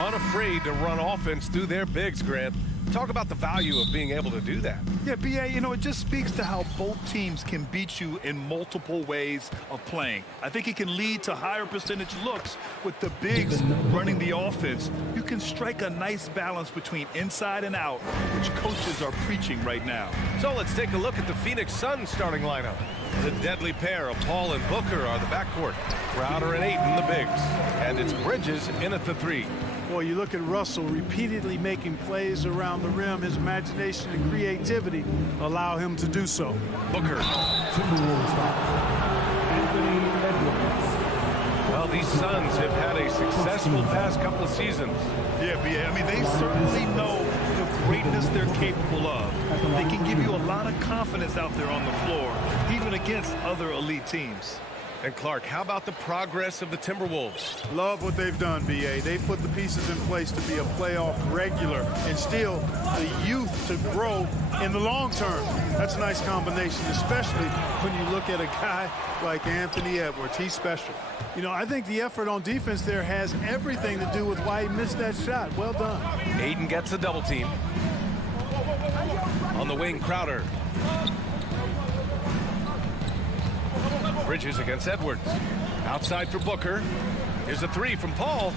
Unafraid to run offense through their bigs, Grant. Talk about the value of being able to do that. Yeah, B.A., you know, it just speaks to how both teams can beat you in multiple ways of playing. I think it can lead to higher percentage looks with the bigs running the offense. You can strike a nice balance between inside and out, which coaches are preaching right now. So let's take a look at the Phoenix Suns starting lineup. The deadly pair of Paul and Booker are the backcourt. Crowder and Ayton the bigs. And it's Bridges in at the 3. Boy, you look at Russell repeatedly making plays around the rim. His imagination and creativity allow him to do so. Booker. Well, these Suns have had a successful past couple of seasons. Yeah, B.A., I mean, they certainly know the greatness they're capable of. They can give you a lot of confidence out there on the floor, even against other elite teams. And Clark, how about the progress of the Timberwolves? Love what they've done, B.A. They've put the pieces in place to be a playoff regular and still the youth to grow in the long term. That's a nice combination, especially when you look at a guy like Anthony Edwards. He's special. You know, I think the effort on defense there has everything to do with why he missed that shot. Well done. Ayton gets a double team. On the wing, Crowder. Bridges against Edwards. Outside for Booker. Here's a 3 from Paul.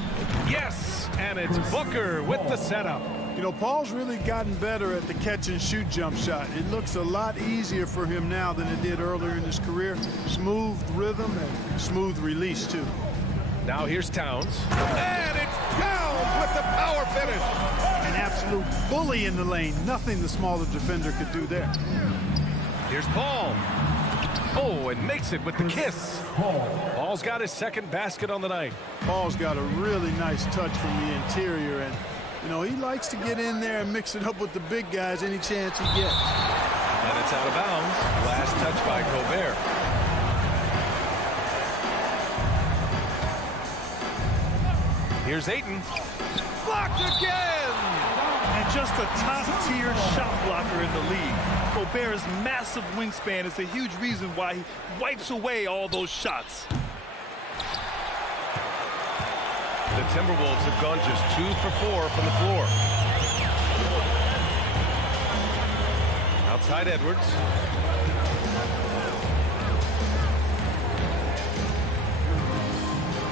Yes, and it's Booker with the setup. You know, Paul's really gotten better at the catch-and-shoot jump shot. It looks a lot easier for him now than it did earlier in his career. Smooth rhythm and smooth release, too. Now here's Towns. And it's Towns with the power finish. An absolute bully in the lane. Nothing the smaller defender could do there. Here's Paul. Oh, and makes it with the kiss. Paul's got his second basket on the night. Paul's got a really nice touch from the interior, and, you know, he likes to get in there and mix it up with the big guys any chance he gets. And it's out of bounds. Last touch by Gobert. Here's Ayton. Blocked again! And just a top-tier shot blocker in the league. Gobert's massive wingspan is a huge reason why he wipes away all those shots. The Timberwolves have gone just 2 for 4 from the floor. Outside Edwards.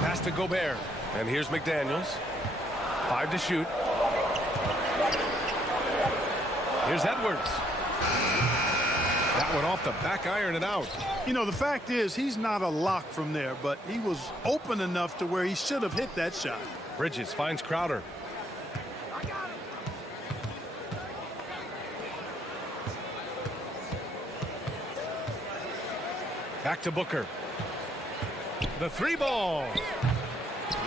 Pass to Gobert. And here's McDaniels. 5 to shoot. Here's Edwards. That one off the back iron and out. You know, the fact is, he's not a lock from there, but he was open enough to where he should have hit that shot. Bridges finds Crowder. Back to Booker. The 3-ball.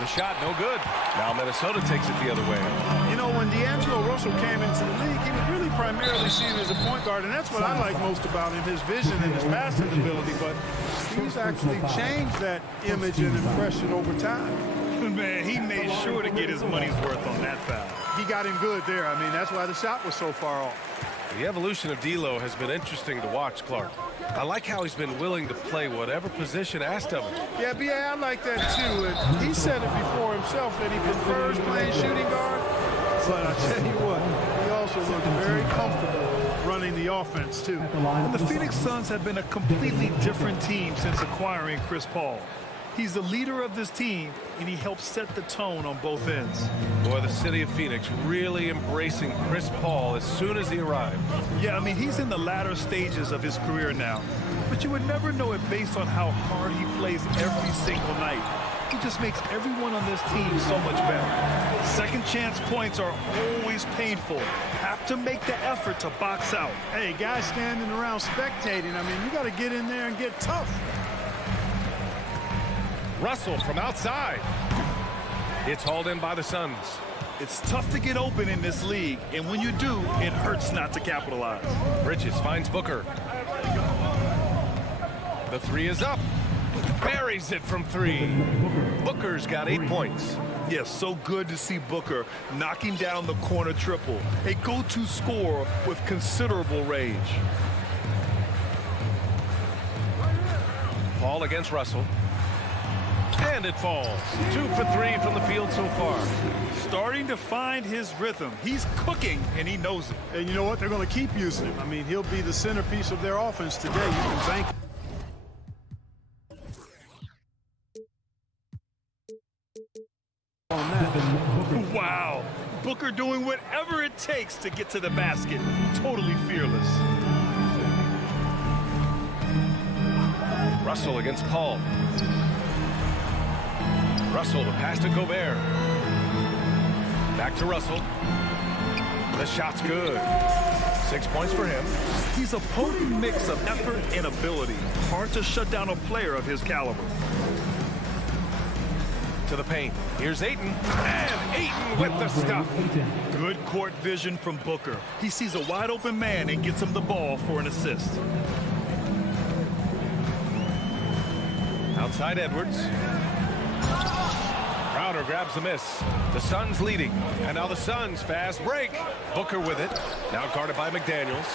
The shot, no good. Now Minnesota takes it the other way. You know, when D'Angelo Russell came into the league, he was really primarily seen as a point guard, and that's what I like most about him, his vision and his passing ability, but he's actually changed that image and impression over time. Man, he made sure to get his money's worth on that foul. He got him good there. I mean, that's why the shot was so far off. The evolution of D'Lo has been interesting to watch, Clark. I like how he's been willing to play whatever position asked of him. Yeah, B.A., I like that too. And he said it before himself that he prefers playing shooting guard. But I tell you what, he also looked very comfortable running the offense too. And the Phoenix Suns have been a completely different team since acquiring Chris Paul. He's the leader of this team, and he helps set the tone on both ends. Boy, the city of Phoenix really embracing Chris Paul as soon as he arrived. Yeah, I mean, he's in the latter stages of his career now. But you would never know it based on how hard he plays every single night. He just makes everyone on this team so much better. Second chance points are always painful. Have to make the effort to box out. Hey, guys standing around spectating, I mean, you got to get in there and get tough. Russell from outside. It's hauled in by the Suns. It's tough to get open in this league, and when you do, it hurts not to capitalize. Bridges finds Booker. The 3 is up. Buries it from 3. Booker's got 8 points. Yes, so good to see Booker knocking down the corner triple. A go-to scorer with considerable range. Paul against Russell. And it falls. 2 for 3 from the field so far. Starting to find his rhythm. He's cooking, and he knows it. And you know what? They're going to keep using him. I mean, he'll be the centerpiece of their offense today. You can bank. Wow. Booker doing whatever it takes to get to the basket. Totally fearless. Russell against Paul. Russell, the pass to Gobert. Back to Russell. The shot's good. 6 points for him. He's a potent mix of effort and ability. Hard to shut down a player of his caliber. To the paint. Here's Ayton. And Ayton with the stuff. Good court vision from Booker. He sees a wide open man and gets him the ball for an assist. Outside Edwards. Crowder grabs the miss. The Suns leading. And now the Suns fast break. Booker with it. Now guarded by McDaniels.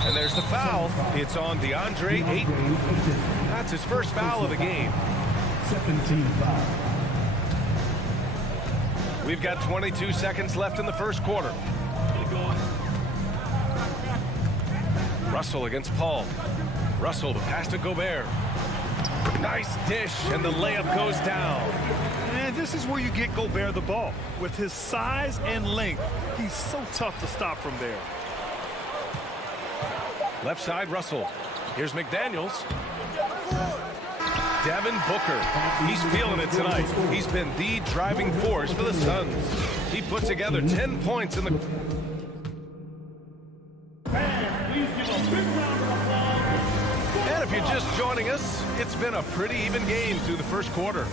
And there's the foul. It's on DeAndre Ayton. That's his first foul of the game. 17 foul. We've got 22 seconds left in the first quarter. Russell against Paul. Russell, the pass to Gobert. Nice dish, and the layup goes down. And this is where you get Gobert the ball. With his size and length, he's so tough to stop from there. Left side, Russell. Here's McDaniels. Devin Booker. He's feeling it tonight. He's been the driving force for the Suns. He put together 10 points in the... And if you're just joining us, it's been a pretty even game through the first quarter.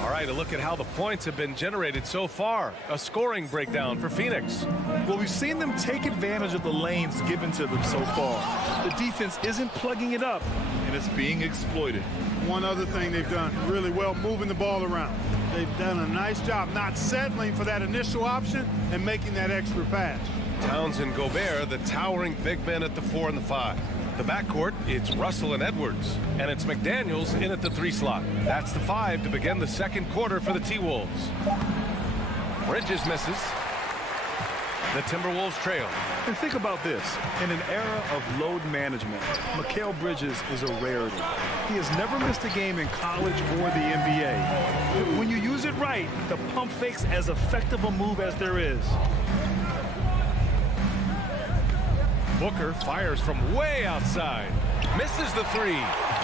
All right, a look at how the points have been generated so far. A scoring breakdown for Phoenix. Well, we've seen them take advantage of the lanes given to them so far. The defense isn't plugging it up, and it's being exploited. One other thing they've done really well, moving the ball around. They've done a nice job not settling for that initial option and making that extra pass. Towns and Gobert, the towering big men at the 4 and the 5. The backcourt, it's Russell and Edwards, and it's McDaniels in at the 3 slot. That's the 5 to begin the second quarter for the T-Wolves. Bridges misses. The Timberwolves trail. And think about this. In an era of load management, Mikal Bridges is a rarity. He has never missed a game in college or the NBA. When you use it right, the pump fake's as effective a move as there is. Booker fires from way outside. Misses the 3.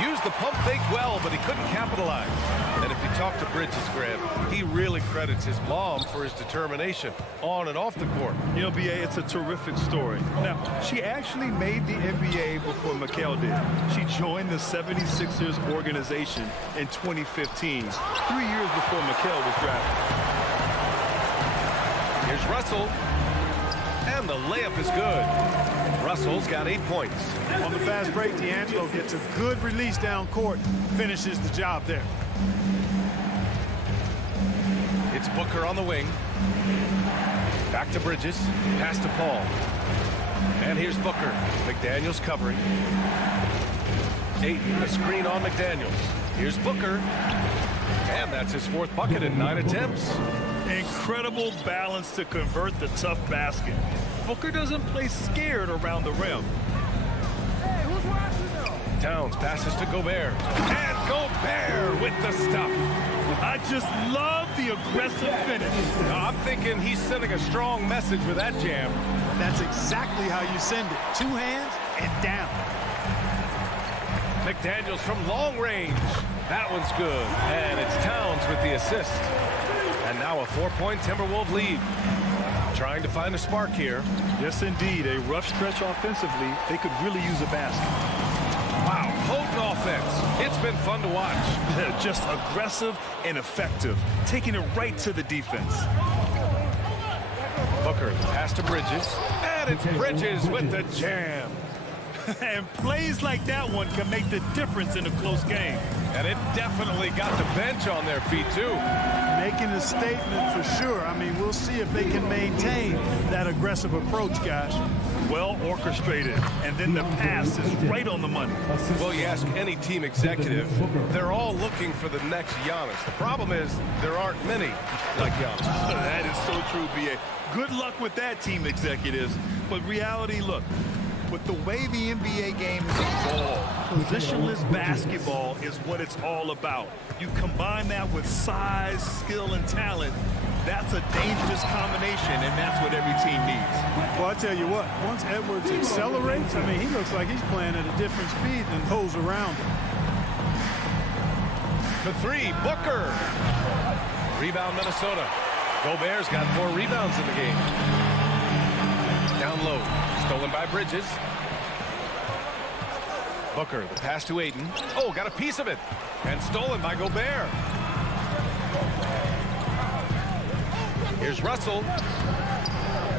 Used the pump fake well, but he couldn't capitalize. And if you talk to Bridges, Grant, he really credits his mom for his determination on and off the court. You know, BA, it's a terrific story. Now, she actually made the NBA before Mikal did. She joined the 76ers organization in 2015, 3 years before Mikal was drafted. Here's Russell. And the layup is good. Russell's got 8 points. On the fast break, D'Angelo gets a good release down court, finishes the job there. It's Booker on the wing. Back to Bridges. Pass to Paul. And here's Booker. McDaniels covering. Ayton, a screen on McDaniels. Here's Booker. And that's his 4th bucket in 9 attempts. Incredible balance to convert the tough basket. Booker doesn't play scared around the rim. Hey, who's watching though? Towns passes to Gobert. And Gobert with the stuff. I just love the aggressive finish. I'm thinking he's sending a strong message with that jam. That's exactly how you send it. 2 hands and down. McDaniels from long range. That one's good. And it's Towns with the assist. And now a 4-point Timberwolves lead. Trying to find a spark here. Yes, indeed. A rough stretch offensively. They could really use a basket. Wow, potent offense. It's been fun to watch. Just aggressive and effective. Taking it right to the defense. Booker, pass to Bridges. And it's Bridges with the jam. And plays like that one can make the difference in a close game. And it definitely got the bench on their feet, too. Making a statement for sure. I mean, we'll see if they can maintain that aggressive approach, guys. Well orchestrated, and then the pass is right on the money. Well, you ask any team executive, they're all looking for the next Giannis. The problem is there aren't many like Giannis. That is so true, B.A. Good luck with that, team executives. But reality, look, with the way the NBA game has evolved, positionless basketball is what it's all about. You combine that with size, skill, and talent, that's a dangerous combination, and that's what every team needs. Well, I tell you what, once Edwards accelerates, I mean, he looks like he's playing at a different speed than those around him. For three, Booker. Rebound, Minnesota. Gobert's got 4 rebounds in the game. Down low, stolen by Bridges. Booker, the pass to Ayton. Oh, got a piece of it. And stolen by Gobert. Here's Russell.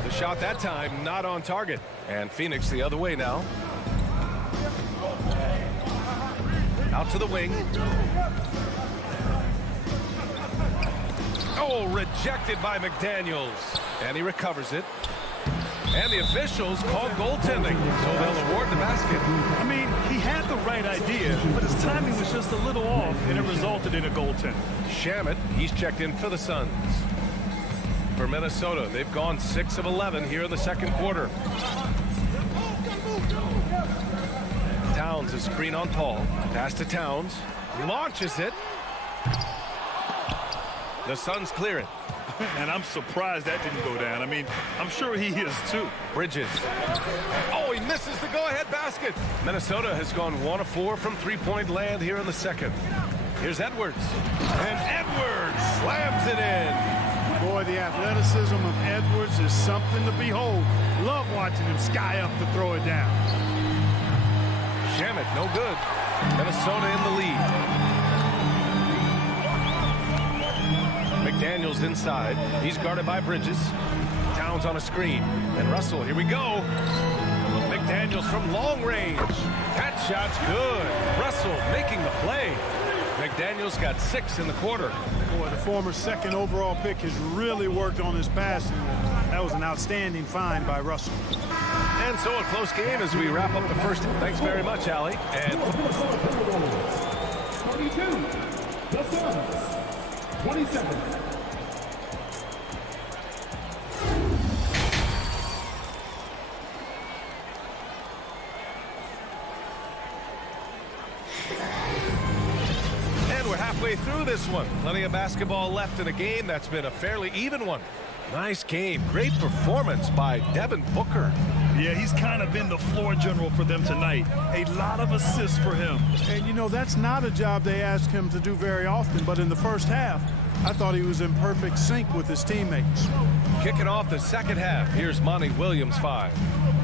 The shot that time not on target. And Phoenix the other way now. Out to the wing. Oh, rejected by McDaniels. And he recovers it. And the officials call goaltending, so they'll award the basket. I mean, he had the right idea, but his timing was just a little off, and it resulted in a goaltend. Shamet, he's checked in for the Suns. For Minnesota, they've gone 6 of 11 here in the second quarter. Towns is screen on Paul. Pass to Towns. Launches it. The Suns clear it. And I'm surprised that didn't go down. I mean, I'm sure he is too. Bridges. Oh, he misses the go-ahead basket. Minnesota has gone 1 of 4 from three-point land here in the second. Here's Edwards. And Edwards slams it in. Boy, the athleticism of Edwards is something to behold. Love watching him sky up to throw it down. Shamet, no good. Minnesota in the lead. McDaniels inside. He's guarded by Bridges. Towns on a screen. And Russell, here we go. McDaniels from long range. That shot's good. Russell making the play. McDaniels got 6 in the quarter. Boy, the former second overall pick has really worked on his passing. That was an outstanding find by Russell. And so a close game as we wrap up the first. Thanks very much, Allie. And 32, the Suns, 27. And we're halfway through this one. Plenty of basketball left in a game that's been a fairly even one. Nice game. Great performance by Devin Booker. Yeah, he's kind of been the floor general for them tonight. A lot of assists for him. And, you know, that's not a job they ask him to do very often, but in the first half, I thought he was in perfect sync with his teammates. Kicking off the second half, here's Monty Williams 5.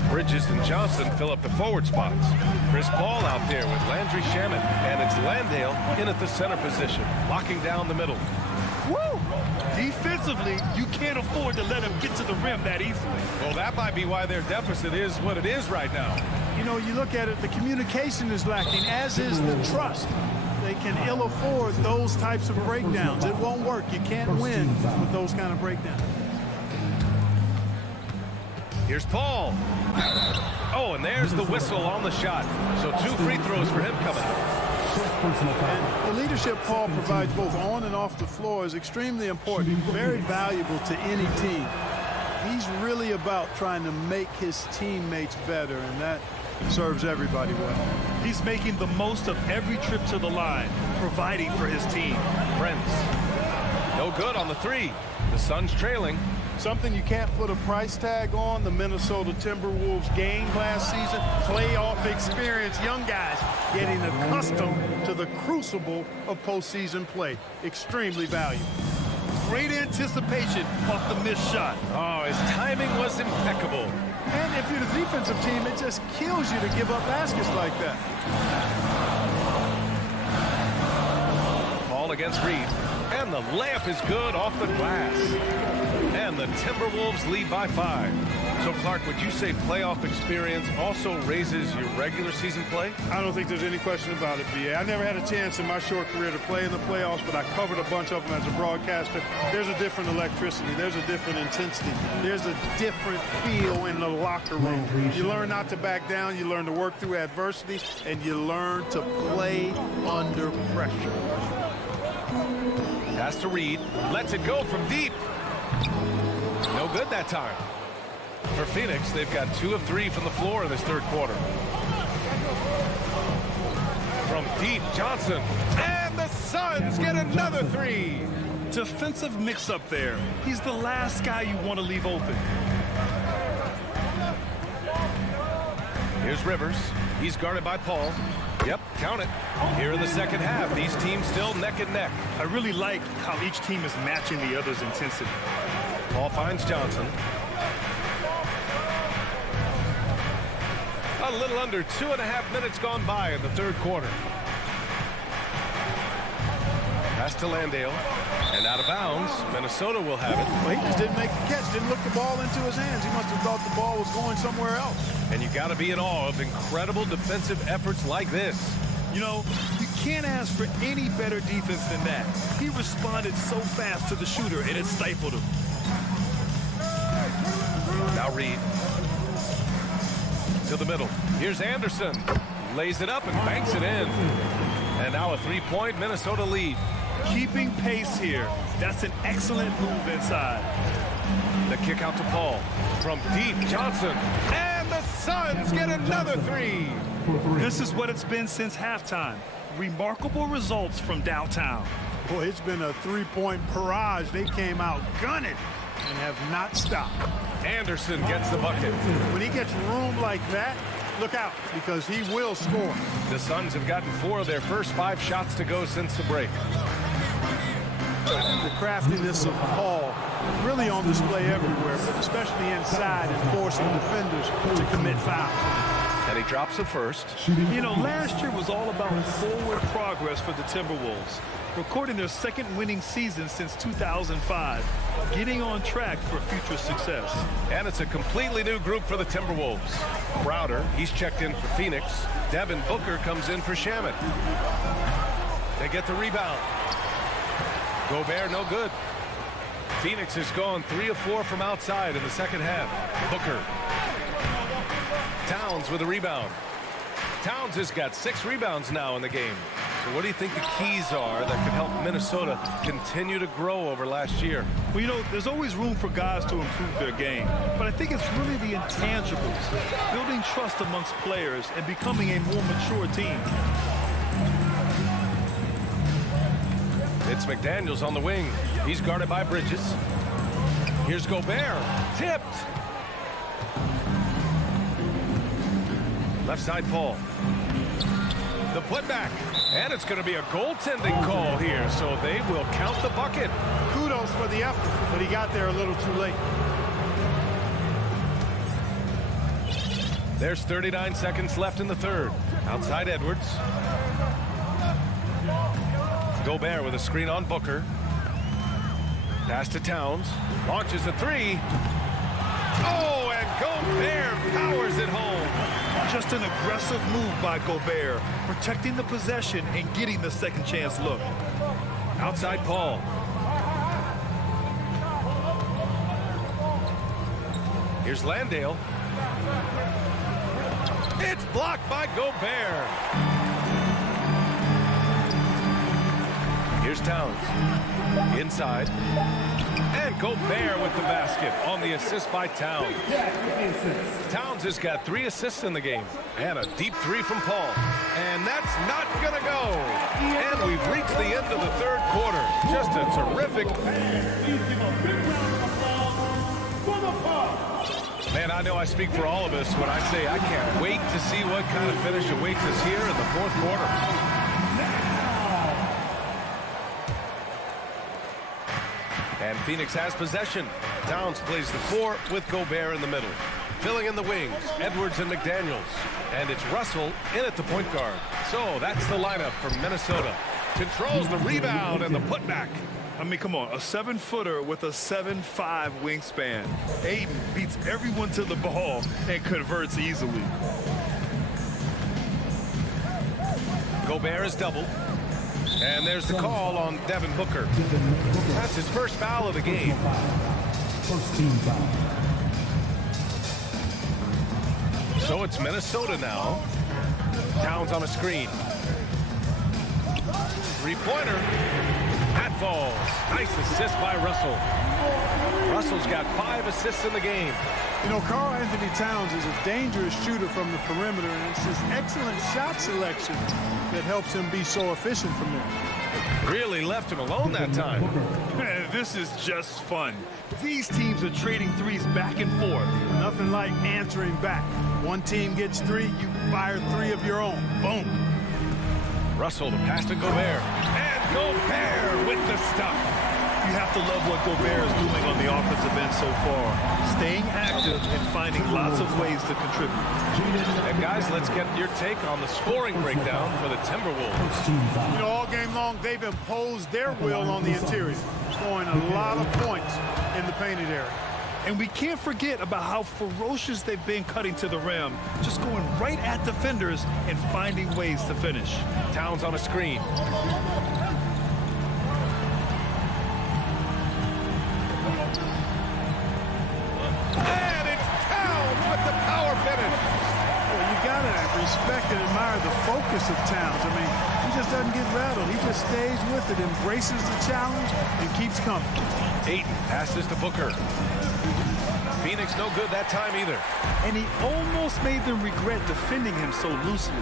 Bridges and Johnson fill up the forward spots. Chris Paul out there with Landry Shamet, and it's Landale in at the center position, locking down the middle. Woo! Defensively, you can't afford to let him get to the rim that easily. Well, that might be why their deficit is what it is right now. You know, you look at it, the communication is lacking, as is the trust. They can ill afford those types of breakdowns. It won't work. You can't win with those kind of breakdowns. Here's Paul. Oh, and there's the whistle on the shot. So 2 free throws for him coming up. And the leadership Paul provides both on and off the floor is extremely important, very valuable to any team. He's really about trying to make his teammates better, and that serves everybody well. He's making the most of every trip to the line, providing for his team. Prince. No good on the 3. The Suns trailing. Something you can't put a price tag on, the Minnesota Timberwolves game last season. Playoff experience, young guys getting accustomed to the crucible of postseason play. Extremely valuable. Great anticipation off the missed shot. Oh, his timing was impeccable. And if you're the defensive team, it just kills you to give up baskets like that. Ball against Reed. And the layup is good off the glass. And And the Timberwolves lead by 5. So, Clark, would you say playoff experience also raises your regular season play? I don't think there's any question about it, B.A. I never had a chance in my short career to play in the playoffs, but I covered a bunch of them as a broadcaster. There's a different electricity. There's a different intensity. There's a different feel in the locker room. You learn not to back down. You learn to work through adversity, and you learn to play under pressure. Pass to Reed. Lets it go from deep. No good that time. For Phoenix, they've got 2 of 3 from the floor in this third quarter. From deep, Johnson. And the Suns get another 3. Defensive mix-up there. He's the last guy you want to leave open. Here's Rivers. He's guarded by Paul. Yep, count it. Here in the second half, these teams still neck and neck. I really like how each team is matching the other's intensity. Paul finds Johnson. A little under 2.5 minutes gone by in the third quarter. Pass to Landale. And out of bounds. Minnesota will have it. Well, he just didn't make the catch, didn't look the ball into his hands. He must have thought the ball was going somewhere else. And you got to be in awe of incredible defensive efforts like this. You know, you can't ask for any better defense than that. He responded so fast to the shooter, and it stifled him. Now Reed. To the middle. Here's Anderson. Lays it up and banks it in. And now a 3-point Minnesota lead. Keeping pace here. That's an excellent move inside. The kick out to Paul. From deep, Johnson. And the Suns get another 3. This is what it's been since halftime. Remarkable results from downtown. Boy, it's been a 3-point barrage. They came out gunning and have not stopped. Anderson gets the bucket. When he gets room like that, look out, because he will score. The Suns have gotten 4 of their first 5 shots to go since the break. The craftiness of Paul really on display everywhere, but especially inside and forcing defenders to commit fouls. And he drops it first. You know, last year was all about forward progress for the Timberwolves, recording their second winning season since 2005, getting on track for future success. And it's a completely new group for the Timberwolves. Crowder, he's checked in for Phoenix. Devin Booker comes in for Shamet. They get the rebound. Gobert, no good. Phoenix has gone 3 of 4 from outside in the second half. Booker. Towns with a rebound. Towns has got 6 rebounds now in the game. So what do you think the keys are that could help Minnesota continue to grow over last year? Well, you know, there's always room for guys to improve their game. But I think it's really the intangibles, building trust amongst players and becoming a more mature team. It's McDaniels on the wing. He's guarded by Bridges. Here's Gobert. Tipped. Left side, Paul. The putback. And it's going to be a goaltending call here, so they will count the bucket. Kudos for the effort, but he got there a little too late. There's 39 seconds left in the third. Outside Edwards. Gobert with a screen on Booker. Pass to Towns. Launches a 3. Oh, and Gobert powers it home. Just an aggressive move by Gobert, protecting the possession and getting the second chance look. Outside Paul. Here's Landale. It's blocked by Gobert. Here's Towns. Inside. And Gobert with the basket on the assist by Towns. Towns has got 3 assists in the game. And a deep 3 from Paul. And that's not going to go. And we've reached the end of the third quarter. Just a terrific... Man, I know I speak for all of us when I say I can't wait to see what kind of finish awaits us here in the fourth quarter. And Phoenix has possession. Towns plays the 4 with Gobert in the middle. Filling in the wings, Edwards and McDaniels. And it's Russell in at the point guard. So that's the lineup for Minnesota. Controls the rebound and the putback. I mean, come on, a 7-footer with a 7'5" wingspan. Ayton beats everyone to the ball and converts easily. Gobert is doubled. And there's the call on Devin Booker. That's his first foul of the game. First team foul. So it's Minnesota now. Towns on a screen. Three-pointer. That falls. Nice assist by Russell. Russell's got 5 assists in the game. You know, Karl Anthony Towns is a dangerous shooter from the perimeter, and it's his excellent shot selection that helps him be so efficient from there. Really left him alone that time. Man, this is just fun. These teams are trading threes back and forth. Nothing like answering back. One team gets 3, you fire 3 of your own. Boom. Russell to pass to Gobert. And Gobert with the stuff. You have to love what Gobert is doing on the offensive end so far. Staying active and finding lots of ways to contribute. And guys, let's get your take on the scoring breakdown for the Timberwolves. You know, all game long, they've imposed their will on the interior, scoring a lot of points in the painted area. And we can't forget about how ferocious they've been cutting to the rim, just going right at defenders and finding ways to finish. Towns on a screen. And it's Towns with the power finish. Well, you gotta respect and admire the focus of Towns. I mean, he just doesn't get rattled. He just stays with it, embraces the challenge, and keeps coming. Ayton passes to Booker. Phoenix no good that time either. And he almost made them regret defending him so loosely.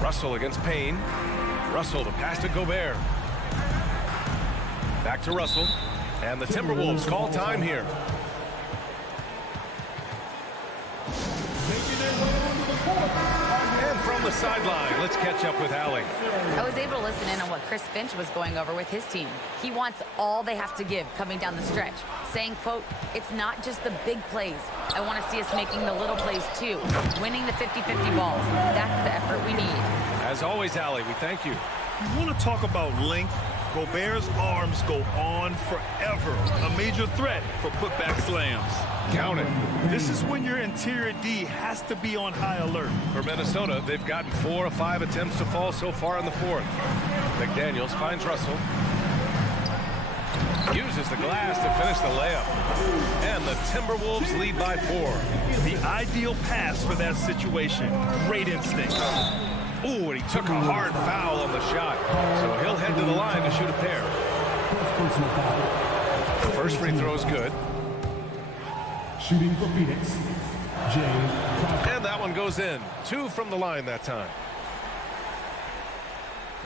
Russell against Payne. Russell to pass to Gobert. Back to Russell. And the Timberwolves call time here. And from the sideline, let's catch up with Allie. I was able to listen in on what Chris Finch was going over with his team. He wants all they have to give coming down the stretch, saying, quote, "It's not just the big plays. I want to see us making the little plays too, winning the 50-50 balls. That's the effort we need." As always, Allie, we thank you. You want to talk about length? Gobert's arms go on forever. A major threat for putback slams. Count it. This is when your interior D has to be on high alert. For Minnesota, they've gotten 4 of 5 attempts to fall so far in the 4th. McDaniels finds Russell. Uses the glass to finish the layup. And the Timberwolves lead by 4. The ideal pass for that situation. Great instinct. Ooh, and he took a hard foul on the shot. So he'll head to the line to shoot a pair. First free throw is good. Shooting for Phoenix, And that one goes in. 2 from the line that time.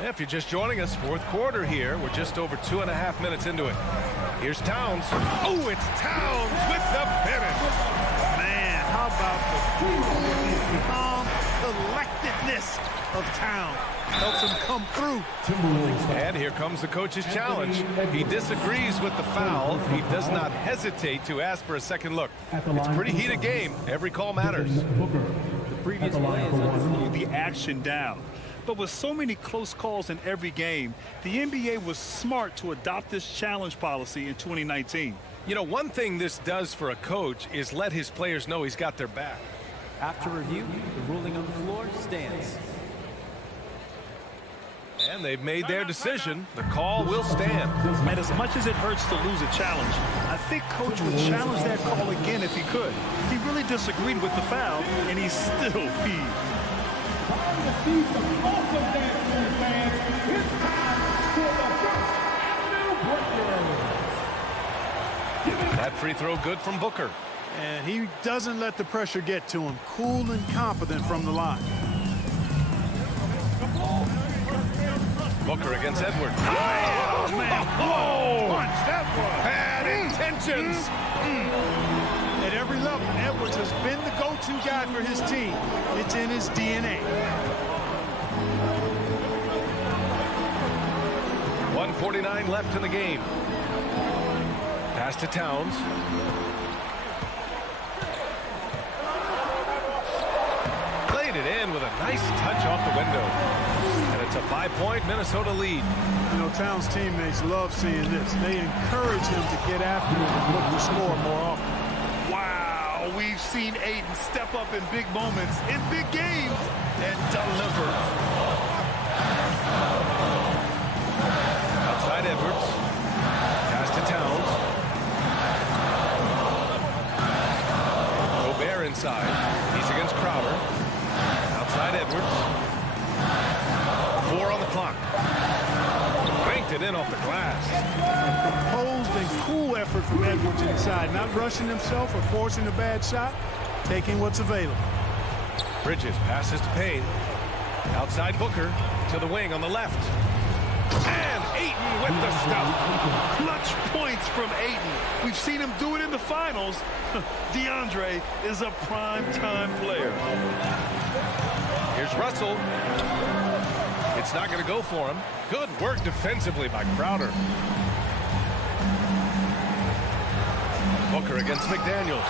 If you're just joining us, 4th quarter here. We're just over 2.5 minutes into it. Here's Towns. Oh, it's Towns with the finish. Man, how about the calm collectedness of Towns? Helps him come through. And here comes the coach's challenge. He disagrees with the foul. He does not hesitate to ask for a second look. It's a pretty heated game. Every call matters. The previous play is slowed the action down. But with so many close calls in every game, the NBA was smart to adopt this challenge policy in 2019. You know, one thing this does for a coach is let his players know he's got their back. After review, the ruling on the floor stands. And they've made their decision. The call will stand. And as much as it hurts to lose a challenge, I think Coach would challenge that call again if he could. He really disagreed with the foul, and he's still peeved. That free throw good from Booker. And he doesn't let the pressure get to him. Cool and confident from the line. Booker against Edwards. Oh, man. Oh, Punch, that was. bad intentions. At every level, Edwards has been the go-to guy for his team. It's in his DNA. 1:49 left in the game. Pass to Towns. Played it in with a nice touch off the window. And it's a 5-point Minnesota lead. You know, Towns' teammates love seeing this. They encourage him to get after it and look to score more often. Wow, we've seen Ayton step up in big moments, in big games, and deliver. Outside Edwards. Pass to Towns. Gobert inside. He's against Crowder. Outside Edwards. 4 on the clock. Banked it in off the glass. A composed and cool effort from Edwards inside. Not rushing himself or forcing a bad shot. Taking what's available. Bridges passes to Payne. Outside Booker to the wing on the left. And Ayton with the stuff. Clutch points from Ayton. We've seen him do it in the finals. DeAndre is a prime-time player. Here's Russell. It's not going to go for him. Good work defensively by Crowder. Booker against McDaniels.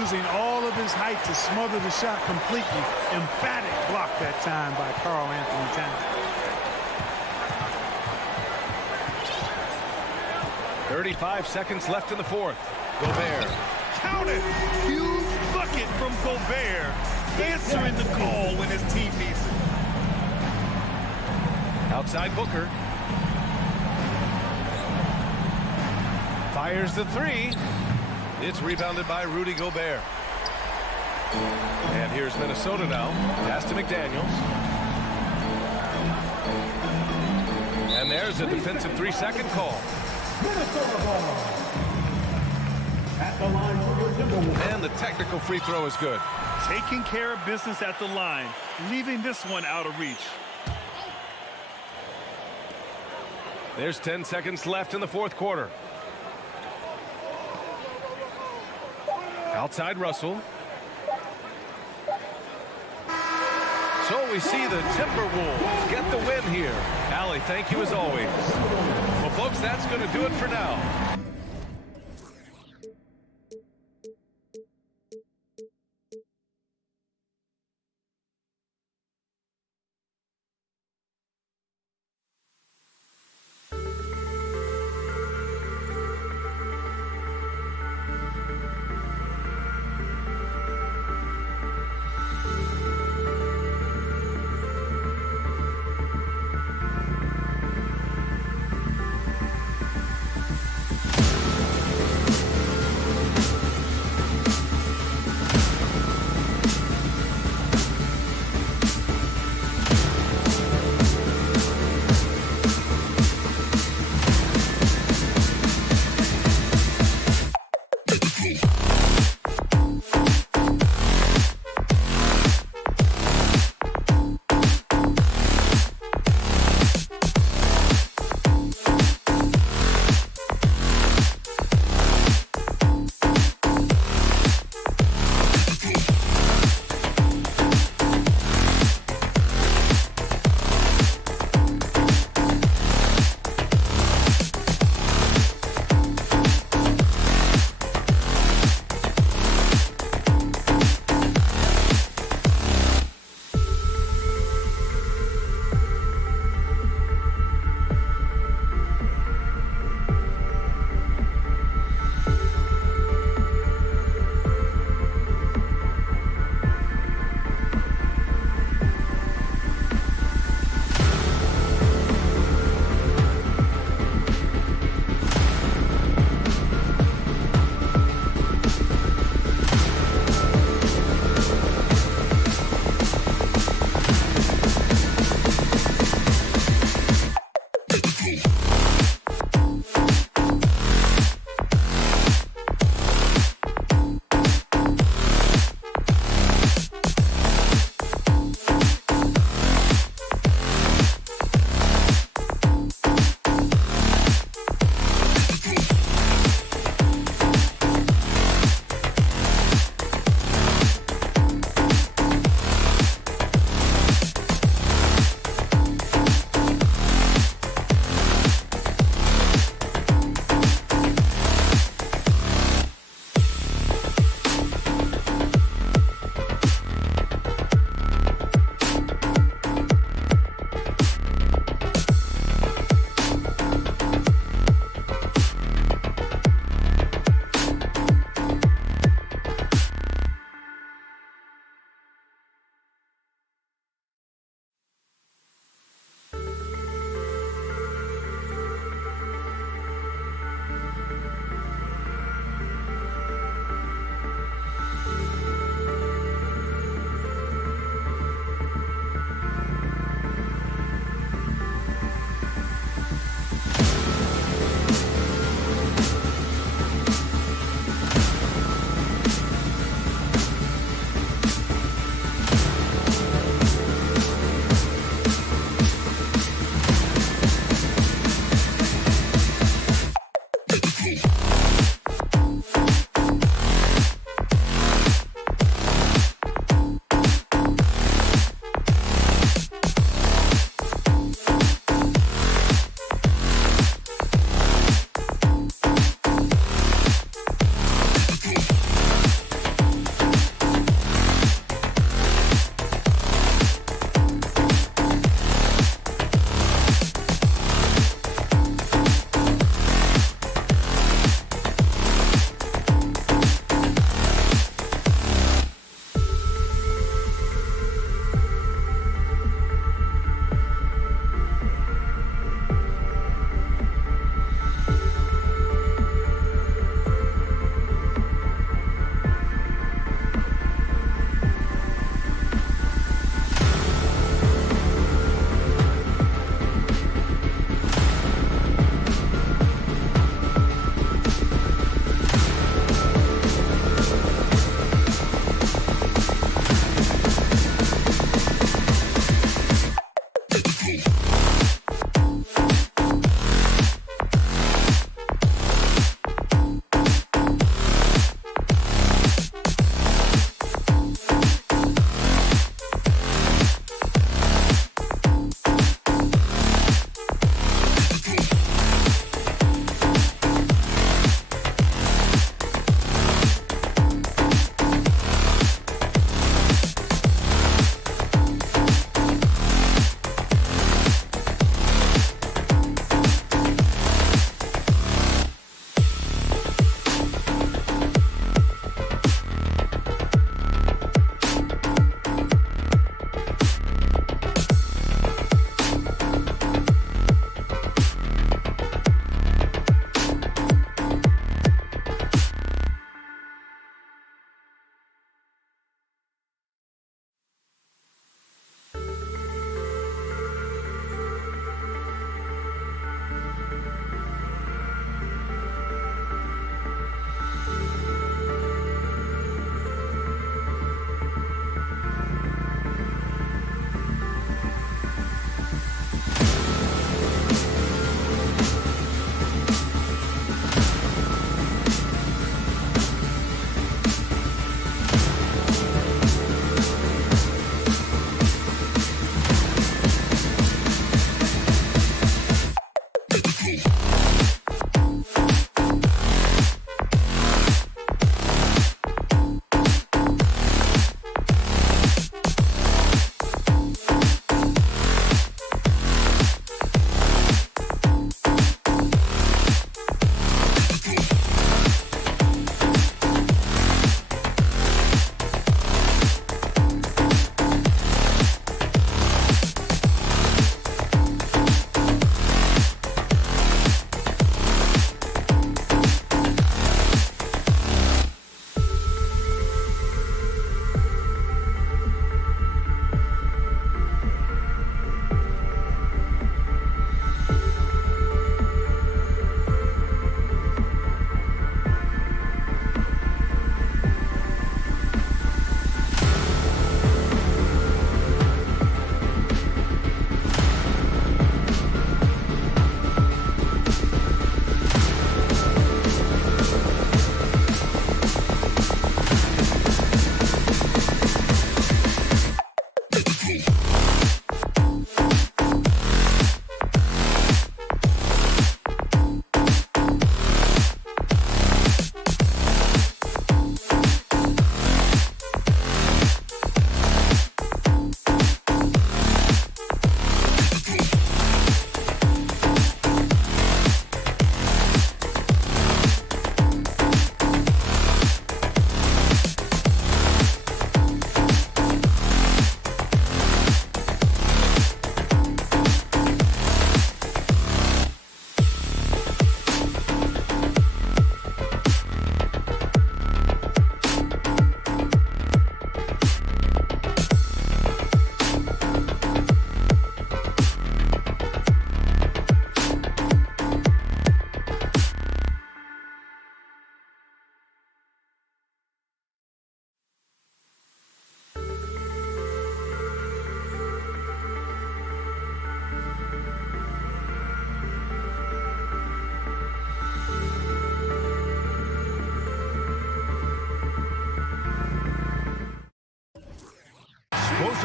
Using all of his height to smother the shot completely. Emphatic block that time by Karl Anthony Towns. 35 seconds left in the fourth. Gobert. Count it! Huge bucket from Gobert. Answering the call when his team needs it. Outside Booker. Fires the three. It's rebounded by Rudy Gobert. And here's Minnesota now. Pass to McDaniels. And there's a defensive 3-second call. Minnesota ball. At the line for your Timberwolves. And the technical free throw is good. Taking care of business at the line, leaving this one out of reach. There's 10 seconds left in the fourth quarter. Outside Russell. So we see the Timberwolves get the win here. Allie, thank you as always. Well, folks, that's going to do it for now.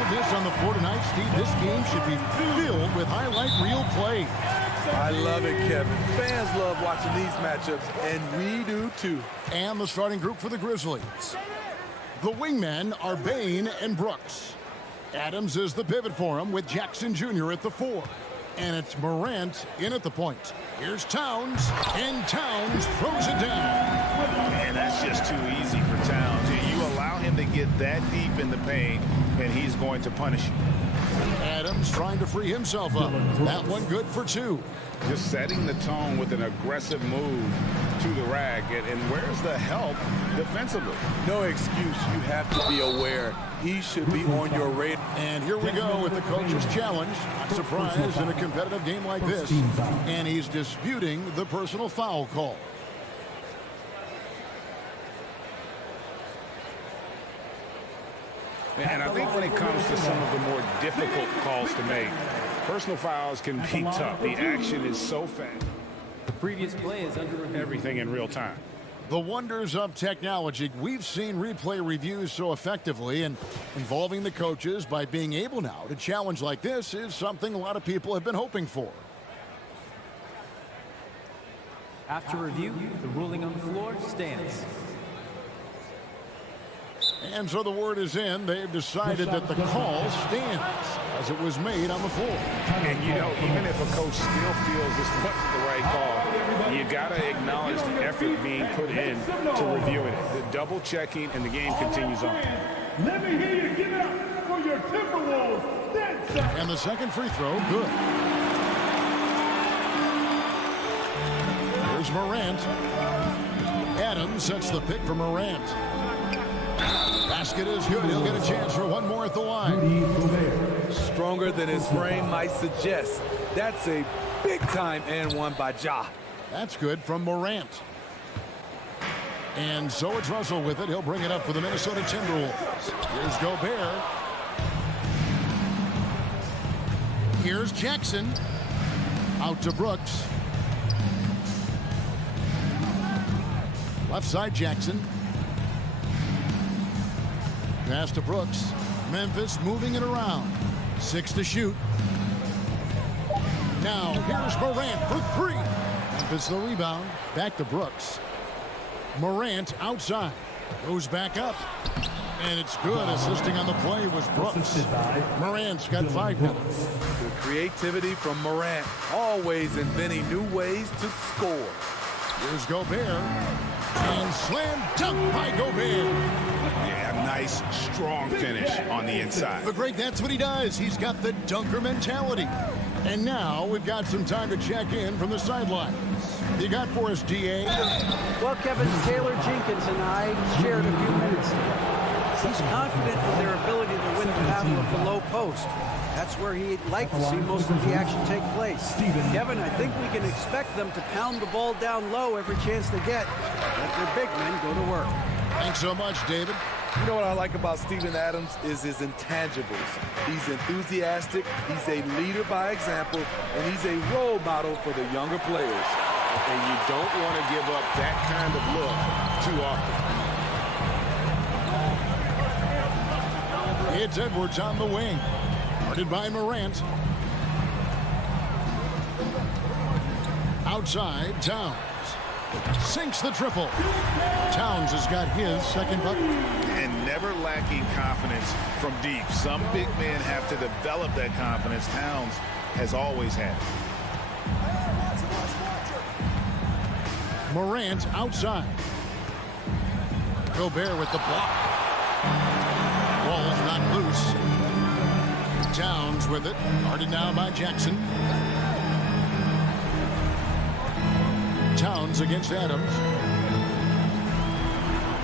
said this on the floor tonight, Steve. This game should be filled with highlight reel play. I love it, Kevin. Fans love watching these matchups, and we do too. And the starting group for the Grizzlies. The wingmen are Bain and Brooks. Adams is the pivot for him with Jackson Jr. at the 4. And it's Morant in at the point. Here's Towns, and Towns throws it down. Man, that's just too easy for Towns. You allow him to get that deep in the paint, and he's going to punish you. Adams trying to free himself up. That one good for 2. Just setting the tone with an aggressive move to the rack. And where's the help defensively? No excuse. You have to be aware. He should be on your radar. And here we go with the coach's challenge. Not surprised in a competitive game like this. And he's disputing the personal foul call. And I think when it comes to some of the more difficult calls to make, personal fouls can be tough. The action is so fast. The previous play is under review. Everything in real time. The wonders of technology. We've seen replay reviews so effectively, and involving the coaches by being able now to challenge like this is something a lot of people have been hoping for. After review, the ruling on the floor stands. And so the word is in. They've decided that the call stands as it was made on the floor. And, you know, even if a coach still feels this wasn't the right call, you got to acknowledge the effort being put in to reviewing it. The double checking, and the game continues on. Let me hear you give it up for your Timberwolves. And the second free throw, good. Here's Morant. Adams sets the pick for Morant. Basket is good. He'll get a chance for one more at the line. Stronger than his frame might suggest. That's a big-time and one by Ja. That's good from Morant. And so it's Russell with it. He'll bring it up for the Minnesota Timberwolves. Here's Gobert. Here's Jackson. Out to Brooks. Left side Jackson. Pass to Brooks. Memphis moving it around. 6 to shoot. Now here's Morant for 3. Memphis the rebound. Back to Brooks. Morant outside. Goes back up. And it's good. Assisting on the play was Brooks. Morant's got 5 minutes. The creativity from Morant. Always inventing new ways to score. Here's Gobert. And slam dunk by Gobert. Yeah, nice, strong finish on the inside. But Greg, that's what he does. He's got the dunker mentality. And now we've got some time to check in from the sidelines. You got for us, DA? Well, Kevin, Taylor Jenkins and I shared a few minutes together. He's confident in their ability to win the battle of the low post. That's where he'd like to see most of the action take place. Kevin, I think we can expect them to pound the ball down low every chance they get. Let their big men go to work. Thanks so much, David. You know what I like about Steven Adams is his intangibles. He's enthusiastic, he's a leader by example, and he's a role model for the younger players. And you don't want to give up that kind of look too often. It's Edwards on the wing. Guarded by Morant. Outside, Towns. Sinks the triple. Towns has got his second bucket. And never lacking confidence from deep. Some big men have to develop that confidence. Towns has always had it. Morant outside. Gobert with the block. Ball's not loose. Towns with it. Guarded now by Jackson. Towns against Adams.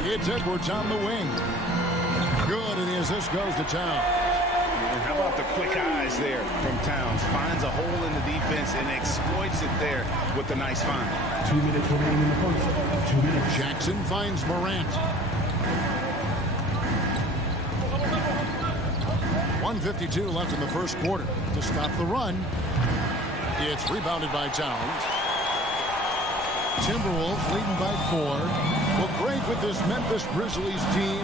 It's Edwards on the wing. Good, and as this goes to Towns. And how about the quick eyes there from Towns? Finds a hole in the defense and exploits it there with a nice find. 2 minutes remaining in the first. 2 minutes. Jackson finds Morant. 1:52 left in the first quarter. To stop the run, it's rebounded by Towns. Timberwolves leading by 4. Well, great with this Memphis Grizzlies team.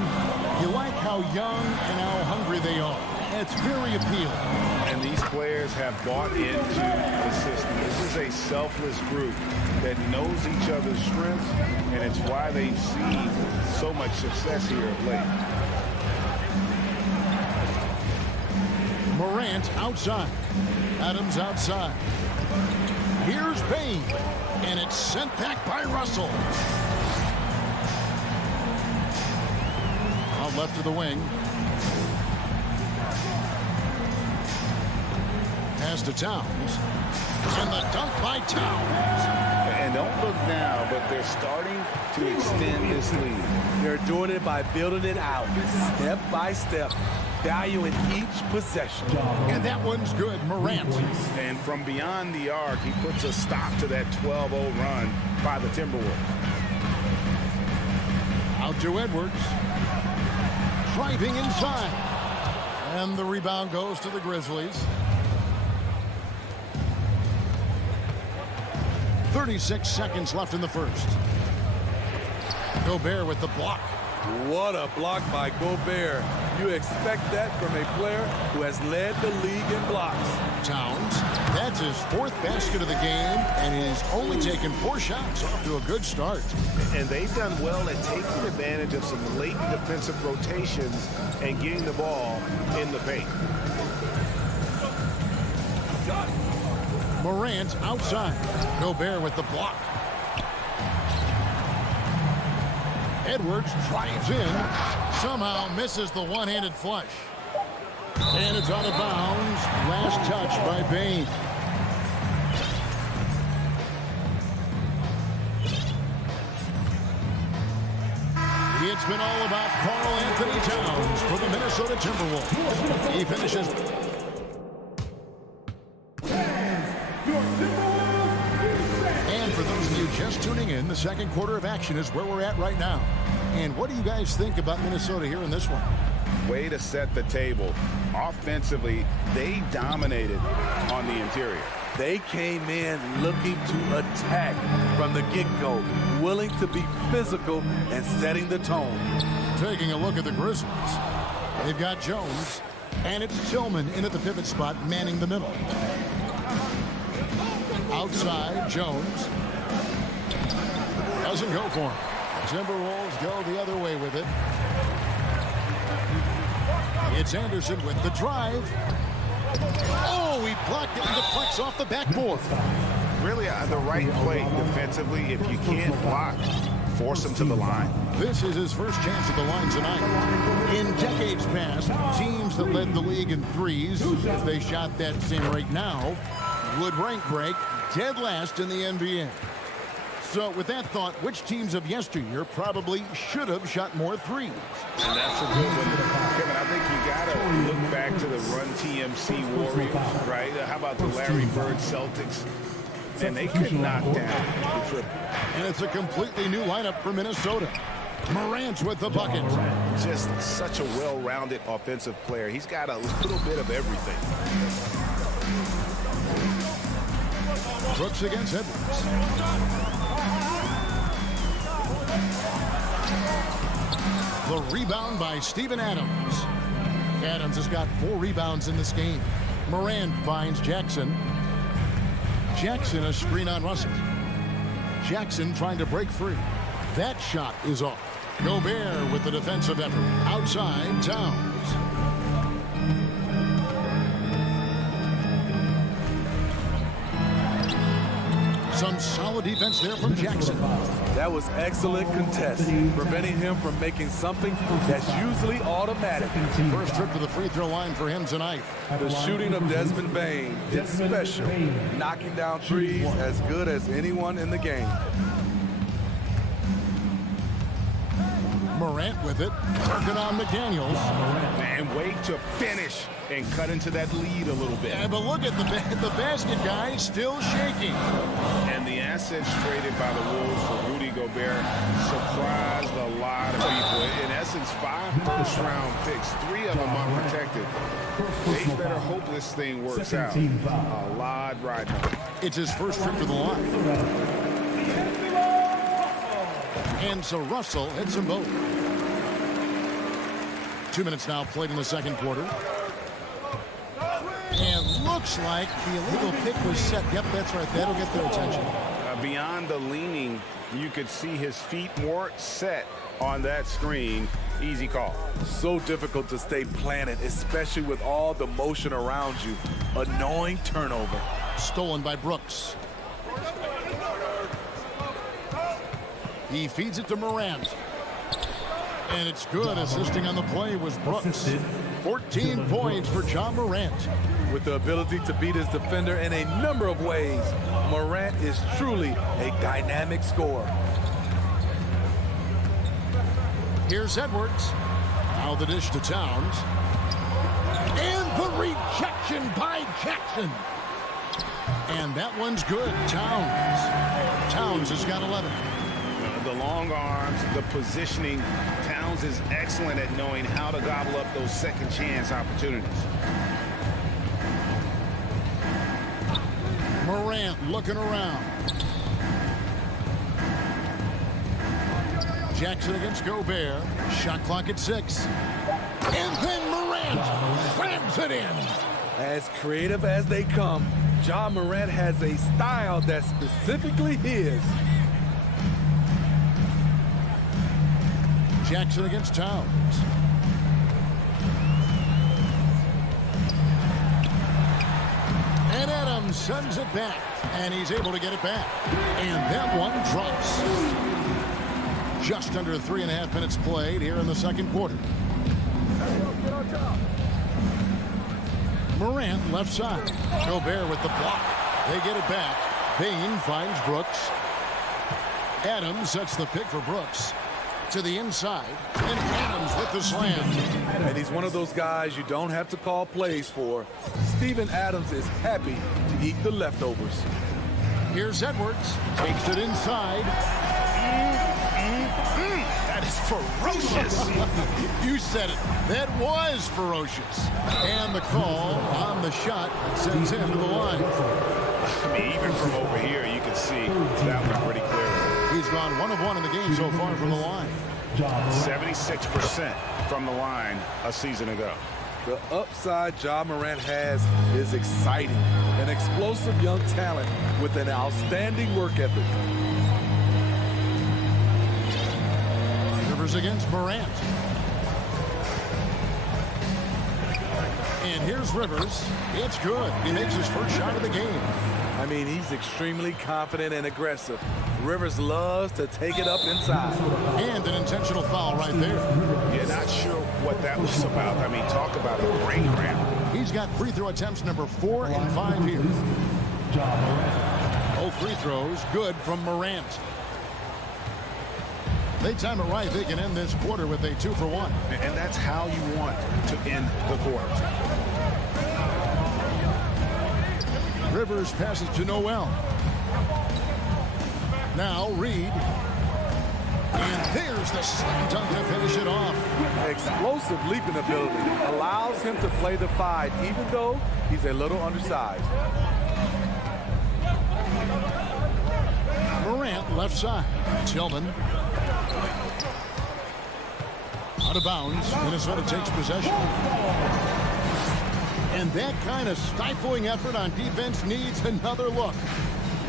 You like how young and how hungry they are. It's very appealing. And these players have bought into the system. This is a selfless group that knows each other's strengths, and it's why they've seen so much success here of late. Morant outside. Adams outside. Here's Bane, and it's sent back by Russell. Out left of the wing. Pass to Towns. And the dunk by Towns. And don't look now, but they're starting to extend this lead. They're doing it by building it out, step by step, valuing each possession. And that one's good, Morant. And from beyond the arc, he puts a stop to that 12-0 run by the Timberwolves. Out to Edwards. Driving inside. And the rebound goes to the Grizzlies. 36 seconds left in the first. Gobert with the block. What a block by Gobert. You expect that from a player who has led the league in blocks. Towns, that's his fourth basket of the game, and he's only taken 4 shots, off to a good start. And they've done well at taking advantage of some late defensive rotations and getting the ball in the paint. Morant outside. Gobert with the block. Edwards drives in. Somehow misses the one-handed flush. And it's out of bounds. Last touch by Bane. It's been all about Karl Anthony Towns for the Minnesota Timberwolves. He finishes. And for those of you just tuning in, the second quarter of action is where we're at right now. And what do you guys think about Minnesota here in this one? Way to set the table. Offensively, they dominated on the interior. They came in looking to attack from the get-go, willing to be physical and setting the tone. Taking a look at the Grizzlies. They've got Jones, and it's Tillman in at the pivot spot, manning the middle. Outside, Jones. Doesn't go for him. Timberwolves go the other way with it. It's Anderson with the drive. Oh, he blocked it and deflects off the backboard. Really the right play defensively. If you can't block, force him to the line. This is his first chance at the line tonight. In decades past, teams that led the league in threes, if they shot that same rate now, would rank break dead last in the NBA. So with that thought, which teams of yesteryear probably should have shot more threes? And that's a good one. Kevin, I think you got to look back to the Run TMC Warriors, right? How about the Larry Bird Celtics? And they could knock down the triple. And it's a completely new lineup for Minnesota. Morant with the bucket. Just such a well-rounded offensive player. He's got a little bit of everything. Brooks against Edwards. The rebound by Steven Adams. Adams has got 4 rebounds in this game. Morant finds Jackson. Jackson a screen on Russell. Jackson trying to break free. That shot is off. Gobert with the defensive effort. Outside, Towns. Some solid defense there from Jackson. That was excellent contest, preventing him from making something that's usually automatic. First trip to the free throw line for him tonight. The shooting of Desmond Bane is special, knocking down threes as good as anyone in the game. Morant with it, working on McDaniels. And wait to finish and cut into that lead a little bit. Yeah, but look at the basket guy still shaking. And the assets traded by the Wolves for Rudy Gobert surprised a lot of people. In essence, 5 first-round picks, 3 of them unprotected. They better hope this thing works out. A lot riding on it. It's his first trip to the line. And so Russell hits them both. 2 minutes now played in the second quarter. looks like the illegal pick was set. Yep, that's right. That'll get their attention. Beyond the leaning, you could see his feet more set on that screen. Easy call. So difficult to stay planted, especially with all the motion around you. Annoying turnover. Stolen by Brooks. He feeds it to Morant. And it's good. Assisting on the play was Brooks. 14 points for Ja Morant. With the ability to beat his defender in a number of ways, Morant is truly a dynamic scorer. Here's Edwards. Now the dish to Towns. And the rejection by Jackson. And that one's good. Towns has got 11. The long arms, the positioning. Towns is excellent at knowing how to gobble up those second chance opportunities. Morant looking around. Jackson against Gobert. Shot clock at 6. And then Morant slams it in. As creative as they come, Ja Morant has a style that's specifically his. Jackson against Towns. And Adams sends it back. And he's able to get it back. And that one drops. Just under 3.5 minutes played here in the second quarter. Morant left side. Gobert with the block. They get it back. Bain finds Brooks. Adams sets the pick for Brooks. To the inside. And Adams with the slam. And he's one of those guys you don't have to call plays for. Steven Adams is happy to eat the leftovers. Here's Edwards. Takes it inside. That is ferocious. You said it. That was ferocious. And the call on the shot sends him to the line. I mean, even from over here, you can see that one pretty clearly. He's gone 1 of 1 in the game so far from the line. 76% from the line a season ago. The upside Ja Morant has is exciting. An explosive young talent with an outstanding work ethic. Rivers against Morant. And here's Rivers. It's good. He makes his first shot of the game. I mean, he's extremely confident and aggressive. Rivers loves to take it up inside. And an intentional foul right there. Yeah, not sure what that was about. I mean, talk about a brain cramp. He's got free throw attempts number 4 and 5 here. Both free throws good from Morant. They time it right. They can end this quarter with a 2 for 1. And that's how you want to end the quarter. Rivers passes to Noel. Now Reed. And there's the slam dunk to finish it off. Explosive leaping ability allows him to play the 5, even though he's a little undersized. Morant left side. Tillman. Out of bounds. Minnesota takes possession. And that kind of stifling effort on defense needs another look.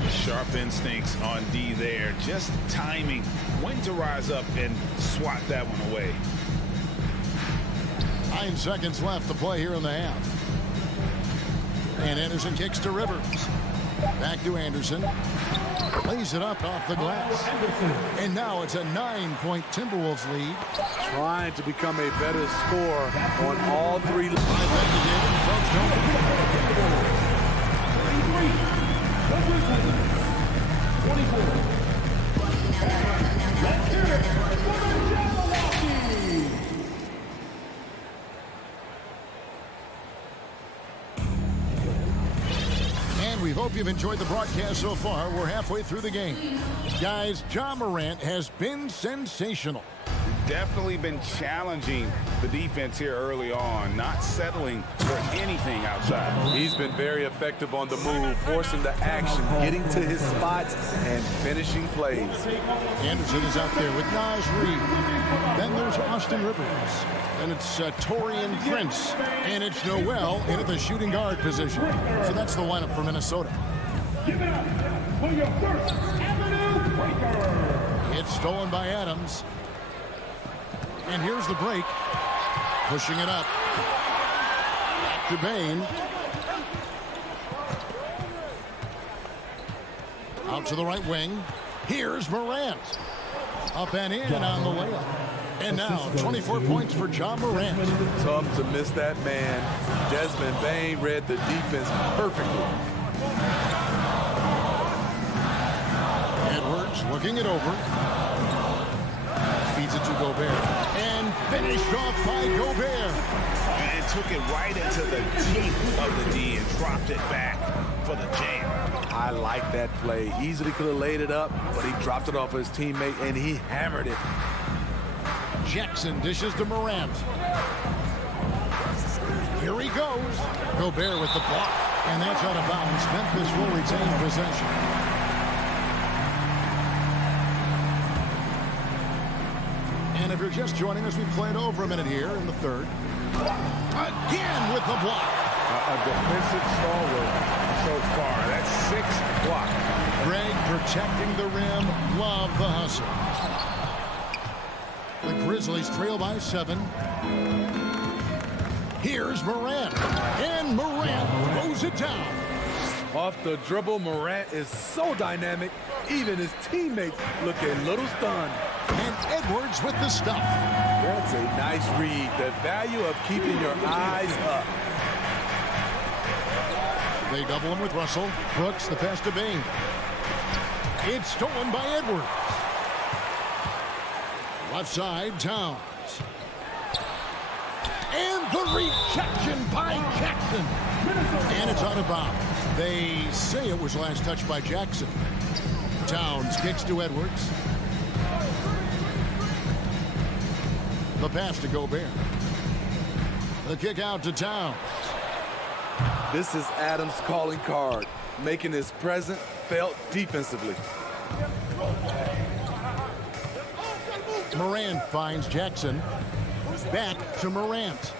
Sharp instincts on D there. Just timing when to rise up and swat that one away. 9 seconds left to play here in the half. And Anderson kicks to Rivers. Back to Anderson. Lays it up off the glass. And now it's a 9-point Timberwolves lead. Trying to become a better scorer on all 3. And we hope you've enjoyed the broadcast so far. We're halfway through the game. Guys, Ja Morant has been sensational. definitely been challenging the defense here early on, not settling for anything outside. He's been very effective on the move, forcing the action, getting to his spots, and finishing plays. Anderson is out there with Nas Reed. Then there's Austin Rivers. And it's Torian Prince. And it's Noel in at the shooting guard position. So that's the lineup for Minnesota. Give it up for your first Avenue Breaker. It's stolen by Adams. And here's the break. Pushing it up. Back to Bain. Out to the right wing. Here's Morant. Up and in and on the layup. And now 24 points for John Morant. Tough to miss that man. Desmond Bain read the defense perfectly. Edwards looking it over. Feeds it to Gobert. And finished off by Gobert. And took it right into the teeth of the D and dropped it back for the jam. I like that play. Easily could have laid it up, but he dropped it off his teammate, and he hammered it. Jackson dishes to Morant. Here he goes. Gobert with the block. And that's out of bounds. Memphis will retain possession. And if you're just joining us, we played over a minute here in the third. Again with the block. A defensive stalwart so far. That's 6 blocks. Greg protecting the rim. Love the hustle. The Grizzlies trail by 7. Here's Morant. And Morant throws it down. Off the dribble, Morant is so dynamic. Even his teammates look a little stunned. And Edwards with the stuff. That's a nice read. The value of keeping your eyes up. They double him with Russell. Brooks, the pass to Bain. It's stolen by Edwards. Left side, Towns. And the rejection by Jackson. And it's out of bounds. They say it was last touched by Jackson. Towns kicks to Edwards. The pass to Gobert. The kick out to Towns. This is Adams' calling card, making his presence felt defensively. Morant finds Jackson. Back to Morant.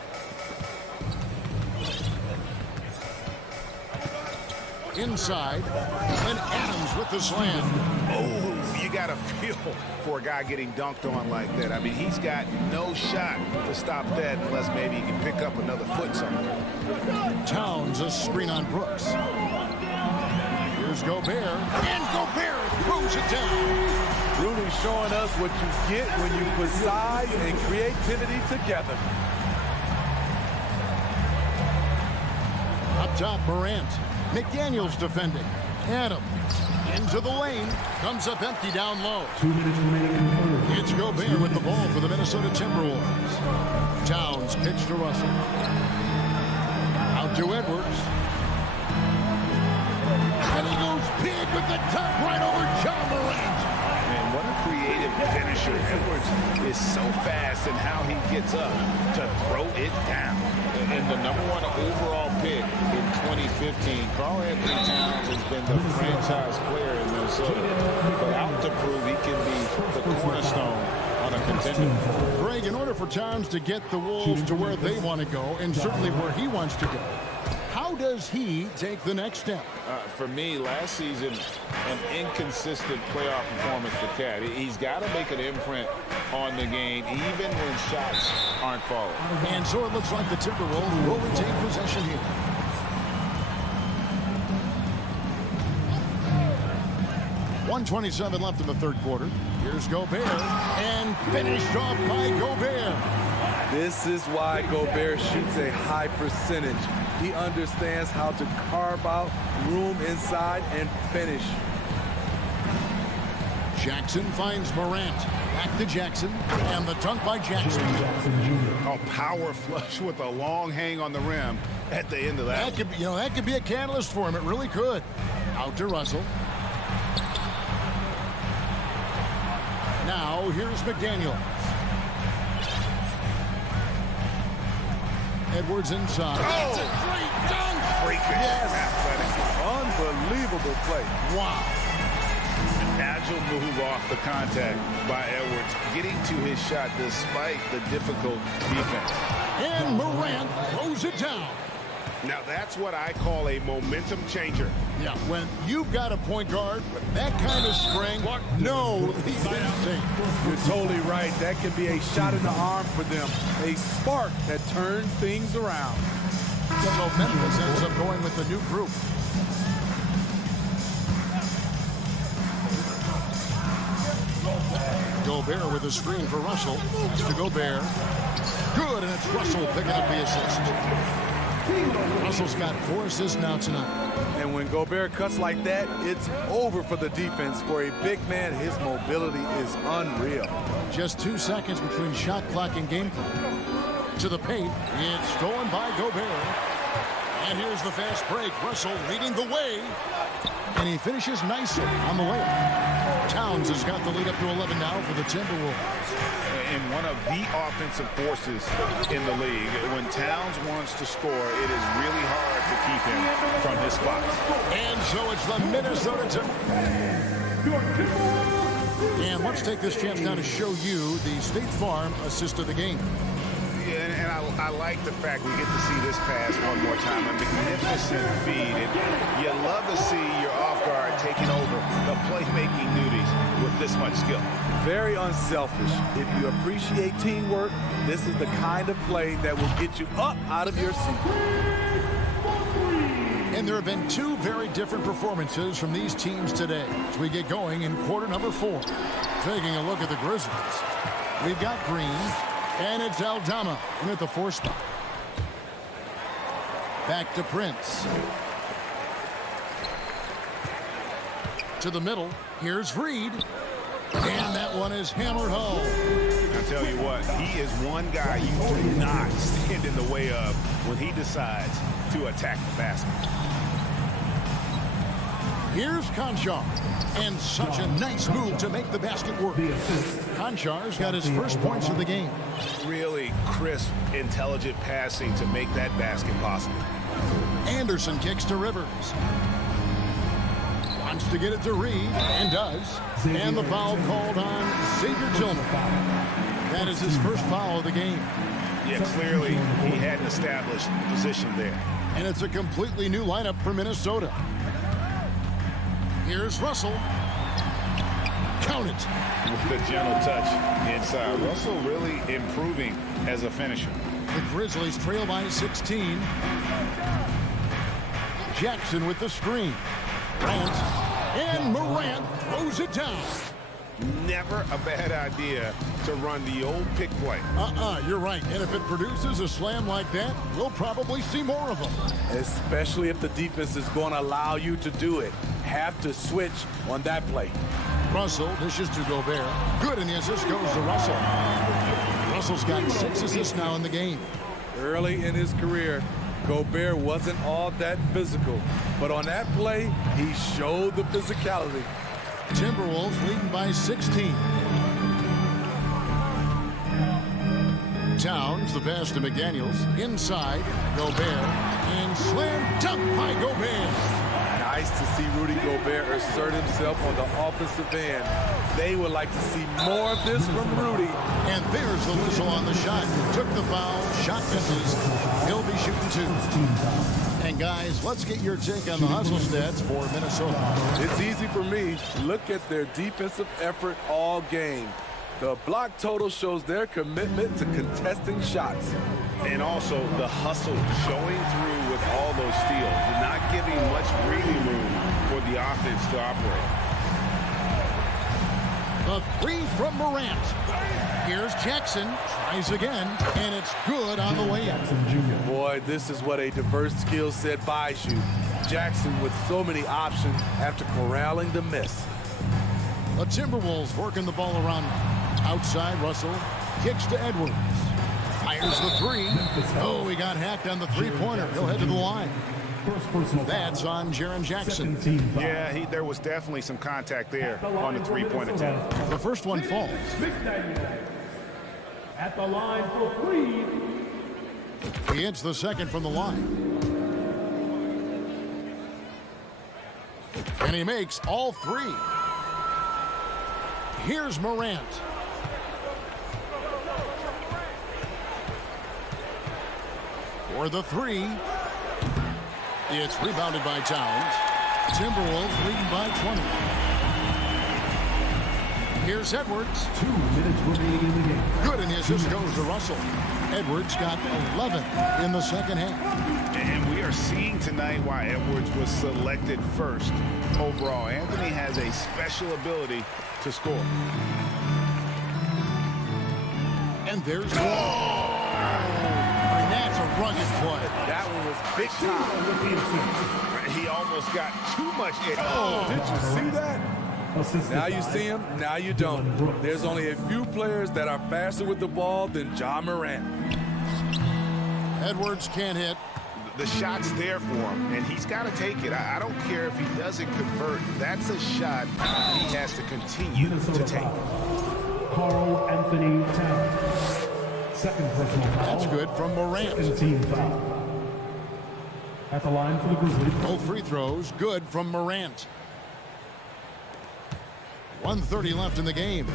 Inside. And Adams with the slam. Oh, you got to feel for a guy getting dunked on like that. I mean, he's got no shot to stop that unless maybe he can pick up another foot somewhere. Towns a screen on Brooks. Here's Gobert. And Gobert throws it down. Rudy showing us what you get when you put size and creativity together. Up top, Morant. McDaniels defending. Adams into the lane. Comes up empty down low. 2 minutes remaining. It's Gobert with the ball for the Minnesota Timberwolves. Towns kicks to Russell. Out to Edwards. And he goes big with the dunk right over John Morant. Man, what a creative finisher. Edwards is so fast in how he gets up to throw it down. And the #1 overall pick in 2015, Karl Anthony Towns has been the franchise player in Minnesota. But out to prove he can be the cornerstone on a contender. Greg, in order for Towns to get the Wolves to where they want to go, and certainly where he wants to go, how does he take the next step? For me, last season, an inconsistent playoff performance for Cat. He's got to make an imprint on the game, even when shots aren't falling. And so it looks like the Timberwolves will retain possession here. .127 left in the third quarter. Here's Gobert, and finished off by Gobert. This is why Gobert shoots a high percentage. He understands how to carve out room inside and finish. Jackson finds Morant. Back to Jackson, and the dunk by Jackson. A power flush with a long hang on the rim at the end of that. That could be a catalyst for him. It really could. Out to Russell. Now here's McDaniels. Edwards inside. That's a great dunk. Freakish. Yes. Athletic. Unbelievable play. Wow. Agile move off the contact by Edwards, getting to his shot despite the difficult defense. And Morant throws it down. Now that's what I call a momentum changer. Yeah, when you've got a point guard with that kind of strength, no, he's insane. You're totally right. That could be a shot in the arm for them. A spark that turns things around. So Memphis ends up going with the new group. Gobert with a screen for Russell. It's to Gobert. Good, and it's Russell picking up the assist. Russell's got 4 assists now tonight. And when Gobert cuts like that, it's over for the defense. For a big man, his mobility is unreal. Just 2 seconds between shot clock and game clock. To the paint. It's stolen by Gobert. And here's the fast break. Russell leading the way. And he finishes nicely on the way. Towns has got the lead up to 11 now for the Timberwolves. And one of the offensive forces in the league. When Towns wants to score, it is really hard to keep him from his spot. And so it's the Minnesota Timberwolves. And let's take this chance now to show you the State Farm assist of the game. Yeah, and I like the fact we get to see this pass one more time. A magnificent feed. And you love to see your off guard taking over the playmaking duties with this much skill. Very unselfish. If you appreciate teamwork, this is the kind of play that will get you up out of your seat. And there have been 2 very different performances from these teams today as we get going in quarter number 4. Taking a look at the Grizzlies. We've got Green, and it's Aldama in at the 4 spot. Back to Prince. To the middle. Here's Reed. And that one is hammered home. I'll tell you what, he is one guy you do not stand in the way of when he decides to attack the basket. Here's Conchar. And such a nice move to make the basket work. Conchar's got his first points of the game. Really crisp, intelligent passing to make that basket possible. Anderson kicks to Rivers. Wants to get it to Reed, and does. And the foul called on Xavier Tillman. That is his first foul of the game. Yeah, clearly he had an established position there. And it's a completely new lineup for Minnesota. Here's Russell. Count it. With a gentle touch inside. Russell really improving as a finisher. The Grizzlies trail by 16. Jackson with the screen. Morant. And Morant throws it down. Never a bad idea to run the old pick play. You're right. And if it produces a slam like that, we'll probably see more of them. Especially if the defense is going to allow you to do it. Have to switch on that play. Russell dishes to Gobert. Good, and the assist goes to Russell. Russell's got 6 assists now in the game. Early in his career, Gobert wasn't all that physical. But on that play, he showed the physicality. Timberwolves leading by 16. Towns, the pass to McDaniels. Inside, Gobert. And slam dunk by Gobert. Nice to see Rudy Gobert assert himself on the offensive end. They would like to see more of this from Rudy. And there's the whistle on the shot. Took the foul. Shot misses. He'll be shooting 2. And guys, let's get your take on the hustle stats for Minnesota. It's easy for me. Look at their defensive effort all game. The block total shows their commitment to contesting shots. And also the hustle showing through with all those steals, not giving much breathing room for the offense to operate. The 3 from Morant. Here's Jackson. Tries again, and it's good on the way up. Boy, this is what a diverse skill set buys you. Jackson with so many options after corralling the miss. The Timberwolves working the ball around. Outside, Russell kicks to Edwards. Fires the 3. Oh, he got hacked on the 3-pointer. He'll head to the line. That's on Jaren Jackson. Yeah, there was definitely some contact there on the 3-point attempt. The first one falls. At the line for 3. He hits the second from the line. And he makes all three. Here's Morant. For the three. It's rebounded by Towns. Timberwolves leading by 20. Here's Edwards. 2 minutes remaining in the game. Good, and the assist goes to Russell. Edwards got 11 in the second half. And we are seeing tonight why Edwards was selected first overall. Anthony has a special ability to score. And there's Wall. And that's a rugged play. That one was big time. He almost got too much. Did you see that? Now you see him, now you don't. There's only a few players that are faster with the ball than Ja Morant. Edwards can't hit. The shot's there for him, and he's got to take it. I don't care if he doesn't convert. That's a shot he has to continue to take. Carl Anthony Towns. Second personal foul. That's good from Morant. Second team foul. At the line for the Grizzlies. Both free throws good from Morant. 1:30 left in the game.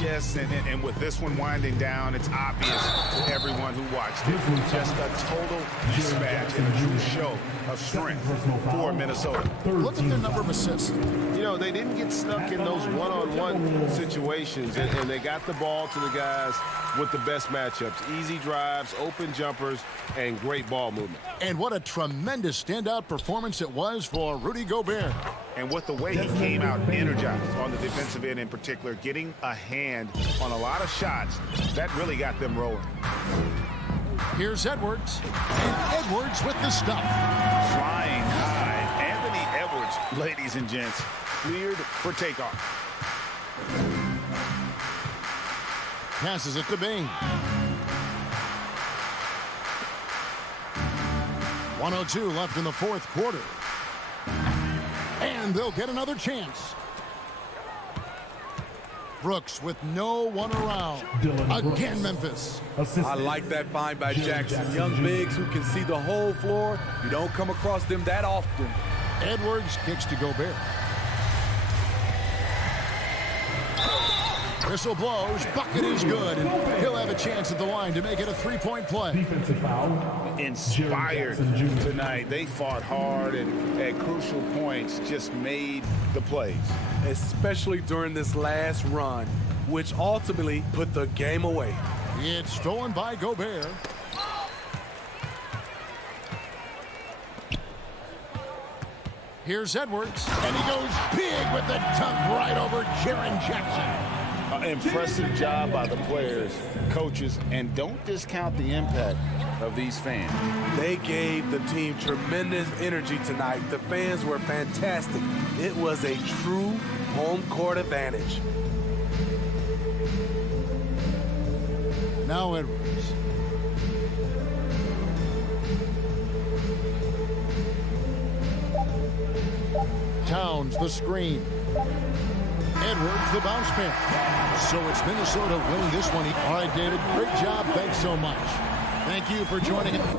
Yes, and with this one winding down, it's obvious to everyone who watched it. Just a total mismatch and a true show of strength for Minnesota. Look at their number of assists. You know, they didn't get stuck in those one-on-one situations, and they got the ball to the guys with the best matchups. Easy drives, open jumpers, and great ball movement. And what a tremendous standout performance it was for Rudy Gobert. And with the way he came out energized on the defensive end in particular, getting a hand on a lot of shots, that really got them rolling. Here's Edwards. And Edwards with the stuff. Flying high. Anthony Edwards, ladies and gents, cleared for takeoff. Passes it to Bing. 1:02 left in the fourth quarter. And they'll get another chance. Brooks with no one around. Again, Memphis. I like that find by Jackson. Young bigs who can see the whole floor. You don't come across them that often. Edwards kicks to Gobert. Whistle blows. Bucket is good. And he'll have a chance at the line to make it a three-point play. Defensive foul. Inspired tonight. They fought hard and at crucial points just made the plays. Especially during this last run, which ultimately put the game away. It's stolen by Gobert. Here's Edwards. And he goes big with the dunk right over Jaren Jackson. Impressive job by the players, coaches, and don't discount the impact of these fans. They gave the team tremendous energy tonight. The fans were fantastic. It was a true home court advantage. Now Edwards. Towns the screen. Edwards the bounce pass. So it's Minnesota winning this one. All right, David, great job. Thanks so much. Thank you for joining us.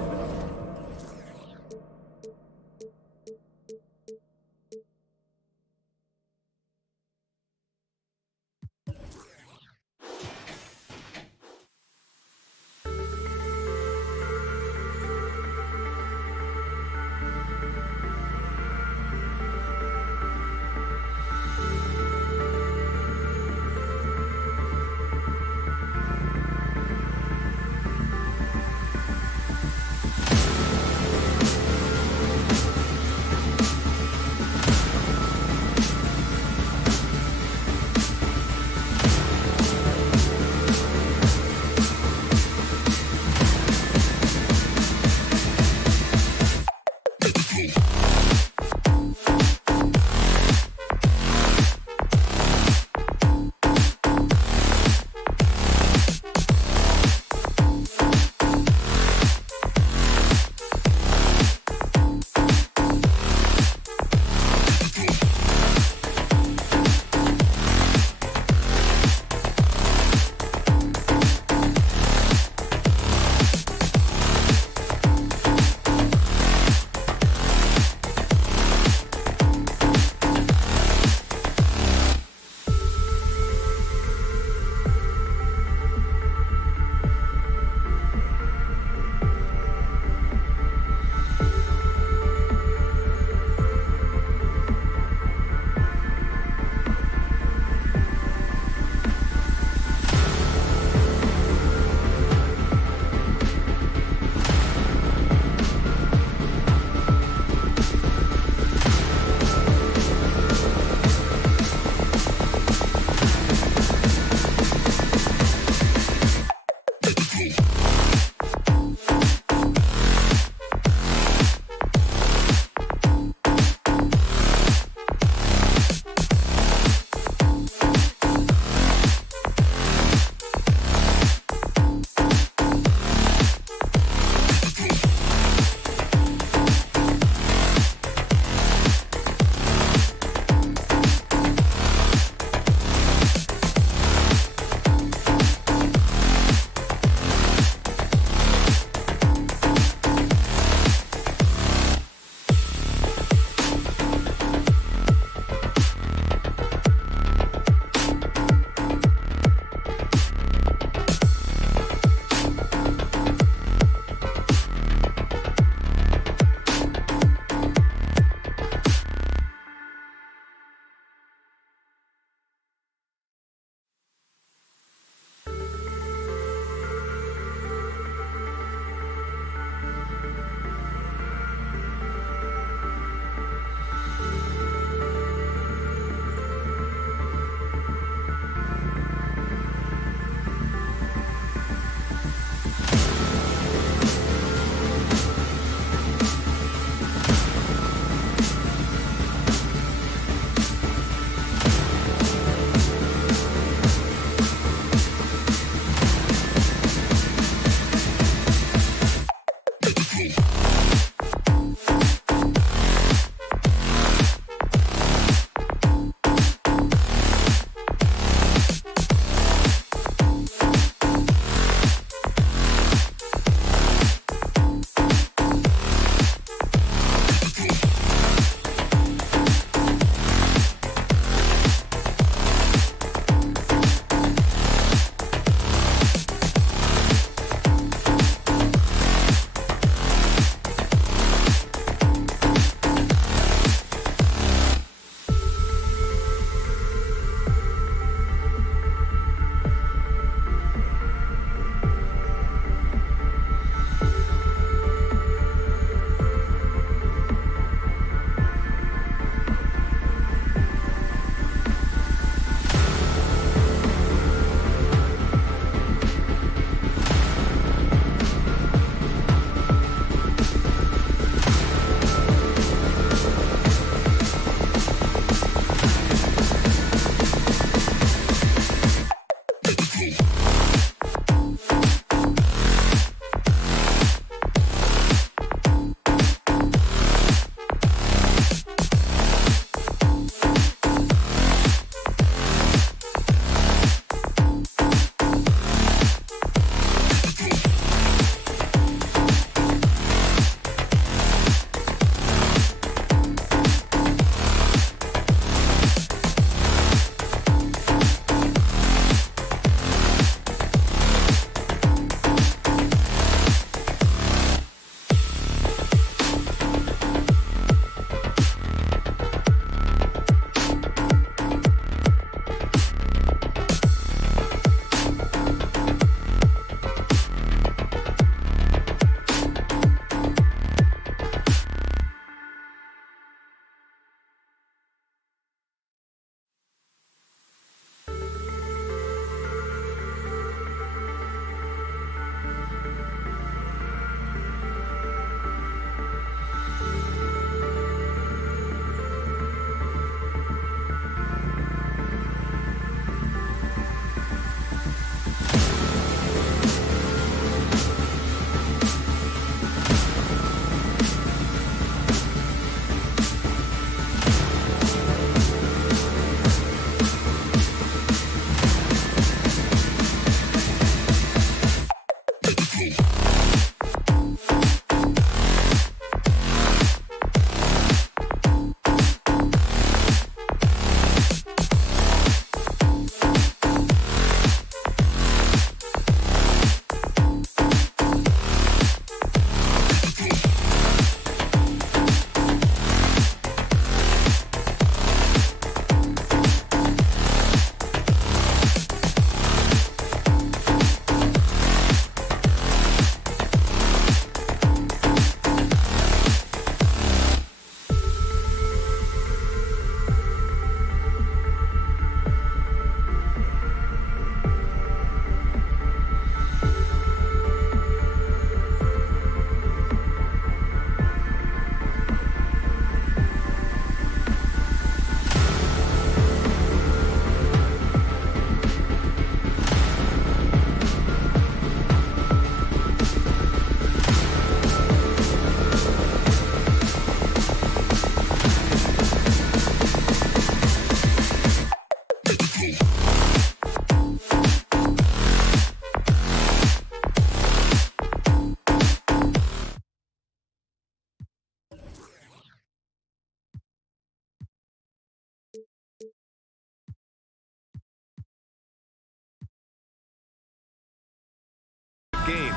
game.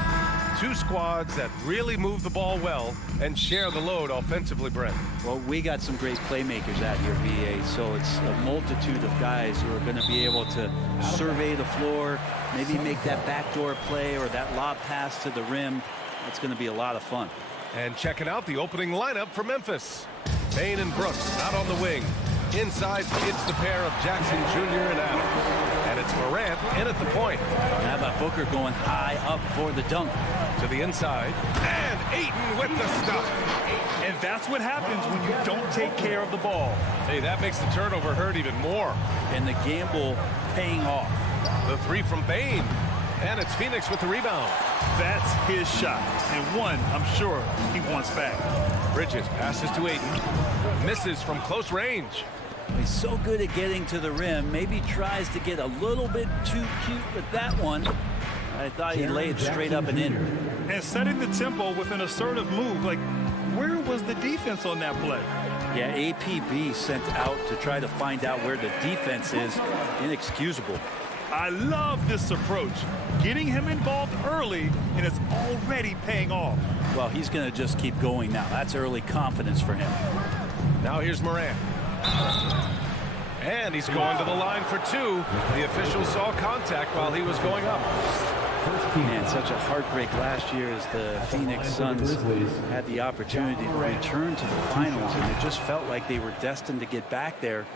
Two squads that really move the ball well and share the load offensively, Brent. Well, we got some great playmakers out here, BA, so it's a multitude of guys who are going to be able to survey the floor, maybe make that backdoor play or that lob pass to the rim. It's going to be a lot of fun. And checking out the opening lineup for Memphis. Bane and Brooks out on the wing. Inside, it's the pair of Jackson Jr. and Adams. And it's Morant in at the point. How about Booker going high up for the dunk? To the inside. And Ayton with the stuff. And that's what happens when you don't take care of the ball. Hey, that makes the turnover hurt even more. And the gamble paying off. The three from Bane. And it's Phoenix with the rebound. That's his shot. And one, I'm sure, he wants back. Bridges passes to Ayton. Misses from close range. He's so good at getting to the rim. Maybe tries to get a little bit too cute with that one. I thought he laid straight up and in. And setting the tempo with an assertive move. Like, where was the defense on that play? Yeah, APB sent out to try to find out where the defense is. Inexcusable. I love this approach. Getting him involved early, and it's already paying off. Well, he's going to just keep going now. That's early confidence for him. Now here's Morant. And he's going to the line for two. The official saw contact while he was going up. Man, such a heartbreak last year as the Phoenix Suns had the opportunity to return to the finals, and it just felt like they were destined to get back there.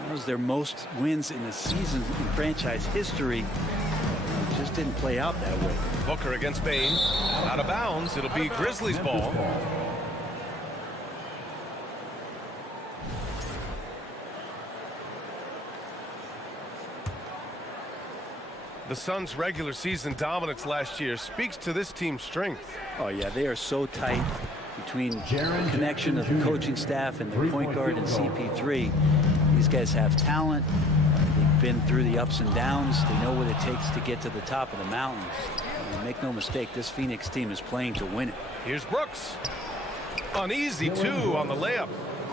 That was their most wins in a season in franchise history. It just didn't play out that way. Booker against Bane. Out of bounds. It'll be Grizzlies ball. The Suns' regular season dominance last year speaks to this team's strength. Oh, yeah, they are so tight between the connection of the coaching staff and the point guard and CP3. These guys have talent. They've been through the ups and downs. They know what it takes to get to the top of the mountains. And make no mistake, this Phoenix team is playing to win it. Here's Brooks. Uneasy, two, on the layup.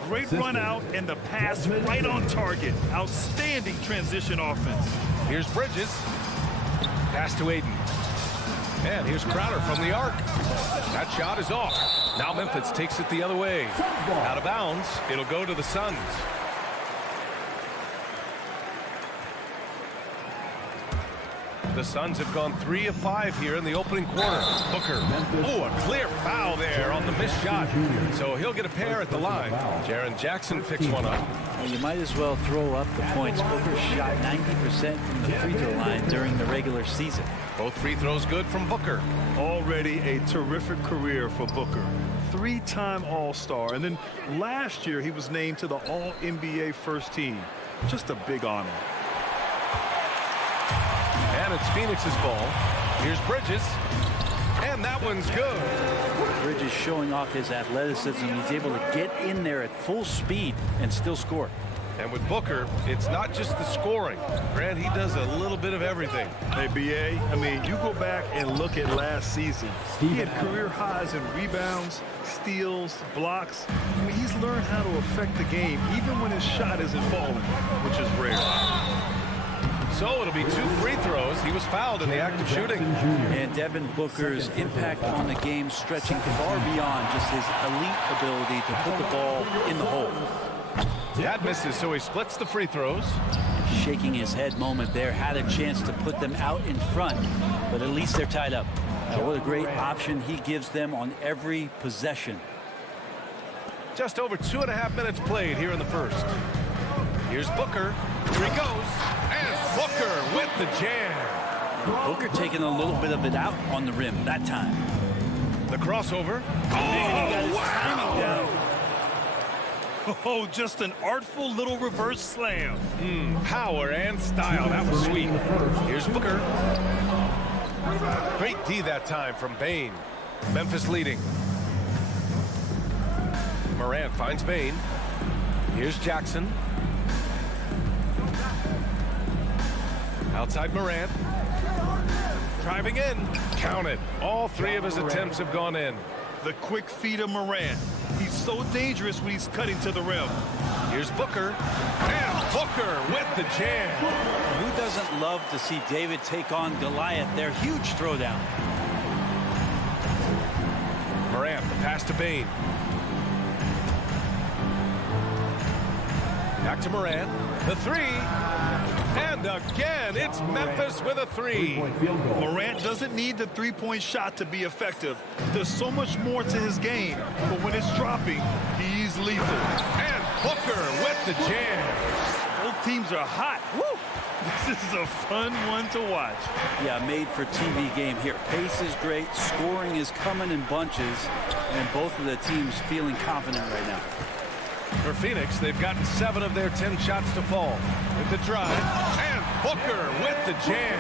Great run out and the pass right on target. Outstanding transition offense. Here's Bridges. Pass to Ayton. And here's Crowder from the arc. That shot is off. Now Memphis takes it the other way. Out of bounds. It'll go to the Suns. The Suns have gone 3 of 5 here in the opening quarter. Booker. Oh, a clear foul there on the missed shot. So he'll get a pair at the line. Jaren Jackson picks one up. Well, you might as well throw up the points. Booker shot 90% from the free throw line during the regular season. Both free throws good from Booker. Already a terrific career for Booker. 3-time All-Star. And then last year he was named to the All-NBA first team. Just a big honor. And it's Phoenix's ball. Here's Bridges. And that one's good. Bridges showing off his athleticism. He's able to get in there at full speed and still score. And with Booker, it's not just the scoring. Grant, he does a little bit of everything. Hey, BA, I mean, you go back and look at last season. He had career highs in rebounds, steals, blocks. I mean, he's learned how to affect the game even when his shot isn't falling, which is rare. So it'll be 2 free throws. He was fouled in the act of shooting. And Devin Booker's impact on the game stretching far beyond just his elite ability to put the ball in the hole. That misses, so he splits the free throws. Shaking his head moment there, had a chance to put them out in front, but at least they're tied up. What a great option he gives them on every possession. Just over 2.5 minutes played here in the first. Here's Booker. Here he goes. And Booker with the jam. Booker taking a little bit of it out on the rim that time. The crossover. Oh, wow. Oh, just an artful little reverse slam. Power and style. That was sweet. Here's Booker. Great D that time from Bane. Memphis leading. Morant finds Bane. Here's Jackson. Outside Morant. Driving in. Count it. All 3 of his attempts have gone in. The quick feet of Morant. He's so dangerous when he's cutting to the rim. Here's Booker. And Booker with the jam. Who doesn't love to see David take on Goliath? Their huge throwdown. Morant, the pass to Bane. Back to Morant, the three. And again, it's Memphis with a three. Morant doesn't need the three-point shot to be effective. There's so much more to his game, but when it's dropping, he's lethal. And Booker with the jam. Both teams are hot. Woo! This is a fun one to watch. Yeah, made for TV game here. Pace is great, scoring is coming in bunches, and both of the teams feeling confident right now. For Phoenix, they've gotten 7 of their 10 shots to fall. With the drive, and Booker with the jam.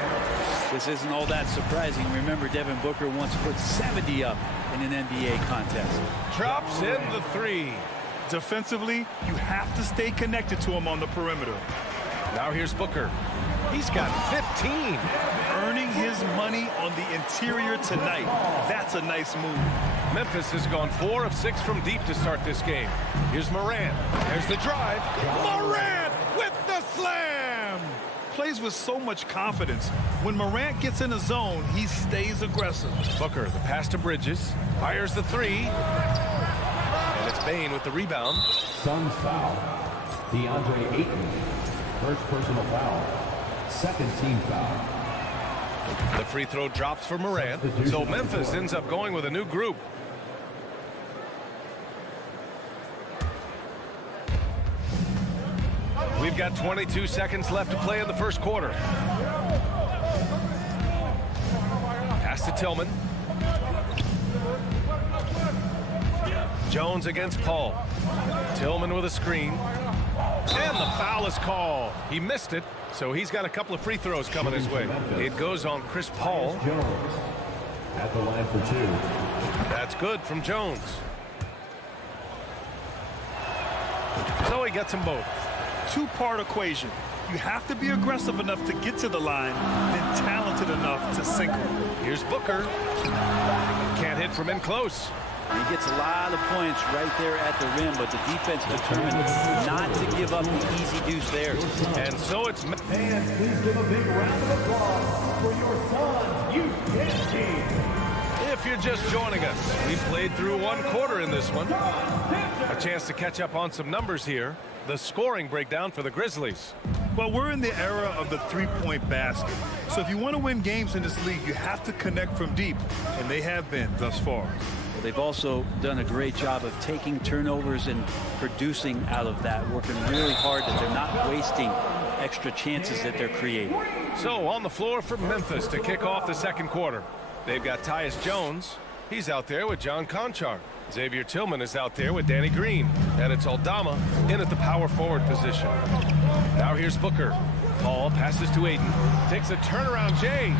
This isn't all that surprising. Remember, Devin Booker once put 70 up in an NBA contest. Drops in the three. Defensively, you have to stay connected to him on the perimeter. Now here's Booker. He's got 15. Earning his money on the interior tonight. That's a nice move. Memphis has gone 4 of 6 from deep to start this game. Here's Morant. There's the drive. Morant with the slam. Plays with so much confidence. When Morant gets in a zone, he stays aggressive. Booker, the pass to Bridges. Fires the three. And it's Bane with the rebound. Suns foul. DeAndre Ayton. First personal foul. Second team foul. The free throw drops for Morant. So Memphis ends up going with a new group. We've got 22 seconds left to play in the first quarter. Pass to Tillman. Jones against Paul. Tillman with a screen. And the foul is called. He missed it, so he's got a couple of free throws coming his way. It goes on Chris Paul. Jones at the line for 2. That's good from Jones. So he gets them both. Two-part equation. You have to be aggressive enough to get to the line, then talented enough to sink them. Here's Booker. Can't hit from in close. He gets a lot of points right there at the rim, but the defense determined not to give up the easy deuce there. And so it's... And please give a big round of applause for your Suns youth team. If you're just joining us, we played through one quarter in this one. A chance to catch up on some numbers here. The scoring breakdown for the Grizzlies. Well, we're in the era of the three-point basket. So if you want to win games in this league, you have to connect from deep, and they have been thus far. They've also done a great job of taking turnovers and producing out of that, working really hard that they're not wasting extra chances that they're creating. So on the floor for Memphis to kick off the second quarter. They've got Tyus Jones. He's out there with John Conchar. Xavier Tillman is out there with Danny Green. And it's Aldama in at the power forward position. Now here's Booker. Paul passes to Ayton. Takes a turnaround Jay.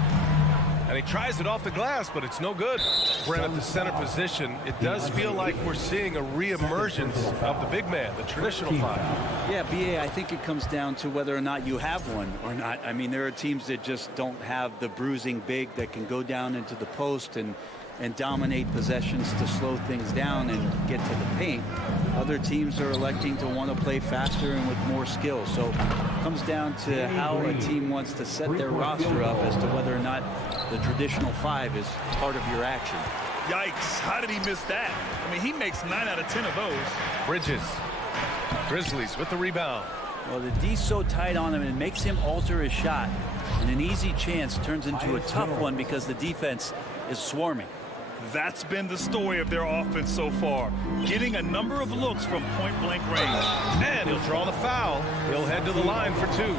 And he tries it off the glass, but it's no good. Brent at the center position. It does feel like we're seeing a re-emergence of the big man, the traditional five. Yeah, BA, I think it comes down to whether or not you have one or not. I mean, there are teams that just don't have the bruising big that can go down into the post and dominate possessions to slow things down and get to the paint. Other teams are electing to want to play faster and with more skill. So it comes down to how a team wants to set their roster up as to whether or not the traditional five is part of your action. Yikes, how did he miss that? I mean, he makes 9 out of 10 of those. Bridges. Grizzlies with the rebound. Well, the D's so tight on him, it makes him alter his shot. And an easy chance turns into a tough one because the defense is swarming. That's been the story of their offense so far, getting a number of looks from point-blank range. And he'll draw the foul. He'll head to the line for 2.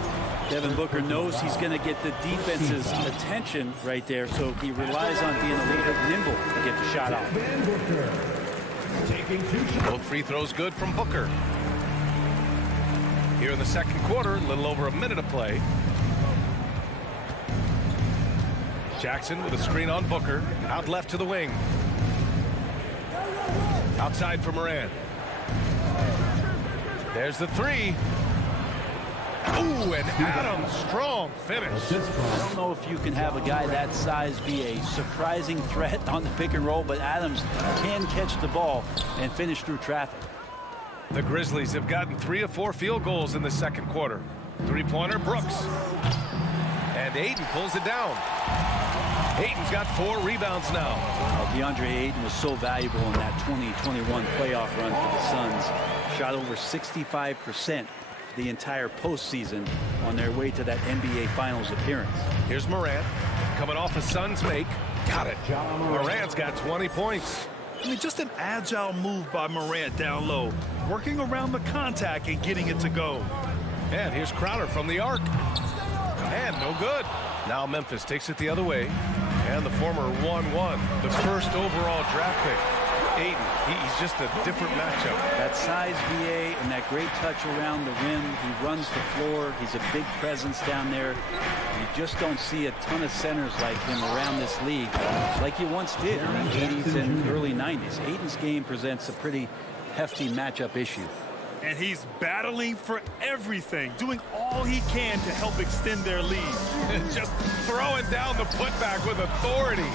Devin Booker knows he's going to get the defense's attention right there, so he relies on being a little bit nimble to get the shot off. Both free throws good from Booker. Here in the second quarter, a little over a minute of play. Jackson with a screen on Booker. Out left to the wing. Outside for Moran. There's the three. Ooh, and Adams, strong finish. I don't know if you can have a guy that size be a surprising threat on the pick and roll, but Adams can catch the ball and finish through traffic. The Grizzlies have gotten 3 of 4 field goals in the second quarter. Three-pointer, Brooks. And Ayton pulls it down. Ayton's got 4 rebounds now. DeAndre Ayton was so valuable in that 2021 playoff run for the Suns. Shot over 65% the entire postseason on their way to that NBA Finals appearance. Here's Morant coming off a Suns make. Got it. Morant's got 20 points. I mean, just an agile move by Morant down low, working around the contact and getting it to go. And here's Crowder from the arc. And no good. Now Memphis takes it the other way. And the former 1-1, the first overall draft pick. Ayton, he's just a different matchup. That size VA and that great touch around the rim. He runs the floor. He's a big presence down there. You just don't see a ton of centers like him around this league like you once did in the 80s and early 90s. Ayton's game presents a pretty hefty matchup issue. And he's battling for everything, doing all he can to help extend their lead. Just throwing down the putback with authority.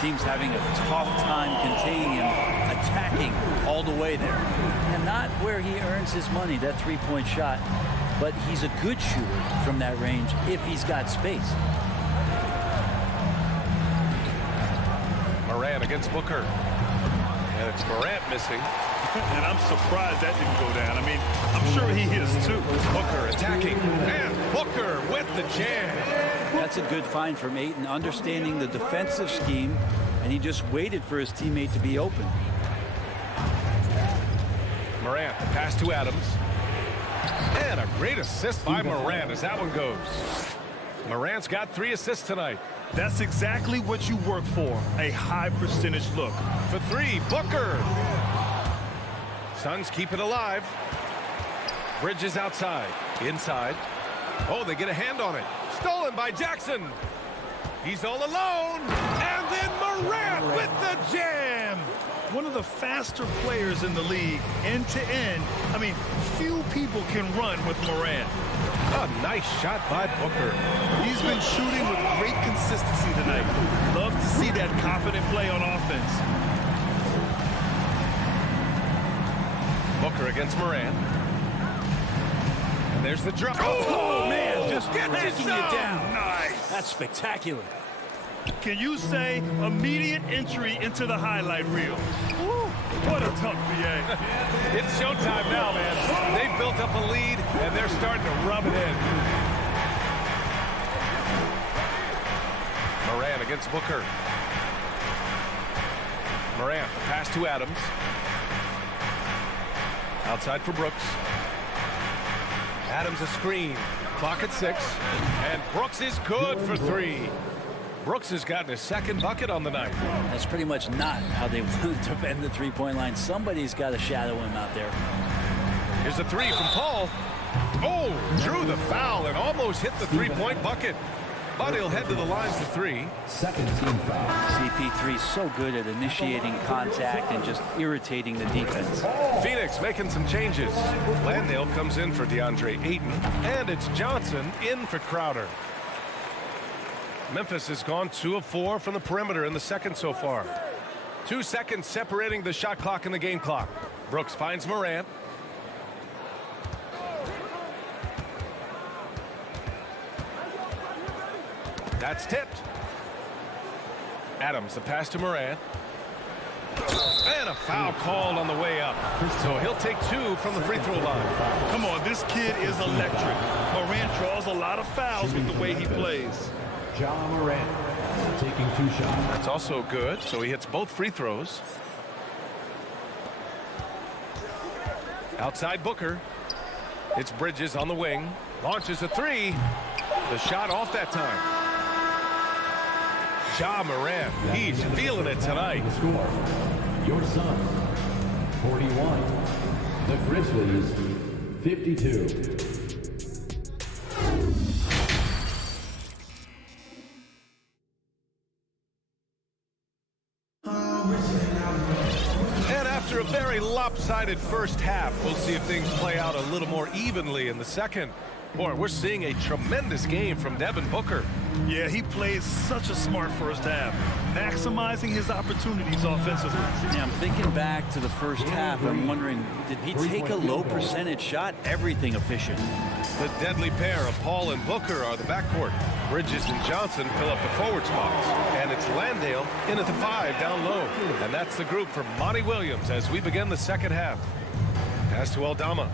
Team's having a tough time containing him, attacking all the way there. And not where he earns his money, that three-point shot, but he's a good shooter from that range if he's got space. Morant against Booker. And it's Morant missing. And I'm surprised that didn't go down. I mean, I'm sure he is too. Booker attacking. And Booker with the jam. That's a good find from Ayton, understanding the defensive scheme, and he just waited for his teammate to be open. Morant, the pass to Adams. And a great assist by Morant as that one goes. Morant's got 3 assists tonight. That's exactly what you work for, a high percentage look. For 3, Booker. Suns keep it alive. Bridges outside. Inside. Oh, they get a hand on it. Stolen by Jackson. He's all alone. And then Morant with the jam. One of the faster players in the league, end to end. I mean, few people can run with Morant. A nice shot by Booker. He's been shooting with great consistency tonight. Love to see that confident play on offense. Booker against Morant. And there's the drop. Oh man, just breaking you down. Nice. That's spectacular. Can you say immediate entry into the highlight reel? Woo, what a tough BA. It's showtime now, man. They've built up a lead, and they're starting to rub it in. Morant against Booker. Morant, pass to Adams. Outside for Brooks. Adams a screen. Clock at 6. And Brooks is good for 3. Brooks has gotten his 2nd bucket on the night. That's pretty much not how they want to defend the three-point line. Somebody's got to shadow him out there. Here's a 3 from Paul. Oh, drew the foul and almost hit the 3-point bucket. But he'll head to the lines to 3. Second team foul. CP3 so good at initiating contact and just irritating the defense. Phoenix making some changes. Landale comes in for DeAndre Ayton, and it's Johnson in for Crowder. Memphis has gone 2 of 4 from the perimeter in the second so far. 2 seconds separating the shot clock and the game clock. Brooks finds Morant. That's tipped. Adams, the pass to Morant. And a foul called on the way up. So he'll take 2 from the free throw line. Come on, this kid is electric. Morant draws a lot of fouls with the way he plays. John Morant taking 2 shots. That's also good. So he hits both free throws. Outside Booker. It's Bridges on the wing. Launches a 3. The shot off that time. Ja Morant, he's feeling it tonight. Score. Your Suns, 41. The Grizzlies, 52. And after a very lopsided first half, we'll see if things play out a little more evenly in the second. Boy, we're seeing a tremendous game from Devin Booker. Yeah, he plays such a smart first half, maximizing his opportunities offensively. Yeah, I'm thinking back to the first half. I'm wondering, did he take a low percentage shot? Everything efficient. The deadly pair of Paul and Booker are the backcourt. Bridges and Johnson fill up the forward spots. And it's Landale in at the 5 down low. And that's the group for Monty Williams as we begin the second half. Pass to Aldama.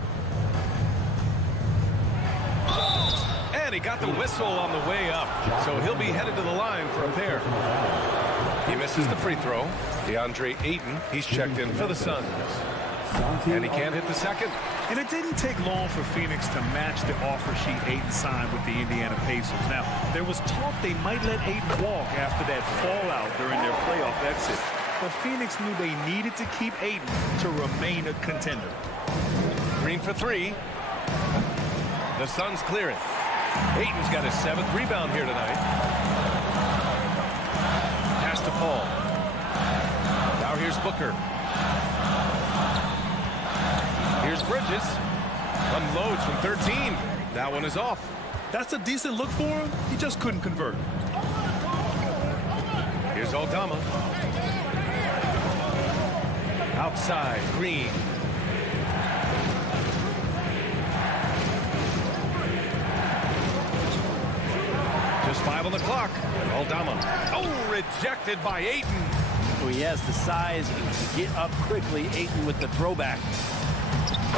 And he got the whistle on the way up. So he'll be headed to the line for a pair. He misses the free throw. DeAndre Ayton, he's checked in for the Suns. And he can't hit the second. And it didn't take long for Phoenix to match the offer sheet Ayton signed with the Indiana Pacers. Now, there was talk they might let Ayton walk after that fallout during their playoff exit. But Phoenix knew they needed to keep Ayton to remain a contender. Green for 3. The Suns clear it. Ayton's got his 7th rebound here tonight. Pass to Paul. Now here's Booker. Here's Bridges. Unloads from 13. That one is off. That's a decent look for him. He just couldn't convert. Here's Aldama. Outside, Green. Just 5 on the clock. Aldama. Oh, rejected by Ayton. Oh, he has the size and can get up quickly. Ayton with the throwback.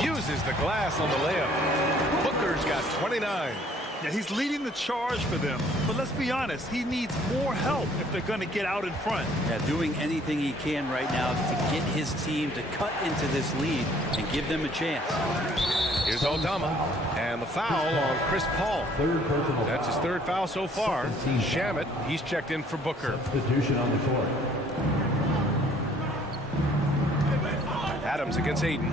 Uses the glass on the layup. Booker's got 29. Yeah, he's leading the charge for them. But let's be honest, he needs more help if they're going to get out in front. Yeah, doing anything he can right now to get his team to cut into this lead and give them a chance. Here's Aldama. And the foul on Chris Paul. That's his 3rd foul so far. Shamet, he's checked in for Booker. Substitution on the court. Adams against Ayton.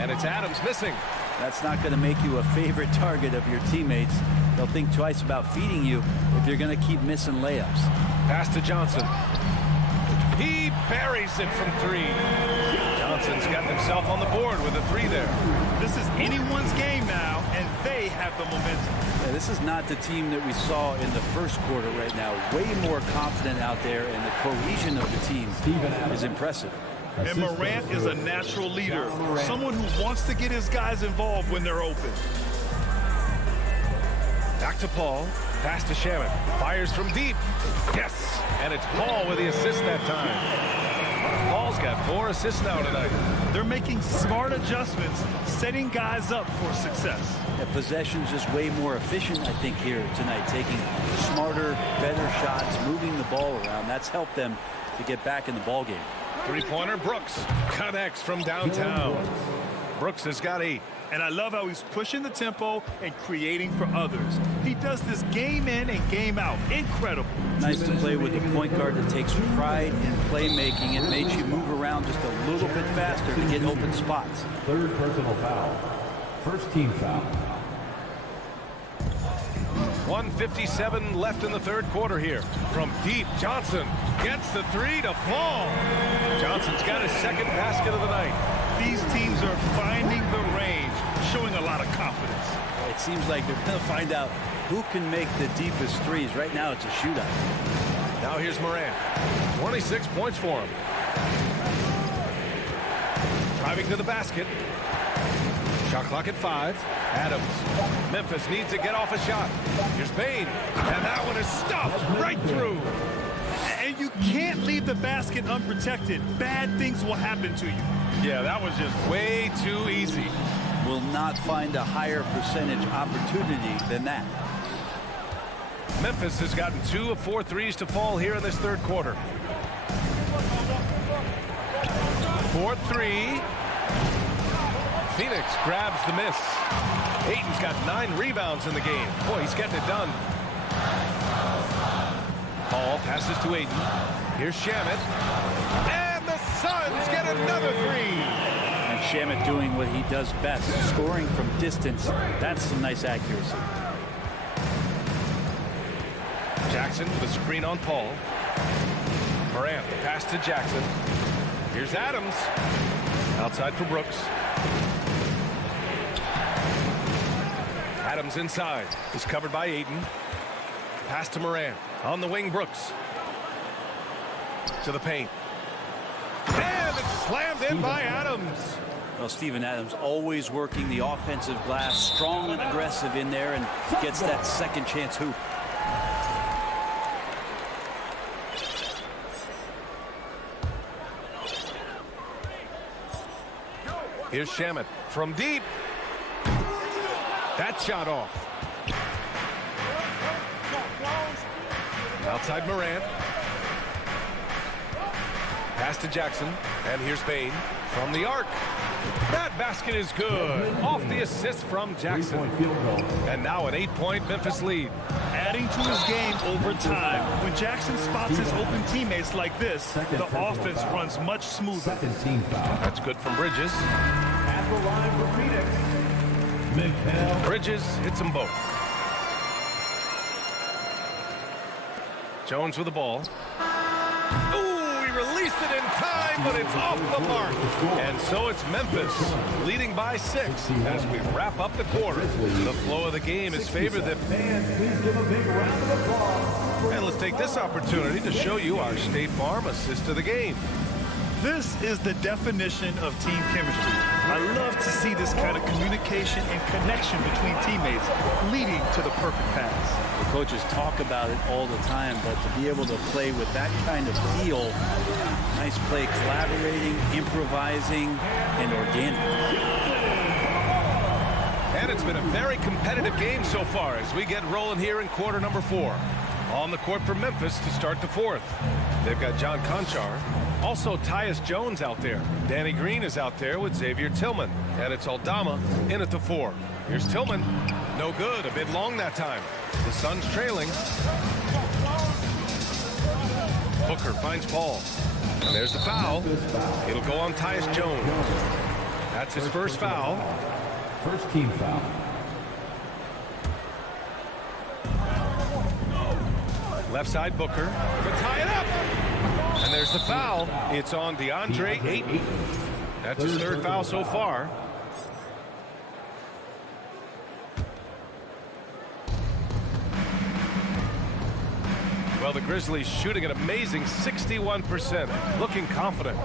And it's Adams missing. That's not going to make you a favorite target of your teammates. They'll think twice about feeding you if you're going to keep missing layups. Pass to Johnson. He buries it from 3. Johnson's got himself on the board with a 3 there. This is anyone's game now, and they have the momentum. Yeah, this is not the team that we saw in the first quarter right now. Way more confident out there, and the cohesion of the team is impressive. And Morant is a natural leader, someone who wants to get his guys involved when they're open. Back to Paul. Pass to Shamet. Fires from deep. Yes. And it's Paul with the assist that time. Paul's got 4 assists now tonight. They're making smart adjustments, setting guys up for success. The possession's just way more efficient, I think, here tonight. Taking smarter, better shots, moving the ball around. That's helped them to get back in the ball game. 3-pointer, Brooks connects from downtown. Brooks has got 8. And I love how he's pushing the tempo and creating for others. He does this game in and game out. Incredible. Nice to play with a point guard that takes pride in playmaking and makes you move around just a little bit faster to get open spots. 3rd personal foul. 1st team foul. 1:57 left in the 3rd quarter here. From deep, Johnson gets the 3 to fall. Johnson's got his 2nd basket of the night. These teams are finding the range, showing a lot of confidence. It seems like they're going to find out who can make the deepest threes. Right now, it's a shootout. Now here's Morant. 26 points for him. Driving to the basket. Shot clock at 5. Adams. Memphis needs to get off a shot. Here's Bane. And that one is stuffed right through. And you can't leave the basket unprotected. Bad things will happen to you. Yeah, that was just way too easy. Will not find a higher percentage opportunity than that. Memphis has gotten 2 of 4 threes to fall here in this 3rd quarter. 4-3. Phoenix grabs the miss. Ayton's got 9 rebounds in the game. Boy, he's getting it done. Paul passes to Ayton. Here's Shamet. And the Suns get another 3. And Shamet doing what he does best, scoring from distance. That's some nice accuracy. Jackson with a screen on Paul. Morant, the pass to Jackson. Here's Adams. Outside for Brooks. Adams inside. Is covered by Ayton. Pass to Morant. On the wing, Brooks. To the paint. And it's slammed in by Adams. Well, Steven Adams always working the offensive glass, strong and aggressive in there, and gets that second chance hoop. Here's Shamet from deep. That shot off. Outside Morant. Pass to Jackson. And here's Bain from the arc. That basket is good. Off the assist from Jackson. And now an 8-point Memphis lead. Adding to his game over time. When Jackson spots his open teammates like this, the offense runs much smoother. That's good from Bridges. At the line for Phoenix, Bridges hits them both. Jones with the ball. Ooh, he released it in time, but it's off the mark. And so it's Memphis leading by 6 as we wrap up the quarter. The flow of the game has favored them. And let's take this opportunity to show you our State Farm assist of the game. This is the definition of team chemistry. I love to see this kind of communication and connection between teammates leading to the perfect pass. The coaches talk about it all the time, but to be able to play with that kind of feel, nice play, collaborating, improvising, and organic. And it's been a very competitive game so far as we get rolling here in quarter number 4. On the court for Memphis to start the 4th. They've got John Conchar. Also Tyus Jones out there. Danny Green is out there with Xavier Tillman. And it's Aldama in at the 4. Here's Tillman. No good. A bit long that time. The Suns trailing. Booker finds Paul. And there's the foul. It'll go on Tyus Jones. That's his first foul. First team foul. Left side Booker to tie it up. And there's the foul. It's on DeAndre Ayton. That's his 3rd foul so far. Well, the Grizzlies shooting an amazing 61%. Looking confident.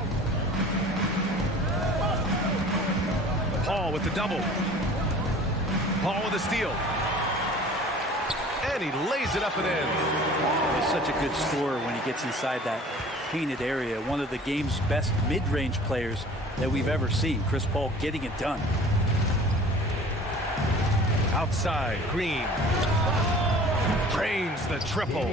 Paul with the double. Paul with a steal. And he lays it up and in. He's such a good scorer when he gets inside that painted area. One of the game's best mid-range players that we've ever seen. Chris Paul getting it done. Outside, Green. Drains the triple.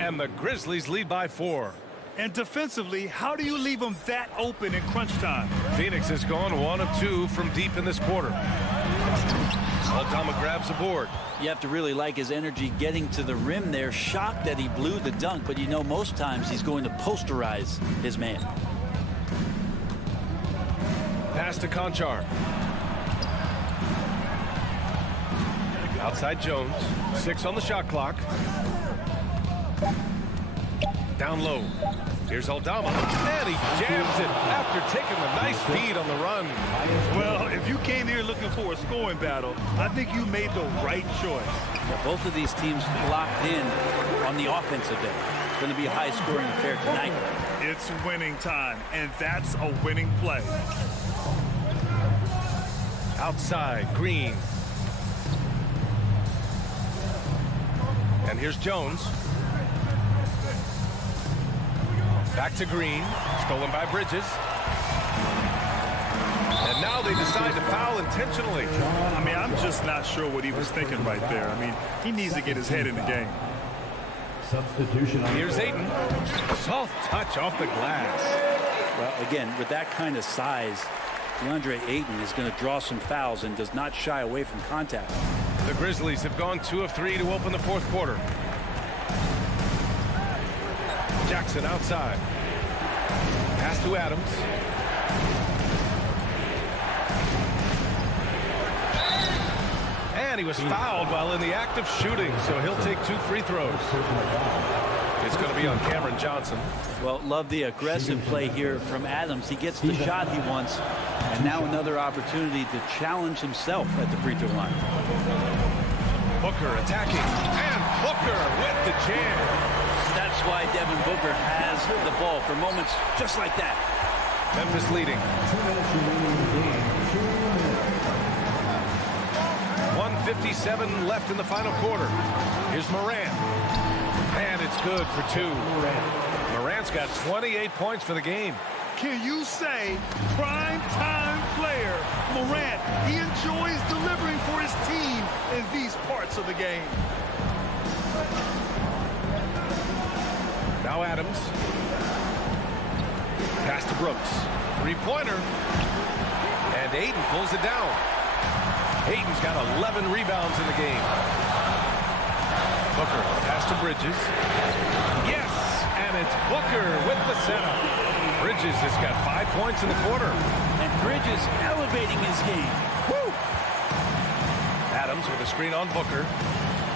And the Grizzlies lead by 4. And defensively, how do you leave them that open in crunch time? Phoenix has gone 1 of 2 from deep in this quarter. Aldama grabs the board. You have to really like his energy getting to the rim there. Shocked that he blew the dunk, but you know most times he's going to posterize his man. Pass to Conchar. Outside Jones. 6 on the shot clock. Down low. Here's Aldama. And he jams it after taking the nice feed on the run. Well, if you came here looking for a scoring battle, I think you made the right choice. Yeah, both of these teams locked in on the offensive end. It's going to be a high-scoring affair tonight. It's winning time, and that's a winning play. Outside, Green. And here's Jones. Back to Green. Stolen by Bridges. And now they decide to foul intentionally. I mean, I'm just not sure what he was thinking right there. I mean, he needs to get his head in the game. Substitution. Here's Ayton. Soft touch off the glass. Well, again, with that kind of size, DeAndre Ayton is going to draw some fouls and does not shy away from contact. The Grizzlies have gone 2 of 3 to open the 4th quarter. Jackson outside. Pass to Adams. And he was fouled while in the act of shooting, so he'll take 2 free throws. It's going to be on Cameron Johnson. Well, love the aggressive play here from Adams. He gets the shot he wants, and now another opportunity to challenge himself at the free throw line. Booker attacking, and Booker with the jam. That's why Devin Booker has the ball for moments just like that. Memphis leading. 1:57 left in the final quarter. Here's Morant. And it's good for two. Morant's got 28 points for the game. Can you say prime time player Morant? He enjoys delivering for his team in these parts of the game. Now Adams. Pass to Brooks. Three-pointer. And Ayton pulls it down. Ayton's got 11 rebounds in the game. Booker, pass to Bridges. Yes! And it's Booker with the setup. Bridges has got 5 points in the quarter. And Bridges elevating his game. Woo! Adams with a screen on Booker.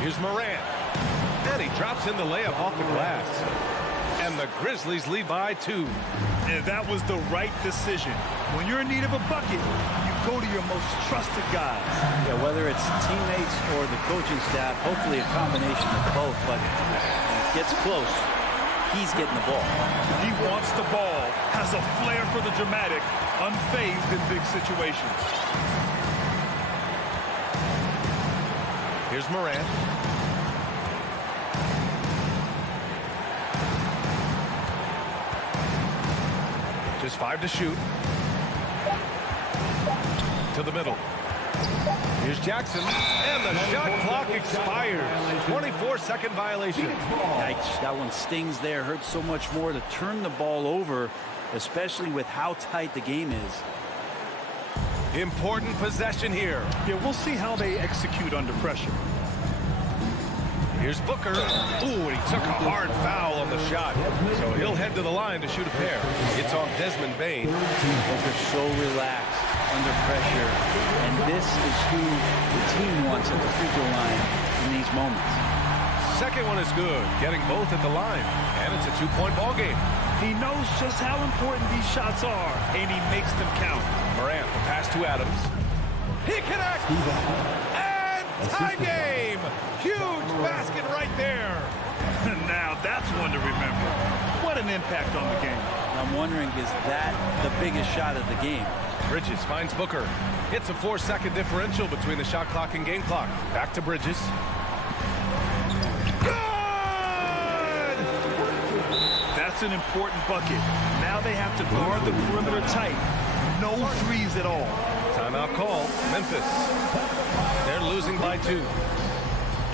Here's Morant. And he drops in the layup off the glass. And the Grizzlies lead by 2. And that was the right decision. When you're in need of a bucket, you go to your most trusted guys. Yeah, whether it's teammates or the coaching staff, hopefully a combination of both, but when it gets close, he's getting the ball. He wants the ball, has a flair for the dramatic, unfazed in big situations. Here's Morant. Just 5 to shoot. To the middle. Here's Jackson. And the shot clock expires. 24-second violation. Yikes, that one stings there. Hurts so much more to turn the ball over, especially with how tight the game is. Important possession here. Yeah, we'll see how they execute under pressure. Here's Booker. Ooh, and he took a hard foul on the shot. So he'll head to the line to shoot a pair. It's on Desmond Bane. Booker's so relaxed under pressure, and this is who the team wants at the free throw line in these moments. Second one is good, getting both at the line, and it's a 2-point ball game. He knows just how important these shots are, and he makes them count. Morant, the pass to Adams. He connects! And tie game! Huge basket right there! Now that's one to remember. What an impact on the game. I'm wondering, is that the biggest shot of the game? Bridges finds Booker. It's a 4-second differential between the shot clock and game clock. Back to Bridges. Good! That's an important bucket. Now they have to guard the perimeter tight. No threes at all. Timeout call. Memphis. They're losing by 2.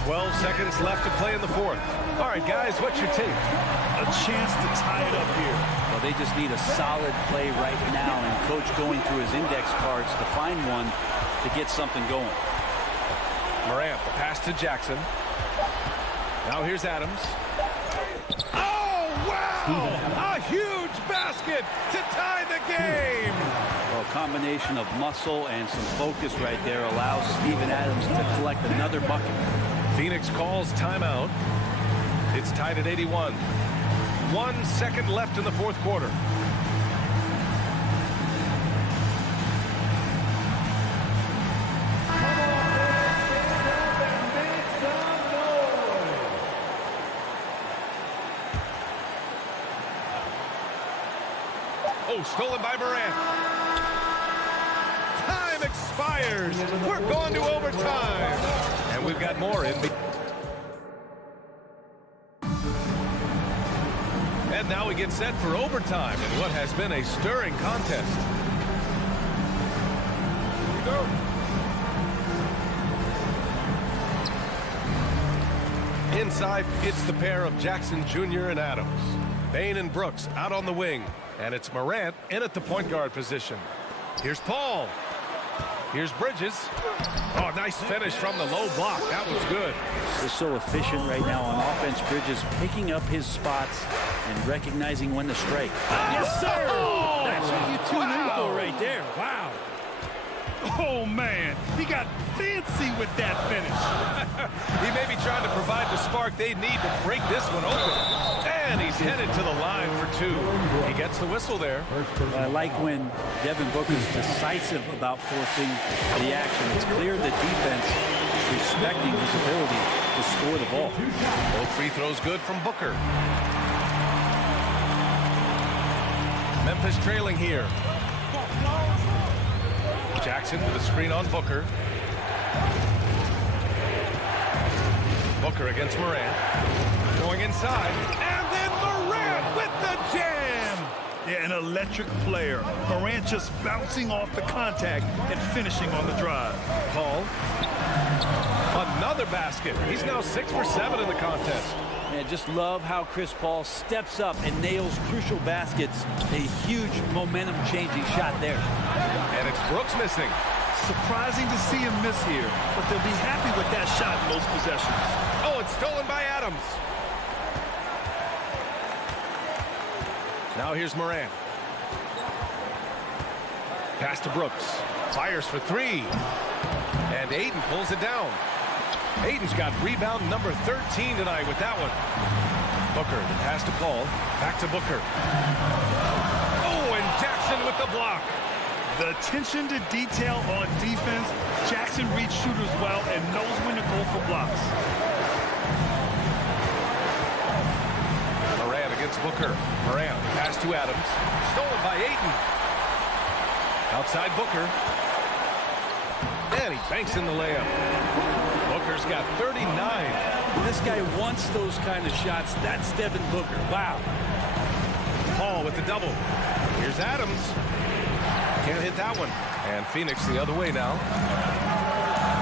12 seconds left to play in the fourth. All right, guys, what's your take? A chance to tie it up here. Well, they just need a solid play right now, and Coach going through his index cards to find one to get something going. Morant, the pass to Jackson. Now here's Adams. Oh, wow! A huge basket to tie the game! Well, a combination of muscle and some focus right there allows Steven Adams to collect another bucket. Phoenix calls timeout. It's tied at 81. 1 second left in the fourth quarter. Oh, stolen by Morant. Time expires. We're going to overtime. And we've got more in the... And now we get set for overtime in what has been a stirring contest. Here we go. Inside, it's the pair of Jackson Jr. and Adams. Bane and Brooks out on the wing. And it's Morant in at the point guard position. Here's Paul. Here's Bridges. Oh, nice finish from the low block. That was good. They're so efficient right now on offense. Bridges picking up his spots and recognizing when to strike. Yes, sir! Oh, that's what you tune in for right there. Wow. Oh, man. He got fancy with that finish. He may be trying to provide the spark they need to break this one open. And he's headed to the line for 2. He gets the whistle there. I like when Devin Booker's decisive about forcing the action. It's clear the defense is respecting his ability to score the ball. Both free throws good from Booker. Memphis trailing here. Jackson with a screen on Booker. Booker against Morant. Going inside. And then Morant with the jam. Yeah, an electric player. Morant just bouncing off the contact and finishing on the drive. Paul. Another basket. He's now 6 for 7 in the contest. And just love how Chris Paul steps up and nails crucial baskets. A huge momentum-changing shot there. And it's Brooks missing. Surprising to see him miss here, but they'll be happy with that shot in most possessions. Oh, it's stolen by Adams. Now here's Morant. Pass to Brooks. Fires for 3. And Ayton pulls it down. Ayton's got rebound number 13 tonight with that one. Booker, the pass to Paul. Back to Booker. Oh, and Jackson with the block. The attention to detail on defense. Jackson reads shooters well and knows when to go for blocks. Morant against Booker. Morant, pass to Adams. Stolen by Ayton. Outside Booker. And he banks in the layup. Booker's got 39. This guy wants those kind of shots. That's Devin Booker. Wow. Paul with the double. Here's Adams. Can't hit that one. And Phoenix the other way now.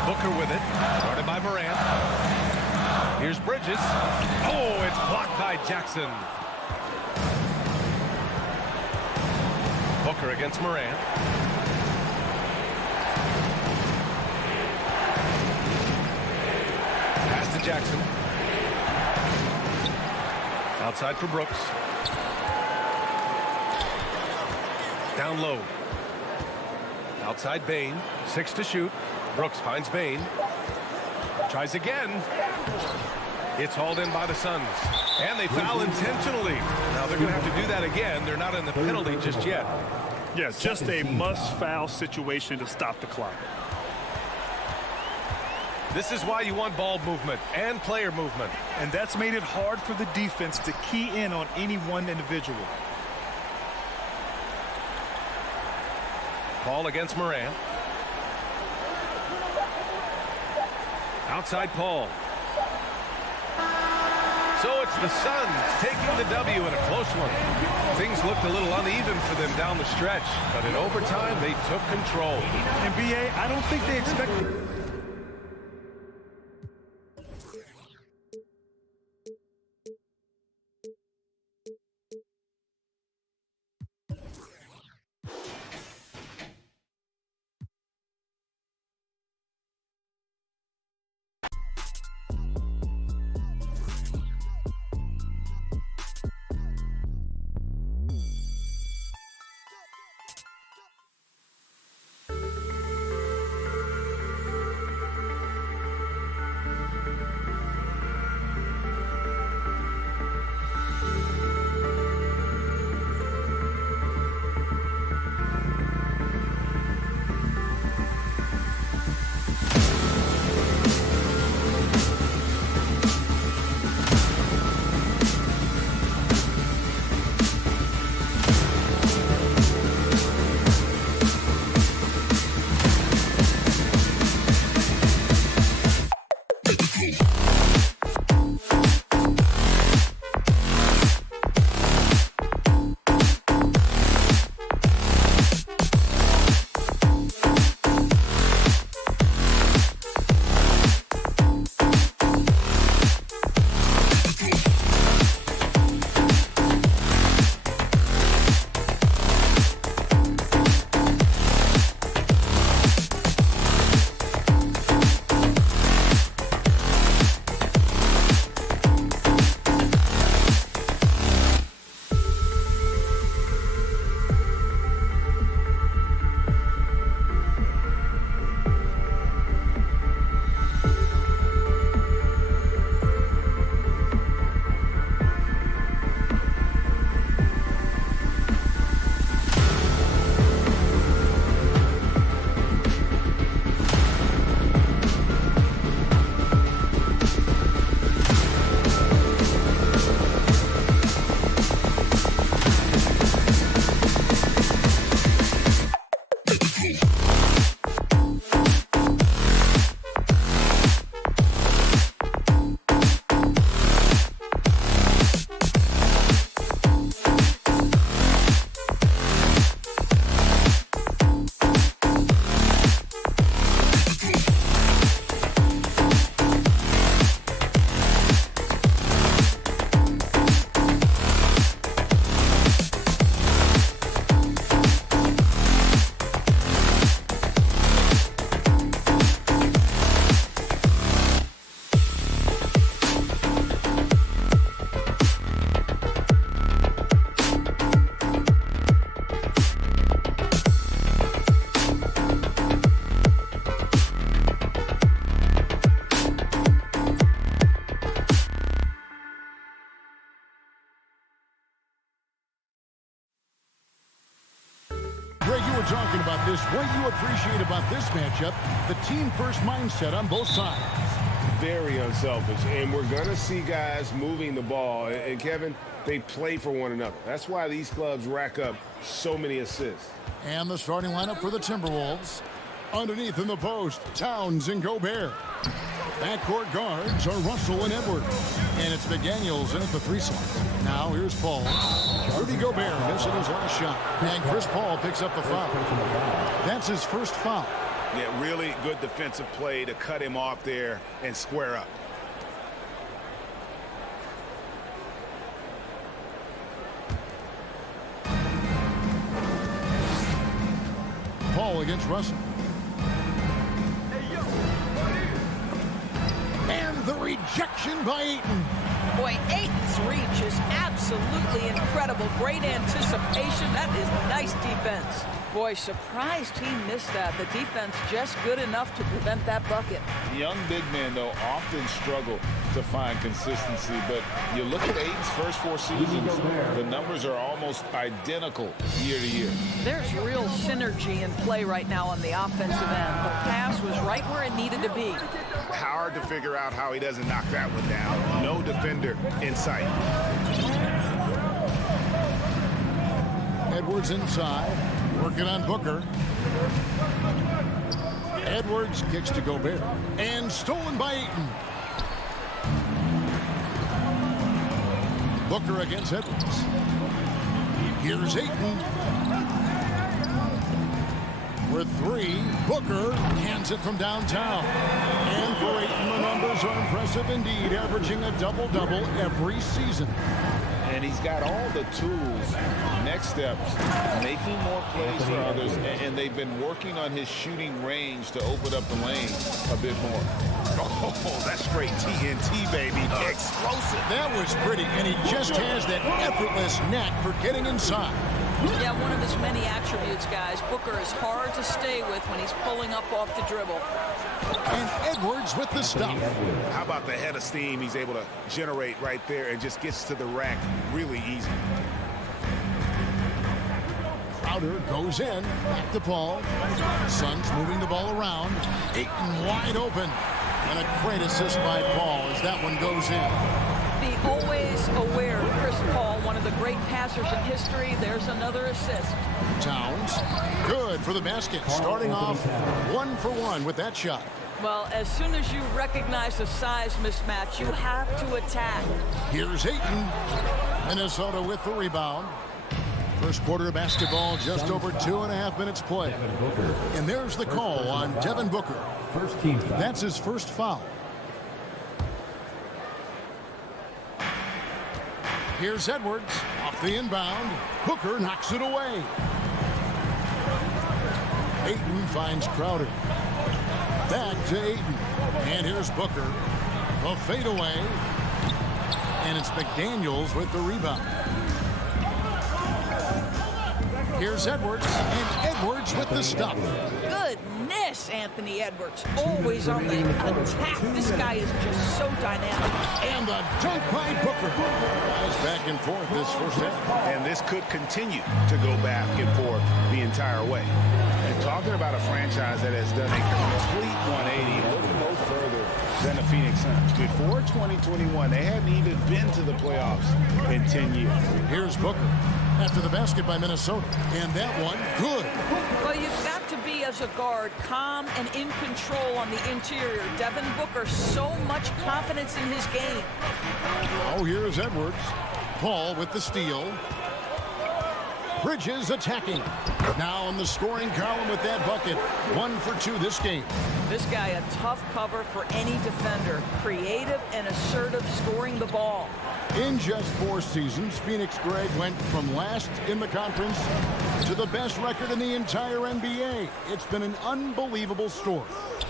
Booker with it. Started by Morant. Here's Bridges. Oh, it's blocked by Jackson. Booker against Morant. Pass to Jackson. Outside for Brooks. Down low. Outside Bane. 6 to shoot. Brooks finds Bane. Tries again. It's hauled in by the Suns. And they foul intentionally. Now they're going to have to do that again. They're not in the penalty just yet. Yes, just a must-foul situation to stop the clock. This is why you want ball movement and player movement. And that's made it hard for the defense to key in on any one individual. Paul against Morant. Outside Paul. So it's the Suns taking the W in a close one. Things looked a little uneven for them down the stretch, but in overtime they took control. NBA, I don't think they expected. we're talking about this, what you appreciate about this matchup, the team-first mindset on both sides. Very unselfish, and we're going to see guys moving the ball. And Kevin, they play for one another. That's why these clubs rack up so many assists. And the starting lineup for the Timberwolves. Underneath in the post, Towns and Gobert. Backcourt guards are Russell and Edwards. And it's McDaniels in at the 3 slot. Now here's Paul. Rudy Gobert missing his last shot. And Chris Paul picks up the foul. That's his first foul. Yeah, really good defensive play to cut him off there and square up. Paul against Russell. And the rejection by Ayton. Boy, Ayton's reach is absolutely incredible. Great anticipation. That is nice defense. Boy, surprised he missed that. The defense just good enough to prevent that bucket. Young big men, though, often struggle to find consistency. But you look at Ayton's first 4 seasons, the numbers are almost identical year to year. There's real synergy in play right now on the offensive end. The pass was right where it needed to be. Hard to figure out how he doesn't knock that one down. No defender in sight. Edwards inside, working on Booker. Edwards kicks to Gobert. And stolen by Ayton. Booker against Edwards. Here's Ayton. With 3, Booker cans it from downtown. And for Ayton, the numbers are impressive indeed, averaging a double-double every season. And he's got all the tools, next steps, making more plays for others, and they've been working on his shooting range to open up the lane a bit more. Oh, that's straight TNT, baby. Explosive. That was pretty, and he just has that effortless knack for getting inside. Yeah, one of his many attributes, guys. Booker is hard to stay with when he's pulling up off the dribble. And Edwards with the stop. How about the head of steam he's able to generate right there and just gets to the rack really easy. Crowder goes in, back to Paul. Suns moving the ball around. Ayton wide open. And a great assist by Paul as that one goes in. The always aware Chris Paul, one of the great passers in history. There's another assist. Towns, good for the basket. Starting off 1 for 1 with that shot. Well, as soon as you recognize the size mismatch, you have to attack. Here's Ayton. Minnesota with the rebound. First quarter of basketball, just over 2.5 minutes play. And there's the call on Devin Booker. First team foul. That's his first foul. Here's Edwards off the inbound. Booker knocks it away. Ayton finds Crowder. Back to Ayton. And here's Booker. A fadeaway. And it's McDaniels with the rebound. Here's Edwards. And Edwards with the stop. Goodness, Anthony Edwards. Always on the attack. This guy is just so dynamic. And the dunk by Booker. Guys back and forth this first half. And this could continue to go back and forth the entire way. And talking about a franchise that has done a complete 180, look no further than the Phoenix Suns. Before 2021, they hadn't even been to the playoffs in 10 years. Here's Booker after the basket by Minnesota. And that one, good. Well, you've got to be, as a guard, calm and in control on the interior. Devin Booker, so much confidence in his game. Oh, here's Edwards. Paul with the steal. Bridges attacking. Now in the scoring column with that bucket. 1 for 2 this game. This guy, a tough cover for any defender. Creative and assertive, scoring the ball. In just 4 seasons, Phoenix, Greg, went from last in the conference to the best record in the entire NBA. It's been an unbelievable story.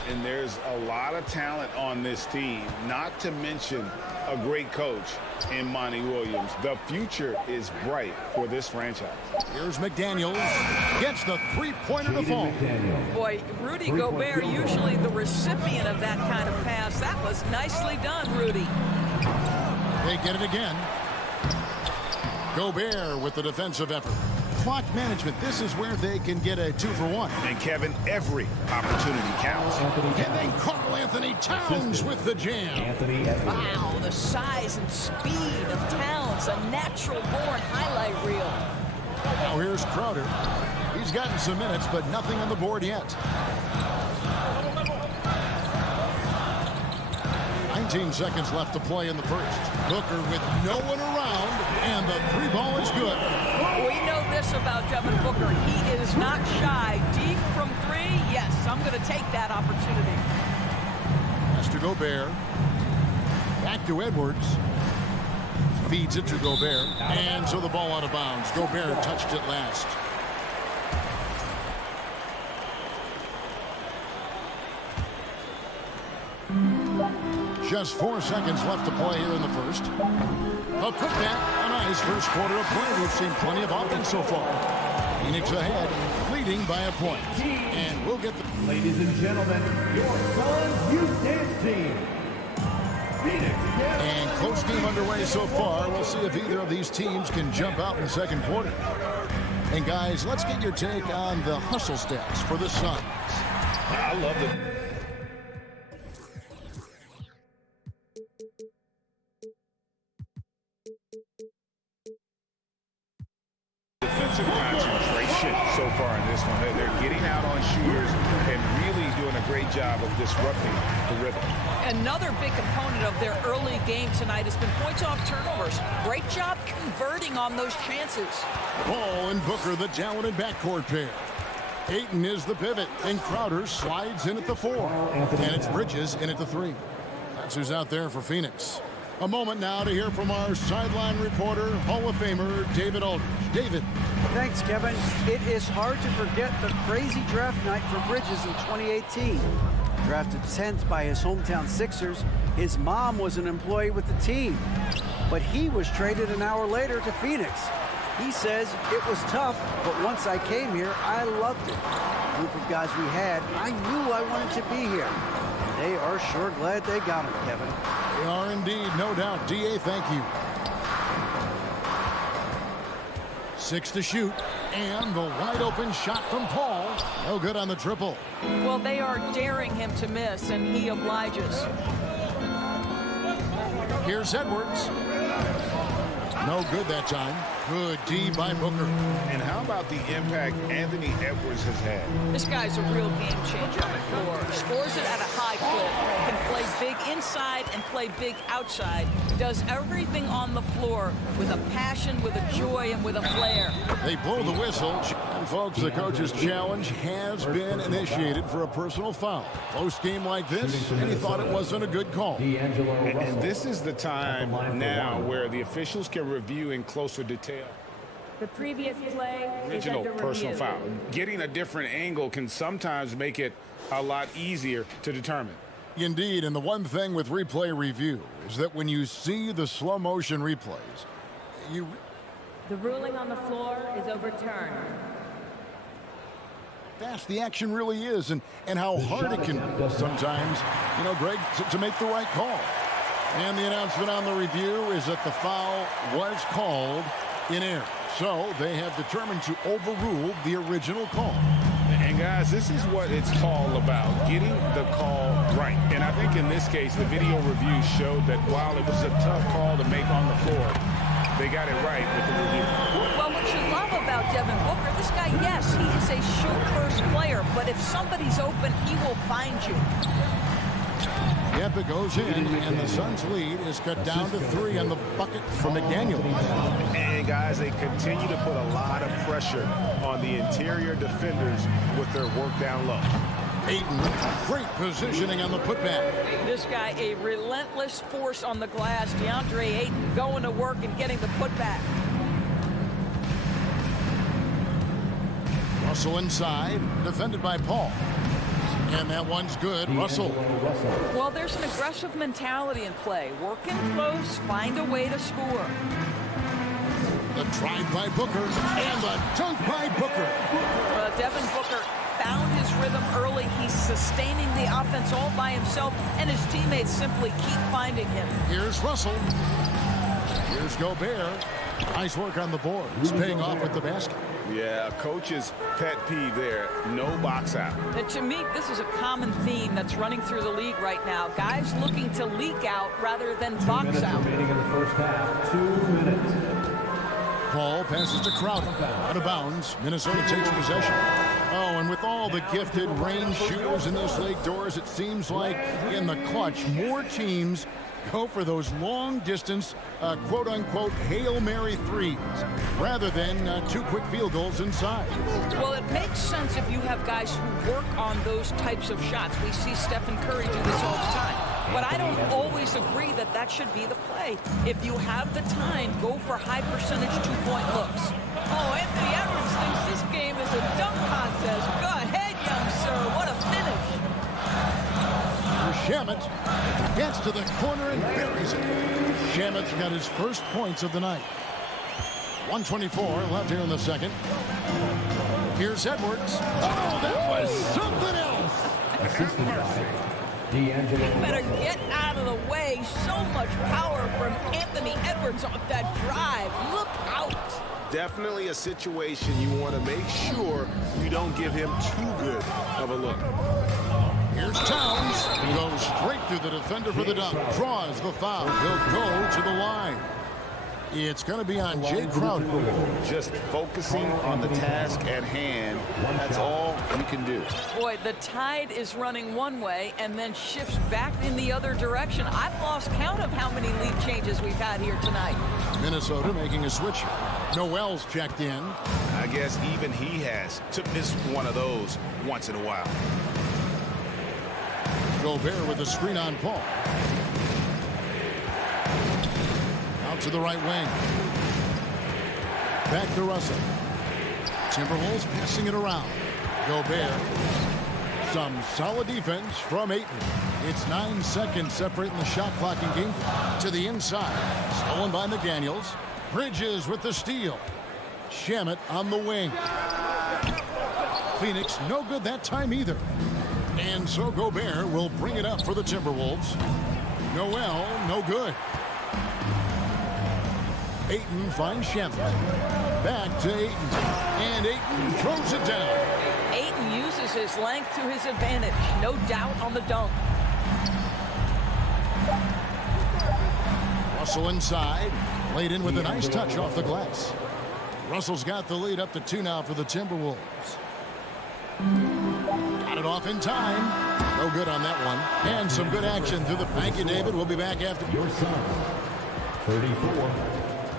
And there's a lot of talent on this team, not to mention a great coach in Monty Williams. The future is bright for this franchise. Here's McDaniels. Gets the three-pointer to fall. Boy, Rudy Gobert, usually the recipient of that kind of pass. That was nicely done, Rudy. They get it again. Gobert with the defensive effort. clock management. This is where they can get a 2-for-1. And Kevin, every opportunity counts. And then Karl Anthony Towns with the jam. Wow, the size and speed of Towns, a natural-born highlight reel. Now here's Crowder. He's gotten some minutes, but nothing on the board yet. 19 seconds left to play in the first. Booker with no one around, and the 3-ball is good. We know this about Devin Booker. He is not shy. Deep from 3, yes, I'm going to take that opportunity. Pass to Gobert. Back to Edwards. Feeds it to Gobert. And so the ball out of bounds. Gobert touched it last. Just 4 seconds left to play here in the first. A putback, a nice first quarter of play. We've seen plenty of offense so far. Phoenix ahead, leading by a point. And we'll get the... Ladies and gentlemen, your Suns Youth Dance Team. Phoenix. And close game underway so far. We'll see if either of these teams can jump out in the second quarter. And guys, let's get your take on the hustle stats for the Suns. I love it. Defensive concentration so far in this one. They're getting out on shooters and really doing a great job of disrupting the rhythm. Another big component of their early game tonight has been points off turnovers. Great job converting on those chances. Ball and Booker, the talented backcourt pair. Ayton is the pivot, and Crowder slides in at the 4. And it's Bridges in at the 3. That's who's out there for Phoenix. A moment now to hear from our sideline reporter, Hall of Famer David Aldridge. David. Thanks, Kevin. It is hard to forget the crazy draft night for Bridges in 2018. Drafted 10th by his hometown Sixers, his mom was an employee with the team. But he was traded an hour later to Phoenix. He says it was tough, but once I came here, I loved it. The group of guys we had, I knew I wanted to be here. And they are sure glad they got him, Kevin. They are indeed, no doubt. D.A., thank you. 6 to shoot, and the wide open shot from Paul. No good on the triple. Well, they are daring him to miss, and he obliges. Here's Edwards. No good that time. Good D by Booker. And how about the impact Anthony Edwards has had? This guy's a real game changer on the floor. Scores it at a high clip. Can play big inside and play big outside. Does everything on the floor with a passion, with a joy, and with a flair. They blow the whistle. And folks, the coach's challenge has been initiated for a personal foul. Close game like this, and he thought it wasn't a good call. And this is the time now where the officials can review in closer detail. The previous play Original is under personal review. foul. Getting a different angle can sometimes make it a lot easier to determine. Indeed, and the one thing with replay review is that when you see the slow motion replays, The ruling on the floor is overturned. fast the action really is and how hard it can be sometimes, Greg, to make the right call. And the announcement on the review is that the foul was called in error. So they have determined to overrule the original call. And guys, this is what it's all about, getting the call right. And I think in this case, the video review showed that while it was a tough call to make on the floor, they got it right with the review. Well, what you love about Devin Booker, this guy, yes, he is a shoot-first player, but if somebody's open, he will find you. Yep, it goes in, and the Suns' lead is cut down to 3 on the bucket from McDaniel. And guys, they continue to put a lot of pressure on the interior defenders with their work down low. Ayton, great positioning on the putback. This guy, a relentless force on the glass. DeAndre Ayton going to work and getting the putback. Russell inside, defended by Paul. And that one's good. Russell. Well, there's an aggressive mentality in play. Working close, find a way to score. The drive by Booker and the dunk by Booker. Devin Booker found his rhythm early. He's sustaining the offense all by himself, and his teammates simply keep finding him. Here's Russell. Here's Gobert. Nice work on the boards, paying off with the basket. Yeah, a coach's pet peeve there. No box out. And to me, this is a common theme that's running through the league right now. Guys looking to leak out rather than box out. Remaining in the first half. 2 minutes. Ball passes to Crowder. Out of bounds. Minnesota takes possession. Oh, and with all the gifted range shooters in this league, Doors, it seems like in the clutch, more teams go for those long-distance, quote-unquote, Hail Mary threes rather than 2 quick field goals inside. Well, it makes sense if you have guys who work on those types of shots. We see Stephen Curry do this all the time. But I don't always agree that that should be the play. If you have the time, go for high-percentage 2-point looks. Oh, Anthony Edwards thinks this game is a dunk contest. Go ahead, young sir. What a finish. Shamet gets to the corner and buries it. Shamet's got his first points of the night. 1:24 left here in the second. Here's Edwards. Oh, that was something else. You better get out of the way. So much power from Anthony Edwards off that drive. Look out. Definitely a situation you want to make sure you don't give him too good of a look. Here's Towns. Goes straight through the defender for the dunk. Draws the foul. He'll go to the line. It's going to be on Jay Crowder. Just focusing on the task at hand. That's all you can do. Boy, the tide is running one way and then shifts back in the other direction. I've lost count of how many lead changes we've had here tonight. Minnesota making a switch. Noel's checked in. I guess even he has to miss one of those once in a while. Gobert with the screen on Paul. Out to the right wing. Back to Russell. Timberwolves passing it around. Gobert. Some solid defense from Ayton. It's 9 seconds separating the shot clock and game to the inside. Stolen by McDaniels. Bridges with the steal. Shamet on the wing. Phoenix no good that time either. And so Gobert will bring it up for the Timberwolves. Noel, no good. Ayton finds Shamet. Back to Ayton. And Ayton throws it down. Ayton uses his length to his advantage. No doubt on the dunk. Russell inside. Laid in with a nice touch off the glass. Russell's got the lead up to 2 now for the Timberwolves. Got it off in time. No good on that one. And some good action through the. Thank you, David. We'll be back after. Your son, 34.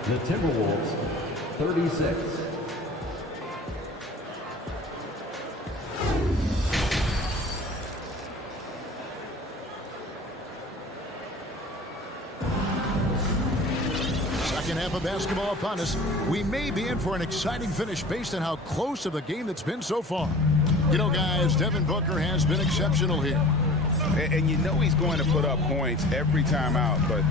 The Timberwolves, 36. Second half of basketball upon us. We may be in for an exciting finish based on how close of a game that's been so far. You know, guys, Devin Booker has been exceptional here. And you know he's going to put up points every time out, but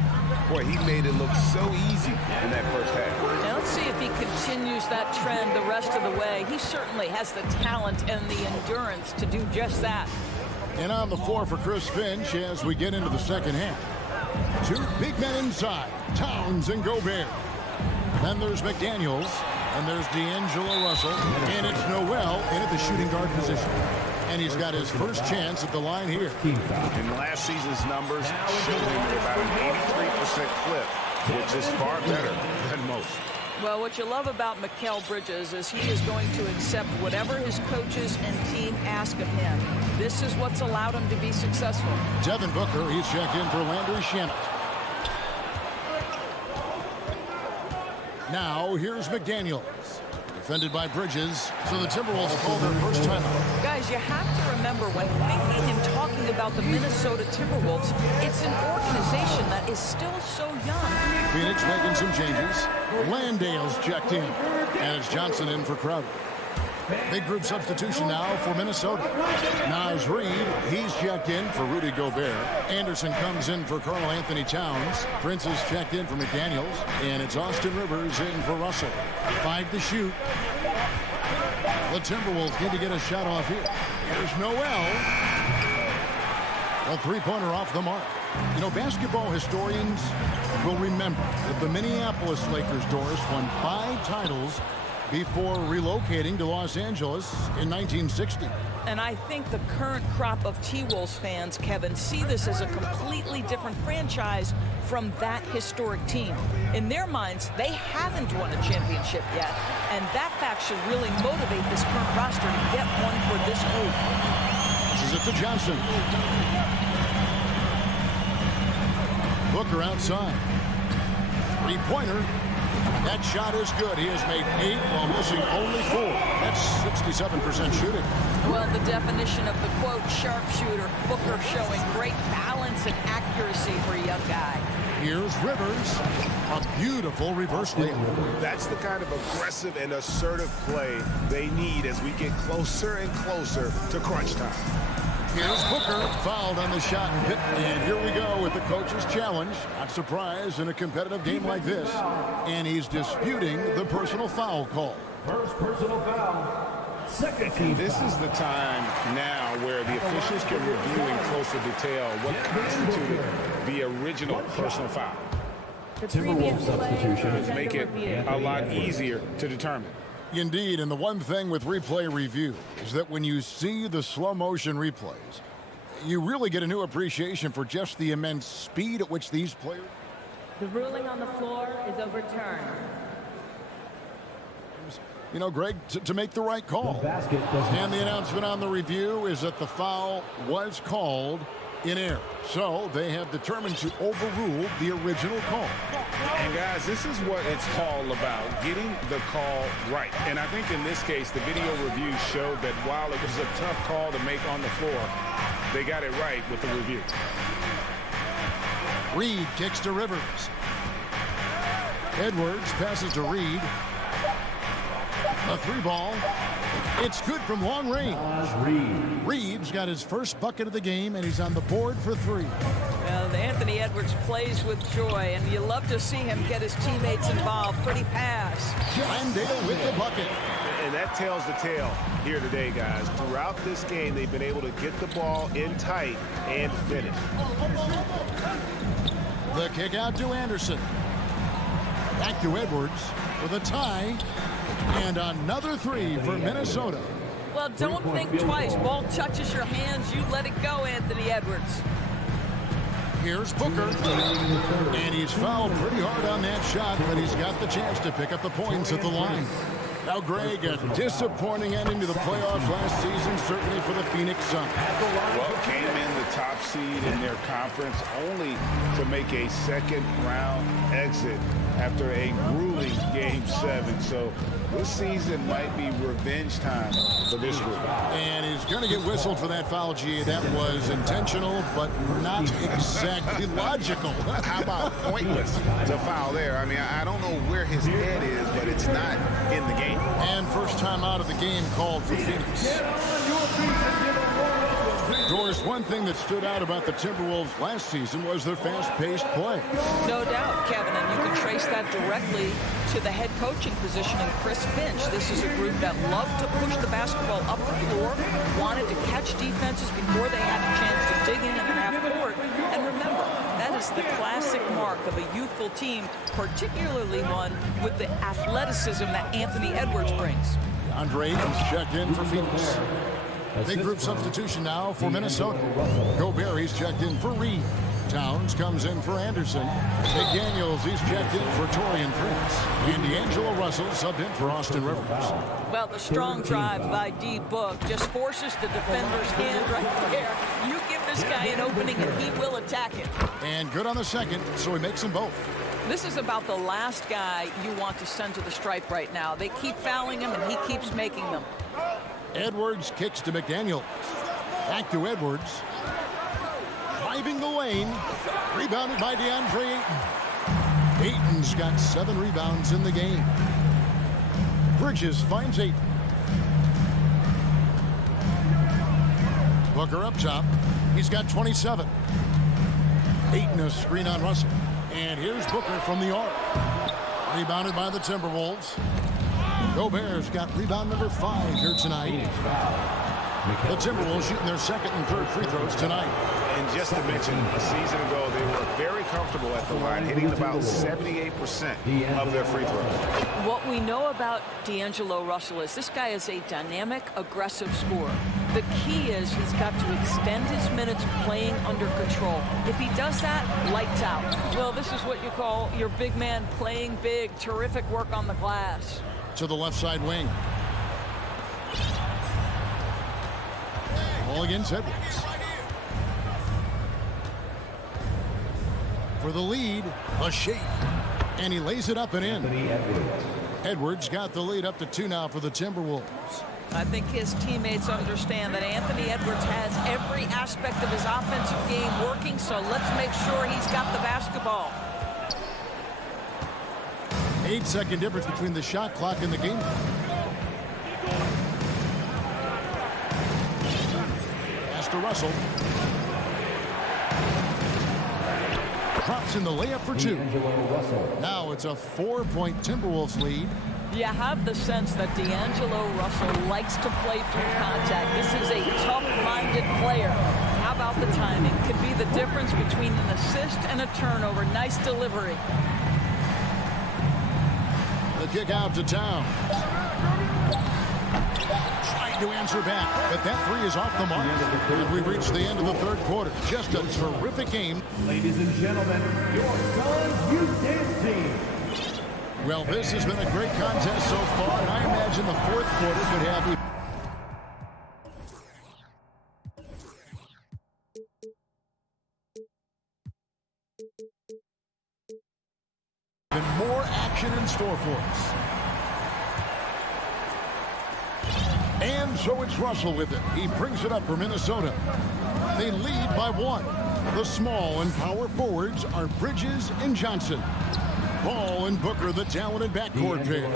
boy, he made it look so easy in that first half. Now let's see if he continues that trend the rest of the way. He certainly has the talent and the endurance to do just that. And on the floor for Chris Finch as we get into the second half. 2 big men inside, Towns and Gobert. Then there's McDaniels, and there's D'Angelo Russell, and it's Noel in at the shooting guard position. And he's got his first chance at the line here. In last season's numbers, showed him at about an 83% clip, which is far better than most. Well, what you love about Mikal Bridges is he is going to accept whatever his coaches and team ask of him. This is what's allowed him to be successful. Devin Booker, he's checked in for Landry Shamet. Now, here's McDaniels. Defended by Bridges, so the Timberwolves call their first timeout. Guys, you have to remember when thinking and talking about the Minnesota Timberwolves, it's an organization that is still so young. Phoenix making some changes. Landale's checked in, and it's Johnson in for Crowder. Big group substitution now for Minnesota. Naz Reid, he's checked in for Rudy Gobert. Anderson comes in for Karl Anthony Towns. Prince is checked in for McDaniels. And it's Austin Rivers in for Russell. 5 to shoot. The Timberwolves need to get a shot off here. Here's Noel. A three-pointer off the mark. You know, basketball historians will remember that the Minneapolis Lakers, Doris, won 5 titles before relocating to Los Angeles in 1960. And I think the current crop of T-Wolves fans, Kevin, see this as a completely different franchise from that historic team. In their minds, they haven't won a championship yet, and that fact should really motivate this current roster to get one for this group. This is it to Johnson. Booker outside. Three-pointer. That shot is good. He has made 8 while missing only 4. That's 67% shooting. Well, the definition of the, quote, sharpshooter, Booker showing great balance and accuracy for a young guy. Here's Rivers. A beautiful reverse layup. That's the kind of aggressive and assertive play they need as we get closer and closer to crunch time. Here's Booker, fouled on the shot and hit. And here we go with the coach's challenge. Not surprised in a competitive game like this. And he's disputing the personal foul call. First personal foul. Second team This foul. is the time now where the officials can review in closer detail what constituted the original personal foul. The previous substitution play is Make it under a review. lot easier to determine. Indeed, and the one thing with replay review is that when you see the slow motion replays, you really get a new appreciation for just the immense speed at which these players... The ruling on the floor is overturned. You know, Greg, to make the right call. And the announcement on the review is that the foul was called in error. So they have determined to overrule the original call. And guys, this is what it's all about, getting the call right. And I think in this case, the video review showed that while it was a tough call to make on the floor, they got it right with the review. Reed kicks to Rivers. Edwards passes to Reed. A 3-ball. It's good from long range. Reed's got his first bucket of the game, and he's on the board for 3. Well, Anthony Edwards plays with joy, and you love to see him get his teammates involved. Pretty pass. Landale with the bucket. And that tells the tale here today, guys. Throughout this game, they've been able to get the ball in tight and finish. The kick out to Anderson. Back to Edwards with a tie. And another 3 for Minnesota. Well, don't think twice. Ball touches your hands, you let it go, Anthony Edwards. Here's Booker. And he's fouled pretty hard on that shot, but he's got the chance to pick up the points at the line. Now, Greg, a disappointing ending to the playoffs last season, certainly for the Phoenix Suns. Well, came in the top seed in their conference only to make a second-round exit after a grueling Game 7. So this season might be revenge time for this group. And he's going to get whistled for that foul, G. That was intentional, but not exactly logical. How about pointless to foul there? I mean, I don't know where his head is, but it's not in the game. And first time out of the game called for Phoenix. Doris, one thing that stood out about the Timberwolves last season was their fast-paced play. No doubt, Kevin, and you can trace that directly to the head coaching position in Chris Finch. This is a group that loved to push the basketball up the floor, wanted to catch defenses before they had a chance to dig in the half court. And remember, that is the classic mark of a youthful team, particularly one with the athleticism that Anthony Edwards brings. Andre Ayton's checked in for Phoenix. Big group substitution now for Minnesota. Gobert, he's checked in for Reed. Towns comes in for Anderson. McDaniels, he's checked in for Torian Prince. And D'Angelo Russell subbed in for Austin Rivers. Well, the strong drive by D. Book just forces the defender's hand right there. You give this guy an opening and he will attack it. And good on the second, so he makes them both. This is about the last guy you want to send to the stripe right now. They keep fouling him and he keeps making them. Edwards kicks to McDaniel. Back to Edwards. Driving the lane. Rebounded by DeAndre Ayton. Ayton's got 7 rebounds in the game. Bridges finds Ayton. Booker up top. He's got 27. Ayton a screen on Russell. And here's Booker from the arc. Rebounded by the Timberwolves. Gobert's got rebound number 5 here tonight. The Timberwolves shooting their second and third free throws tonight. And just to mention, a season ago, they were very comfortable at the line, hitting about 78% of their free throws. What we know about D'Angelo Russell is this guy is a dynamic, aggressive scorer. The key is he's got to extend his minutes playing under control. If he does that, lights out. Well, this is what you call your big man playing big. Terrific work on the glass. To the left side wing. All against Edwards. For the lead, a shake. And he lays it up and in. Edwards got the lead up to 2 now for the Timberwolves. I think his teammates understand that Anthony Edwards has every aspect of his offensive game working, so let's make sure he's got the basketball. 8-second difference between the shot clock and the game. Pass to Russell. Drops in the layup for 2. Now it's a 4-point Timberwolves lead. You have the sense that D'Angelo Russell likes to play through contact. This is a tough-minded player. How about the timing? Could be the difference between an assist and a turnover. Nice delivery. The kick out to Town. Trying to answer back, but that 3 is off the mark. And we've reached the end of the 3rd quarter. Just a terrific game. Ladies and gentlemen, your Suns Youth Dance Team. Well, this has been a great contest so far, and I imagine the 4th quarter could have even more action in store for us. And so it's Russell with it. He brings it up for Minnesota. They lead by 1. The small and power forwards are Bridges and Johnson. Ball and Booker, the talented backcourt pair.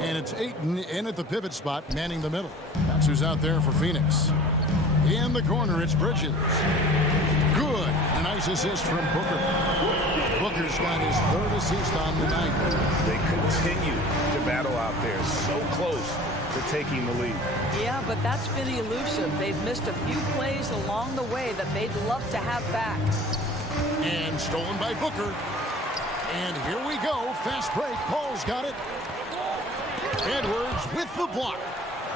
And it's Ayton in at the pivot spot, manning the middle. That's who's out there for Phoenix. In the corner, it's Bridges. Good. A nice assist from Booker. Booker's got his 3rd assist on the night. They continue to battle out there, so close to taking the lead. Yeah, but that's been elusive. They've missed a few plays along the way that they'd love to have back. And stolen by Booker. And here we go. Fast break. Paul's got it. Edwards with the block.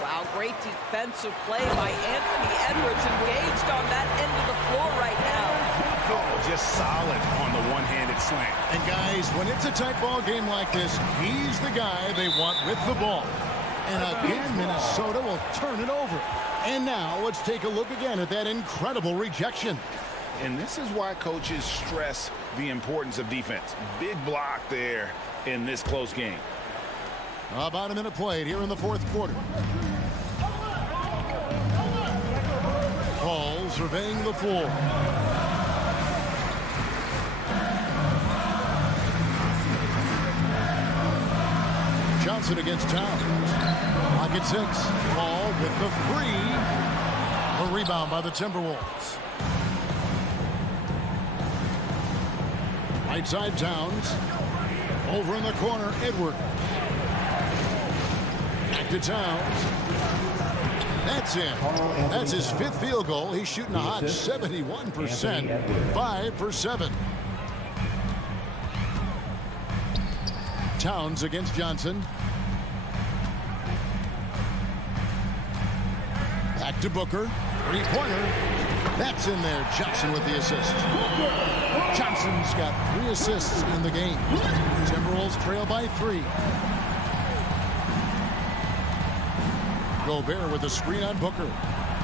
Wow, great defensive play by Anthony Edwards, engaged on that end of the floor right now. Oh, just solid on the one-handed slam. And guys, when it's a tight ball game like this, he's the guy they want with the ball. And again, Minnesota will turn it over. And now let's take a look again at that incredible rejection. And this is why coaches stress the importance of defense. Big block there in this close game. About a minute played here in the 4th quarter. Paul surveying the floor. Johnson against Towns. Lock at 6. Paul with the 3. A rebound by the Timberwolves. Right side Towns. Over in the corner, Edwards. Back to Towns. That's in. That's his 5th field goal. He's shooting a hot 71%. 5 for 7. Towns against Johnson. Back to Booker. 3-pointer. That's in there. Johnson with the assist. Johnson's got 3 assists in the game. Timberwolves trail by 3. Gobert with a screen on Booker.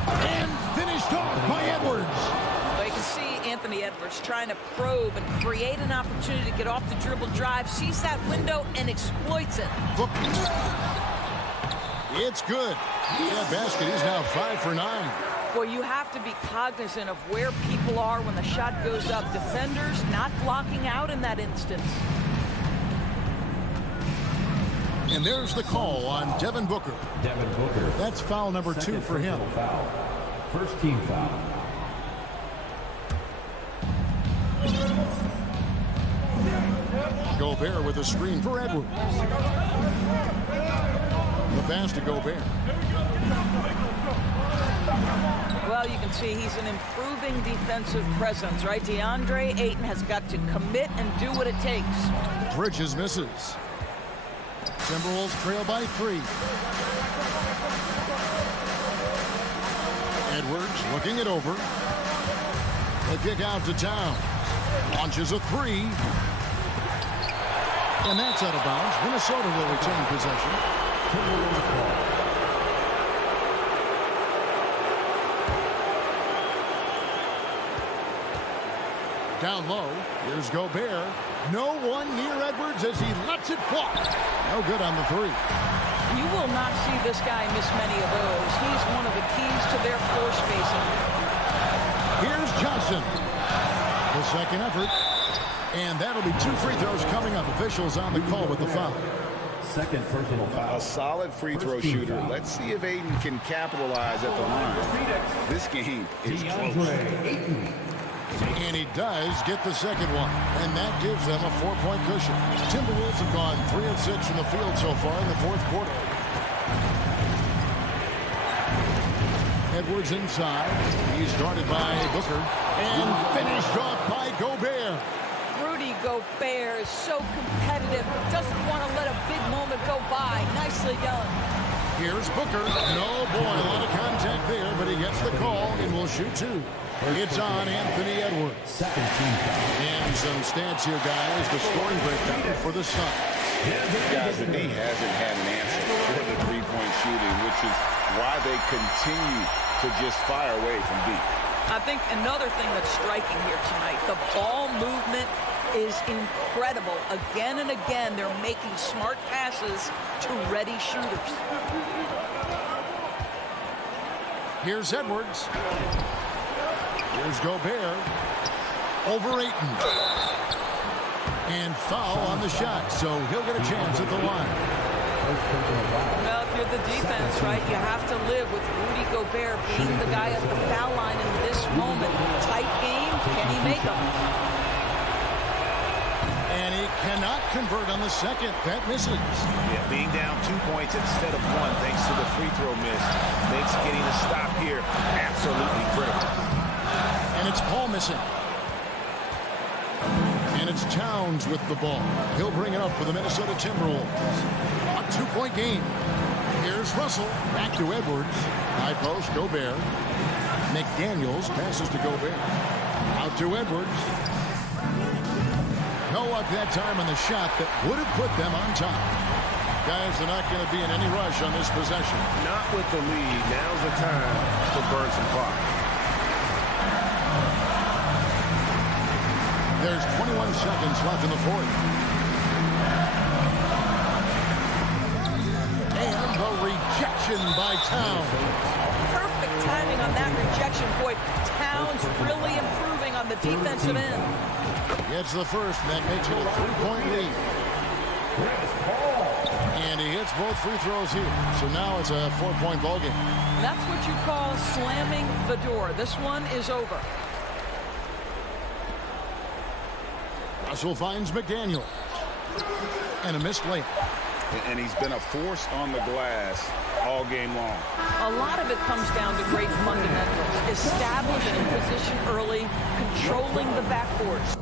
And finished off by Edwards. Well, you can see Anthony Edwards trying to probe and create an opportunity to get off the dribble drive, sees that window and exploits it. It's good. That basket is now 5 for 9. Well, you have to be cognizant of where people are when the shot goes up. Defenders not blocking out in that instance. And there's the call on Devin Booker. Devin Booker. That's foul number 2 for him. Foul. First team foul. Gobert with a screen for Edwards. The pass to Gobert. Well, you can see he's an improving defensive presence, right? DeAndre Ayton has got to commit and do what it takes. Bridges misses. Timberwolves trail by 3. Edwards looking it over. The kick out to Towns. Launches a 3. And that's out of bounds. Minnesota will retain possession. Down low. Here's Gobert. No one near Edwards as he lets it fly. No good on the 3. You will not see this guy miss many of those. He's one of the keys to their floor spacing. Here's Johnson. The second effort. And that'll be 2 free throws coming up. Officials on the call with the foul. Second personal foul. A solid free throw shooter. Let's see if Ayton can capitalize at the line. This game is close. And he does get the second one. And that gives them a 4-point cushion. Timberwolves have gone 3 of 6 from the field so far in the 4th quarter. Edwards inside. He's guarded by Booker. And finished off by Gobert. Rudy Gobert is so competitive. Doesn't want to let a big moment go by. Nicely done. Here's Booker. No, boy, a lot of contact there, but he gets the call and will shoot 2. It's on Anthony Edwards. Second team foul. And some stats here, guys. The scoring breakdown for the Suns. Guys, the D hasn't had an answer for the three-point shooting, which is why they continue to just fire away from deep. I think another thing that's striking here tonight, the ball movement is incredible. Again and again, they're making smart passes to ready shooters. Here's Edwards. Here's Gobert. Over Ayton. And foul on the shot, so he'll get a chance at the line. Well, if you're the defense, right, you have to live with Rudy Gobert being the guy at the foul line in this moment. Tight game, can he make them? And he cannot convert on the second. That misses. Yeah, being down 2 points instead of 1 thanks to the free throw miss makes getting a stop here absolutely critical. And it's Paul missing. And it's Towns with the ball. He'll bring it up for the Minnesota Timberwolves. A 2-point game. Here's Russell. Back to Edwards. High post, Gobert. McDaniels passes to Gobert. Out to Edwards. No luck that time on the shot that would have put them on top. Guys, they're not going to be in any rush on this possession. Not with the lead. Now's the time to burn some clock. There's 21 seconds left in the 4th. And the rejection by Towns. Perfect timing on that rejection. Boy, Towns really improving on the defensive end. Gets the first, and that makes it a 3-point lead. And he hits both free throws here. So now it's a 4-point ball game. That's what you call slamming the door. This one is over. Russell finds McDaniel. And a missed layup. And he's been a force on the glass all game long. A lot of it comes down to great fundamentals. Establishing position early, controlling the backboards.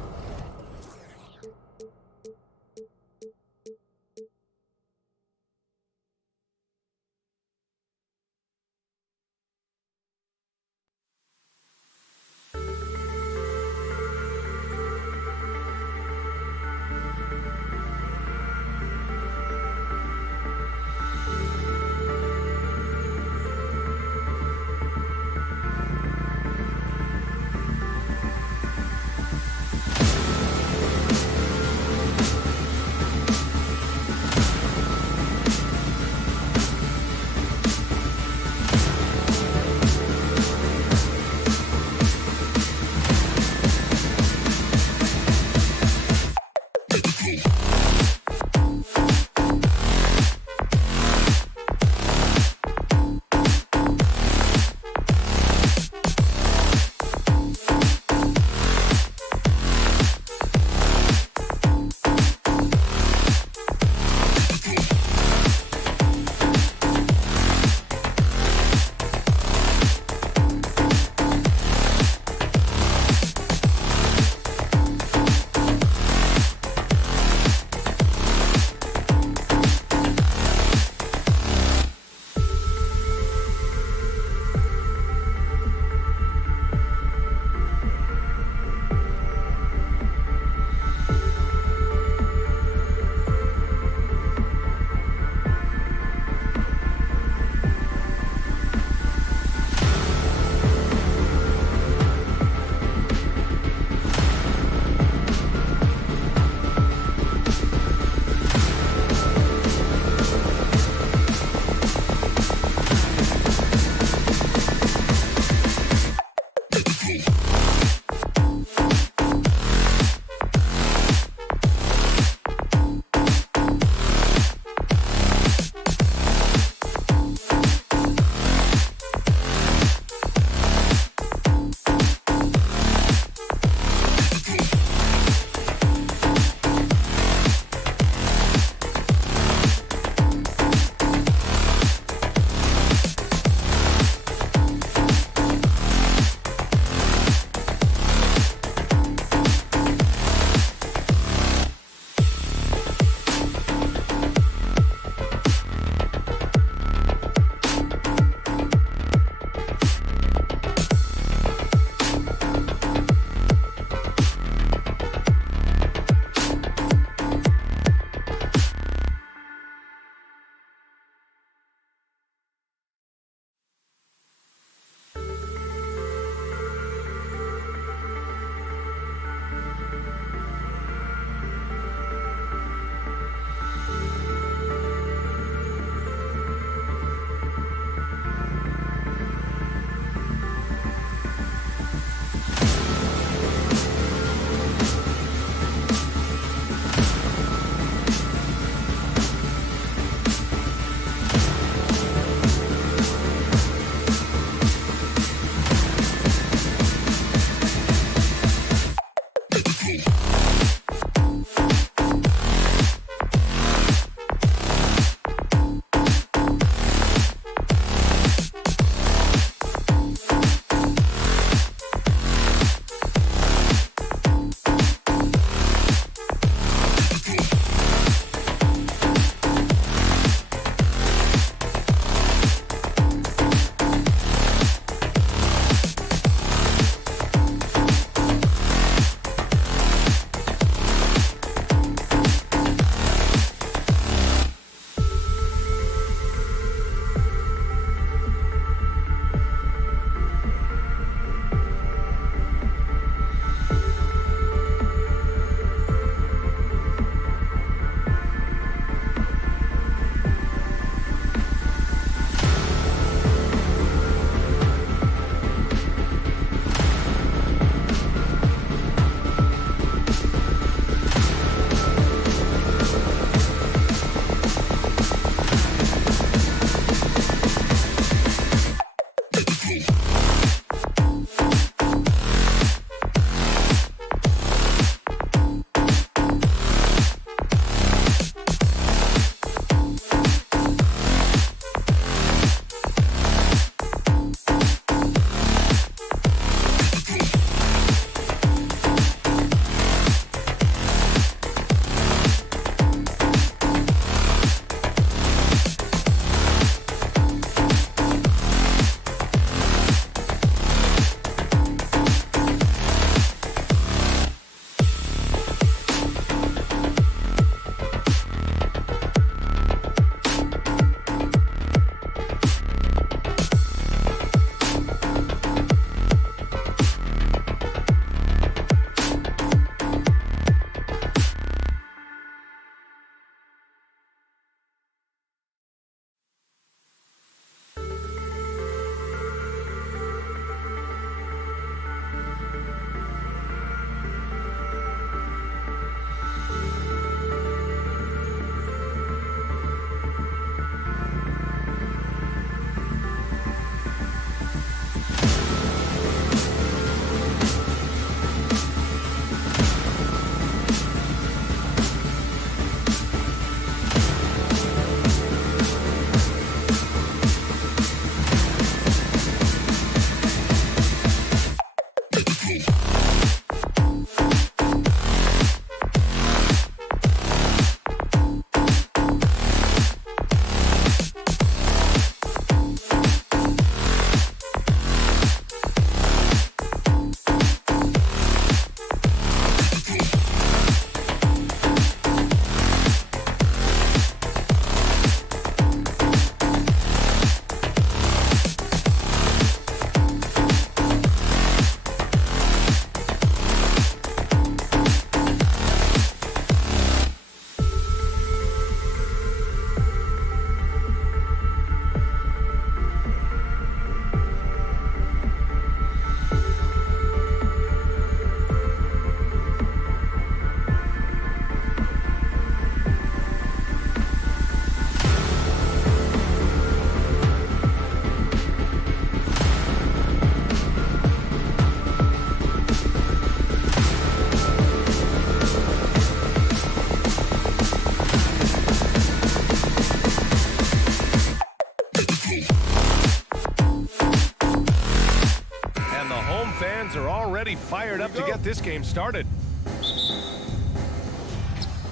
And the home fans are already fired up to get this game started.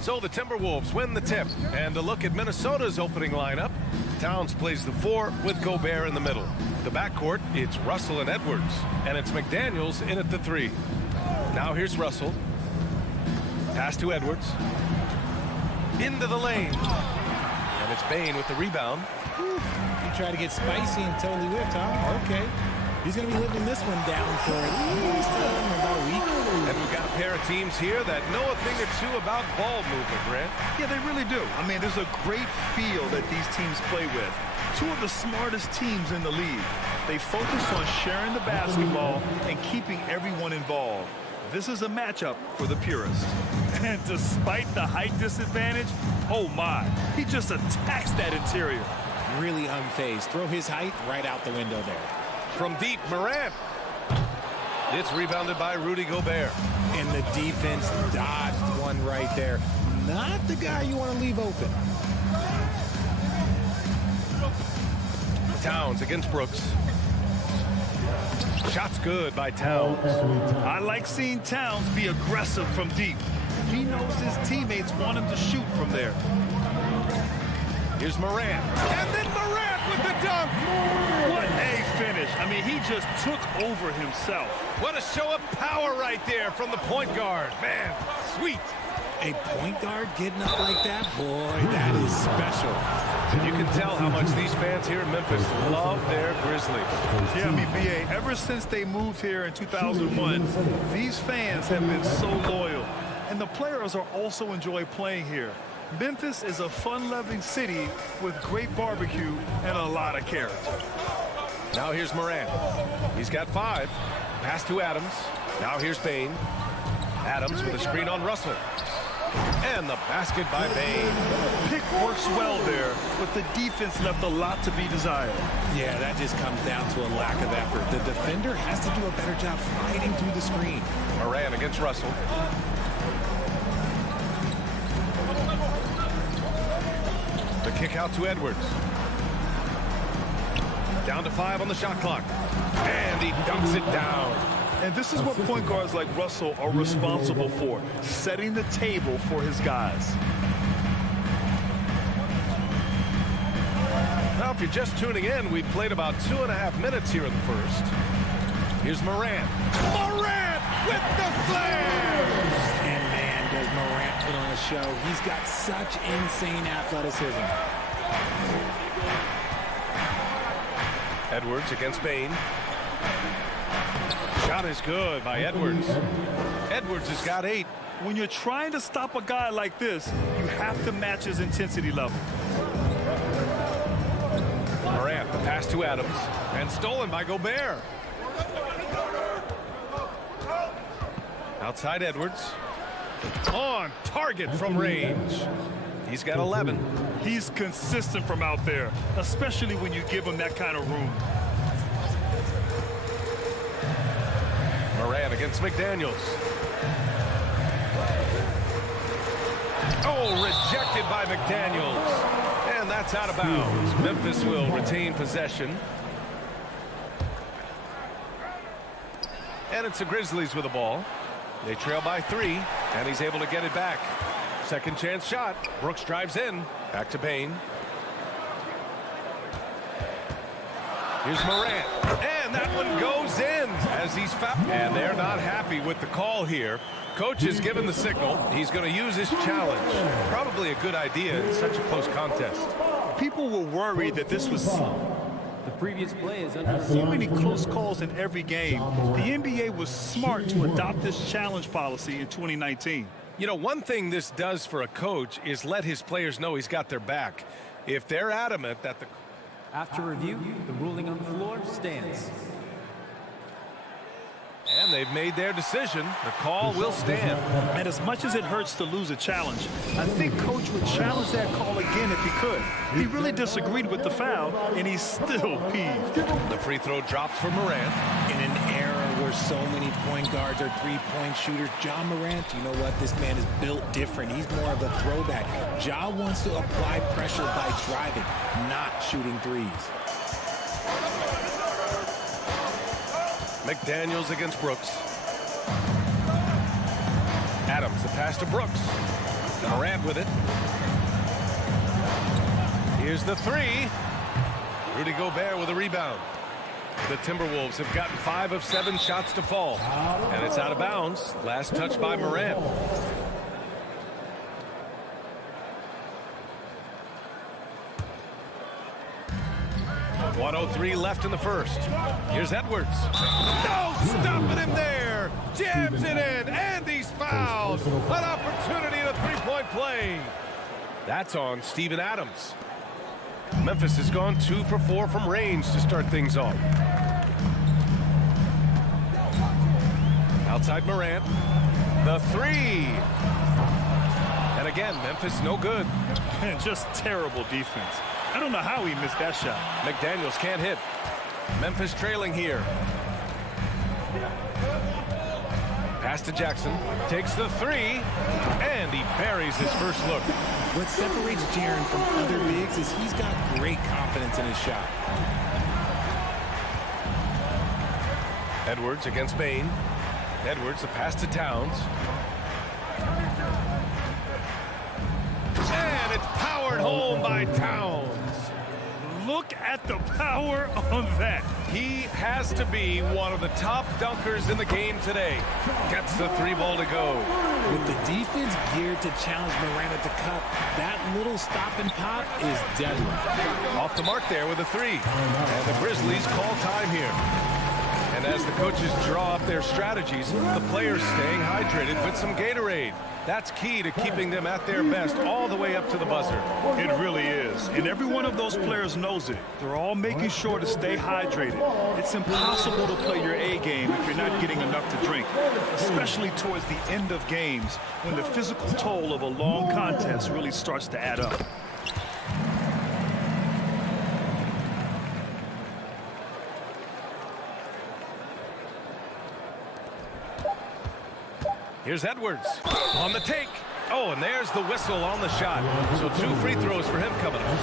So the Timberwolves win the tip. And a look at Minnesota's opening lineup. Towns plays the 4 with Gobert in the middle. The backcourt, it's Russell and Edwards. And it's McDaniels in at the 3. Now here's Russell. Pass to Edwards. Into the lane. And it's Bane with the rebound. He tried to get spicy and totally whiffed, huh? Okay. He's going to be living this one down for at least about a week. And we've got a pair of teams here that know a thing or two about ball movement, Grant. Yeah, they really do. I mean, there's a great feel that these teams play with. Two of the smartest teams in the league. They focus on sharing the basketball and keeping everyone involved. This is a matchup for the purists. And despite the height disadvantage, oh my, he just attacks that interior. Really unfazed. Throw his height right out the window there. From deep, Morant. It's rebounded by Rudy Gobert. And the defense dodged one right there. Not the guy you want to leave open. Towns against Brooks. Shot's good by Towns. I like seeing Towns be aggressive from deep. He knows his teammates want him to shoot from there. Here's Morant. And then Morant with the dunk. What a finish. I mean, he just took over himself. What a show of power right there from the point guard. Man, sweet. A point guard getting up like that? Boy, that is special. And you can tell how much these fans here in Memphis love their Grizzlies. Yeah, I mean, BA, ever since they moved here in 2001, these fans have been so loyal. And the players are also enjoy playing here. Memphis is a fun-loving city with great barbecue and a lot of character. Now here's Morant. He's got 5. Pass to Adams. Now here's Bane. Adams with a screen on Russell. And the basket by Bane. Pick works well there, but the defense left a lot to be desired. Yeah, that just comes down to a lack of effort. The defender has to do a better job fighting through the screen. Morant against Russell. The kick out to Edwards. Down to 5 on the shot clock. And he dunks it down. And this is what point guards like Russell are responsible for, setting the table for his guys. Now, if you're just tuning in, we've played about 2.5 minutes here in the first. Here's Morant. Morant with the flare! And man, does Morant put on a show. He's got such insane athleticism. Edwards against Bane. Shot is good by Edwards. Edwards has got 8. When you're trying to stop a guy like this, you have to match his intensity level. Morant, the pass to Adams, and stolen by Gobert. Outside Edwards. On target from range. He's got 11. He's consistent from out there, especially when you give him that kind of room. Morant against McDaniels. Oh, rejected by McDaniels. And that's out of bounds. Memphis will retain possession. And it's the Grizzlies with the ball. They trail by 3, and he's able to get it back. Second chance shot. Brooks drives in. Back to Bane. Here's Morant. And that one goes in as he's fouled. And they're not happy with the call here. Coach has given the signal. He's going to use his challenge. Probably a good idea in such a close contest. People were worried that this was the previous play is under so many close calls in every game. The NBA was smart to adopt this challenge policy in 2019. You know, one thing this does for a coach is let his players know he's got their back. If they're adamant that the... After review, the ruling on the floor stands. And they've made their decision. The call will stand. And as much as it hurts to lose a challenge, I think Coach would challenge that call again if he could. He really disagreed with the foul, and he's still peeved. The free throw drops for Morant. In an era where so many point guards are three-point shooters, Ja Morant, you know what? This man is built different. He's more of a throwback. Ja wants to apply pressure by driving, not shooting threes. McDaniels against Brooks. Adams, the pass to Brooks. Morant with it. Here's the three. Rudy Gobert with a rebound. The Timberwolves have gotten 5 of 7 shots to fall. And it's out of bounds. Last touch by Morant. .103 left in the first. Here's Edwards. No stopping him there. Jams it in, and he's fouled. An opportunity at a three-point play. That's on Steven Adams. Memphis has gone 2 for 4 from range to start things off. Outside Morant. The three. And again, Memphis no good. And just terrible defense. I don't know how he missed that shot. McDaniels can't hit. Memphis trailing here. Pass to Jackson. Takes the three. And he buries his first look. What separates Jaren from other bigs is he's got great confidence in his shot. Edwards against Bane. Edwards, the pass to Towns. And it's powered home by Towns. Look at the power on that. He has to be one of the top dunkers in the game today. Gets the three ball to go. With the defense geared to challenge Morant at the cup, that little stop and pop is deadly. Off the mark there with a three. And the Grizzlies call time here. And as the coaches draw up their strategies, the players staying hydrated with some Gatorade. That's key to keeping them at their best all the way up to the buzzer. It really is. And every one of those players knows it. They're all making sure to stay hydrated. It's impossible to play your A game if you're not getting enough to drink, especially towards the end of games when the physical toll of a long contest really starts to add up. Here's Edwards on the take. Oh, and there's the whistle on the shot. So 2 free throws for him coming up.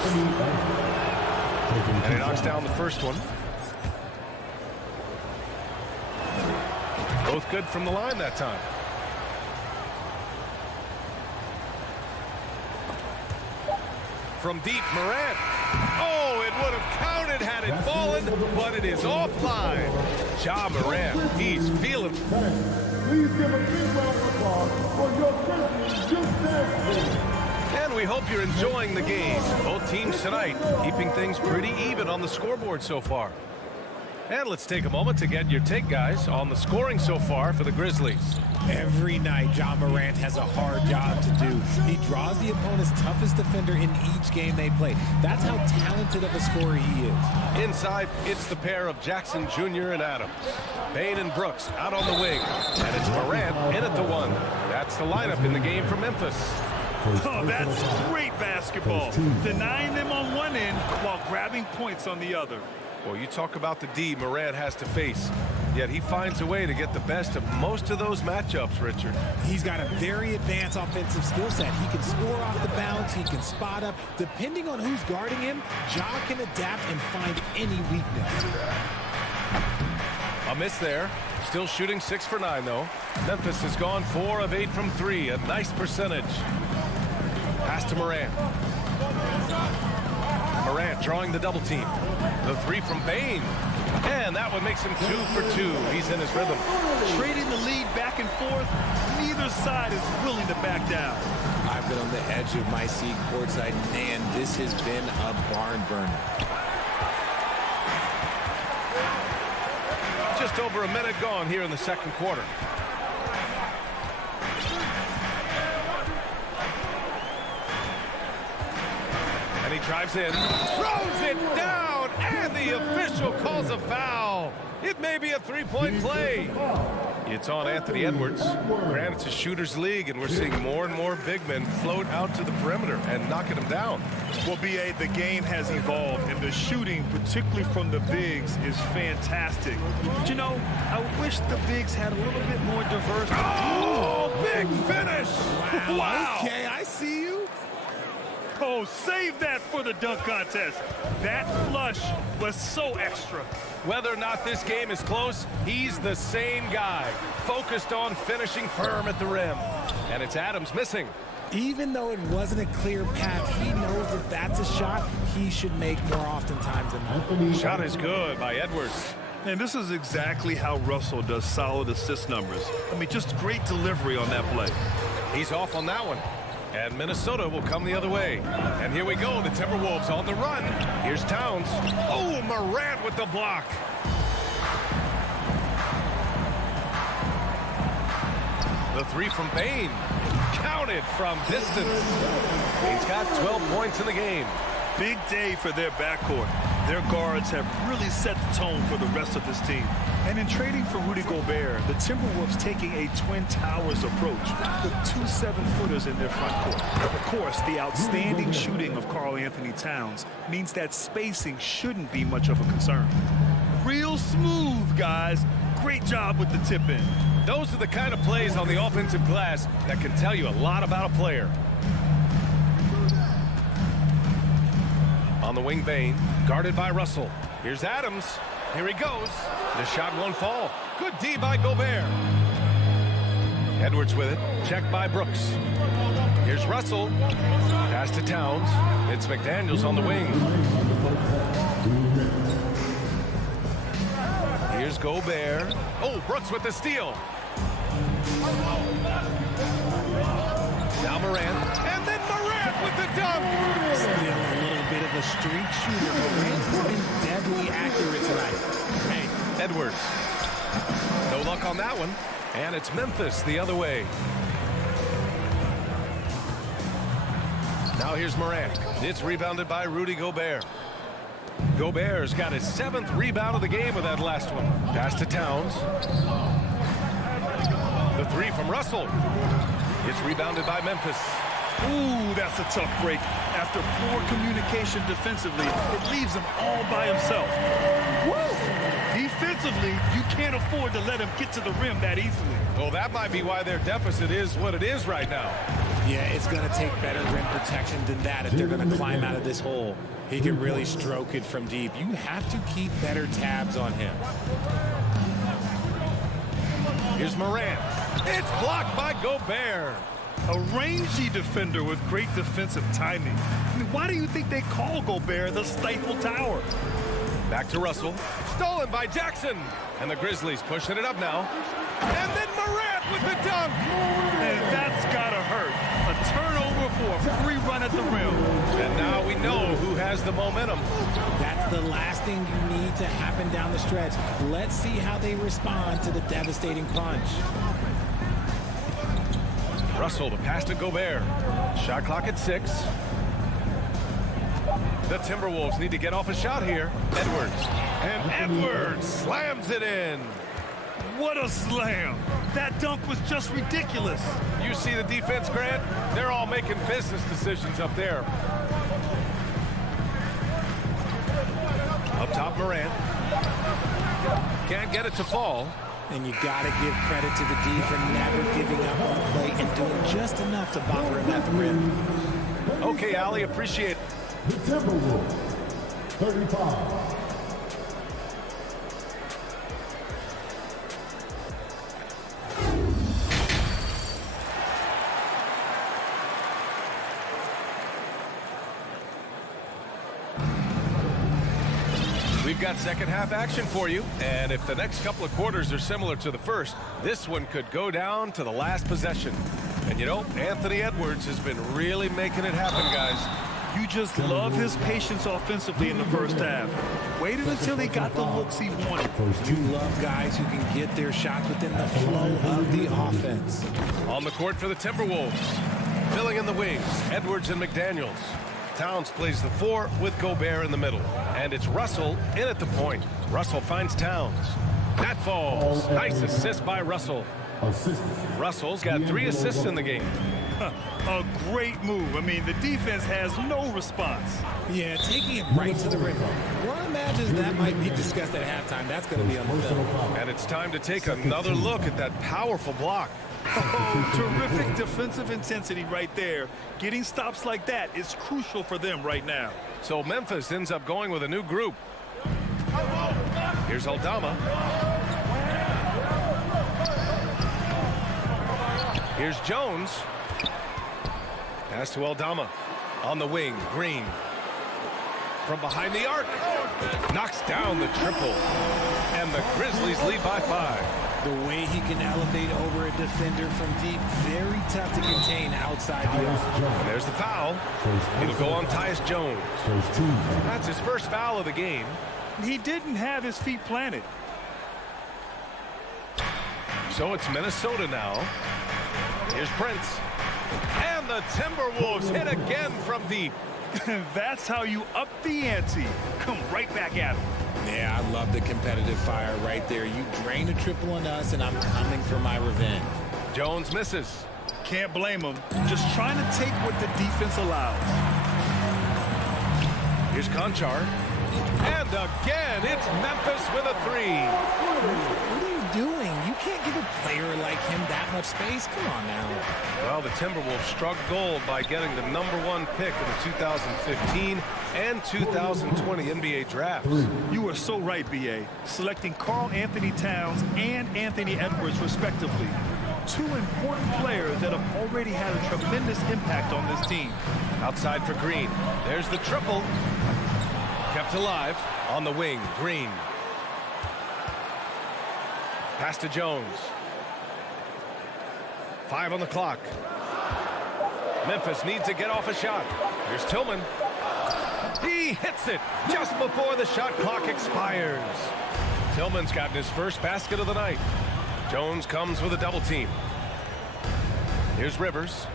And he knocks down the first one. Both good from the line that time. From deep, Morant. Oh, it would have counted had it fallen, but it is offline. Ja Morant, he's feeling. Please give a big round of applause for your Grizzlies just dancing. And we hope you're enjoying the game. Both teams tonight keeping things pretty even on the scoreboard so far. And let's take a moment to get your take, guys, on the scoring so far for the Grizzlies. Every night, Ja Morant has a hard job to do. He draws the opponent's toughest defender in each game they play. That's how talented of a scorer he is. Inside, it's the pair of Jackson Jr. and Adams. Bane and Brooks out on the wing. And it's Morant in at the one. That's the lineup in the game for Memphis. Oh, that's great basketball. Denying them on one end while grabbing points on the other. Well, you talk about the D Morant has to face, yet he finds a way to get the best of most of those matchups, Richard. He's got a very advanced offensive skill set. He can score off the bounce. He can spot up. Depending on who's guarding him, Ja can adapt and find any weakness. A miss there. Still shooting 6 for 9, though. Memphis has gone 4 of 8 from 3. A nice percentage. Pass to Morant. Morant drawing the double team. The three from Bane. And that one makes him 2 for 2. He's in his rhythm. Trading the lead back and forth. Neither side is willing to back down. I've been on the edge of my seat courtside, and this has been a barn burner. Just over a minute gone here in the second quarter. And he drives in, throws it down, and the official calls a foul. It may be a three-point play. It's on Anthony Edwards. Granted, it's a shooter's league, and we're seeing more and more big men float out to the perimeter and knocking them down. Well, B.A., the game has evolved, and the shooting, particularly from the bigs, is fantastic. But, you know, I wish the bigs had a little bit more diverse. Oh, big finish! Wow. Okay, I see you. Oh, save that for the dunk contest. That flush was so extra. Whether or not this game is close, he's the same guy, focused on finishing firm at the rim. And it's Adams missing. Even though it wasn't a clear path, he knows that that's a shot he should make more oftentimes than not. Shot is good by Edwards. And this is exactly how Russell does solid assist numbers. I mean, just great delivery on that play. He's off on that one. And Minnesota will come the other way. And here we go, the Timberwolves on the run. Here's Towns. Oh, Morant with the block. The three from Bain. Counted from distance. He's got 12 points in the game. Big day for their backcourt. Their guards have really set the tone for the rest of this team. And in trading for Rudy Gobert, the Timberwolves taking a Twin Towers approach with 2 7-footers in their front court. Of course, the outstanding shooting of Karl Anthony Towns means that spacing shouldn't be much of a concern. Real smooth, guys. Great job with the tip in. Those are the kind of plays on the offensive glass that can tell you a lot about a player. On the wing, Bain, guarded by Russell. Here's Adams. Here he goes. The shot won't fall. Good D by Gobert. Edwards with it. Checked by Brooks. Here's Russell. Pass to Towns. It's McDaniels on the wing. Here's Gobert. Oh, Brooks with the steal. Now Morant. And then Morant with the dunk. Still a little bit of a streak shooter. Morant has been deadly accurate tonight. Hey, Edwards. No luck on that one. And it's Memphis the other way. Now here's Morant. It's rebounded by Rudy Gobert. Gobert's got his 7th rebound of the game with that last one. Pass to Towns. The three from Russell. It's rebounded by Memphis. Ooh, that's a tough break. After poor communication defensively, it leaves him all by himself. Woo! Defensively, you can't afford to let him get to the rim that easily. Well, that might be why their deficit is what it is right now. Yeah, it's going to take better rim protection than that if they're going to climb out of this hole. He can really stroke it from deep. You have to keep better tabs on him. Here's Morant. It's blocked by Gobert. A rangy defender with great defensive timing. I mean, why do you think they call Gobert the Stifle Tower? Back to Russell. Stolen by Jackson. And the Grizzlies pushing it up now. And then Morant with the dunk. And that's got to hurt. A turnover for a free run at the rim. And now we know who has the momentum. That's the last thing you need to happen down the stretch. Let's see how they respond to the devastating punch. Russell to pass to Gobert. Shot clock at 6. The Timberwolves need to get off a shot here. Edwards. And Edwards slams it in. What a slam. That dunk was just ridiculous. You see the defense, Grant? They're all making business decisions up there. Up top, Morant. Can't get it to fall. And you got to give credit to the D for never giving up on the play and doing just enough to bother him at the rim. Okay, Ali, appreciate it. The Timberwolves, 35. We've got second half action for you, and if the next couple of quarters are similar to the first, this one could go down to the last possession. And you know, Anthony Edwards has been really making it happen, guys. You just love his patience offensively in the first half. Waited until he got the looks he wanted. You love guys who can get their shots within the flow of the offense. On the court for the Timberwolves. Filling in the wings, Edwards and McDaniels. Towns plays the 4 with Gobert in the middle. And it's Russell in at the point. Russell finds Towns. That falls. Nice assist by Russell. Russell's got 3 assists in the game. A great move. I mean, the defense has no response. Yeah, taking it right to the rim. One imagines that might be discussed at halftime. That's going to be on the film. And it's time to take another look at that powerful block. Oh, terrific defensive intensity right there. Getting stops like that is crucial for them right now. So Memphis ends up going with a new group. Here's Aldama. Here's Jones. Pass to Aldama. On the wing, Green. From behind the arc. Knocks down the triple. And the Grizzlies lead by 5. The way he can elevate over a defender from deep, very tough to contain outside the arc. There's the foul. It'll go on Tyus Jones. That's his first foul of the game. He didn't have his feet planted. So it's Minnesota now. Here's Prince. And the Timberwolves hit again from deep. That's how you up the ante. Come right back at him. Yeah, I love the competitive fire right there. You drain a triple on us, and I'm coming for my revenge. Jones misses. Can't blame him. Just trying to take what the defense allows. Here's Conchar. And again, it's Memphis with a 3. What are you doing? You can't give a player like him that much space. Come on now. Well, the Timberwolves struck gold by getting the #1 pick in the 2015 and 2020 NBA drafts. You are so right, B.A. Selecting Karl Anthony Towns and Anthony Edwards, respectively. 2 important players that have already had a tremendous impact on this team. Outside for Green. There's the triple. Kept alive on the wing, Green. Pass to Jones. 5 on the clock. Memphis needs to get off a shot. Here's Tillman. He hits it just before the shot clock expires. Tillman's gotten his first basket of the night. Jones comes with a double team. Here's Rivers.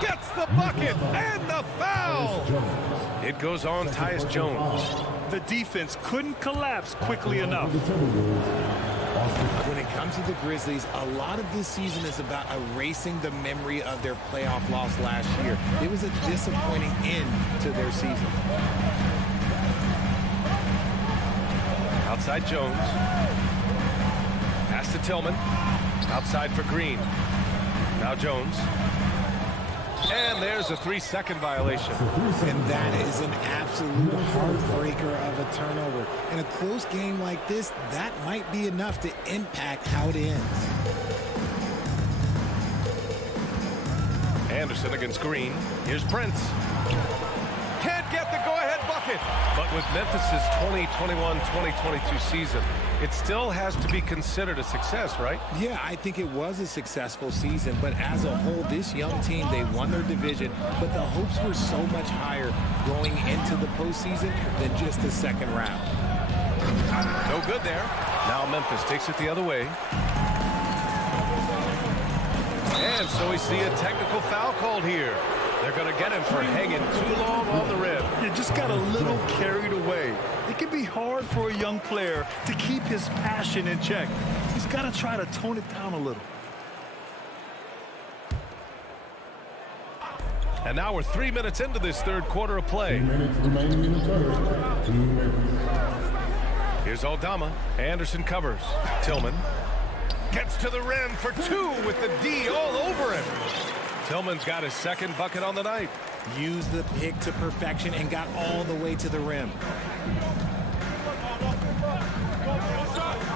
Gets the bucket and the foul. It goes on Tyus Jones. The defense couldn't collapse quickly enough. When it comes to the Grizzlies, a lot of this season is about erasing the memory of their playoff loss last year. It was a disappointing end to their season. Outside Jones. Pass to Tillman. Outside for Green. Now Jones. And there's a 3-second violation. And that is an absolute heartbreaker of a turnover. In a close game like this, that might be enough to impact how it ends. Anderson against Green. Here's Prince. Can't get the go-ahead bucket. But with Memphis' 2021-2022 season, it still has to be considered a success, right? Yeah, I think it was a successful season, but as a whole, this young team, they won their division, but the hopes were so much higher going into the postseason than just the second round. No good there. Now Memphis takes it the other way. And so we see a technical foul called here. They're going to get him for hanging too long on the rim. You just got a little carried away. It can be hard for a young player to keep his passion in check. He's got to try to tone it down a little. And now we're 3 minutes into this third quarter of play. 2 minutes remaining in the third. 2 minutes. Here's Aldama. Anderson covers. Tillman gets to the rim for 2 with the D all over him. Tillman's got his second bucket on the night. Used the pick to perfection and got all the way to the rim.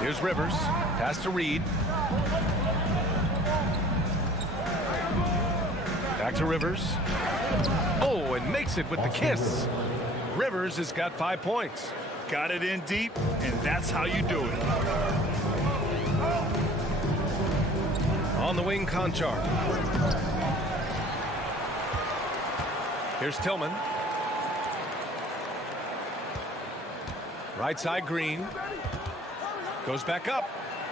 Here's Rivers. Pass to Reed. Back to Rivers. Oh, and makes it with the kiss. Rivers has got 5 points. Got it in deep, and that's how you do it. On the wing, Conchar. Here's Tillman. Right side, Green. Goes back up.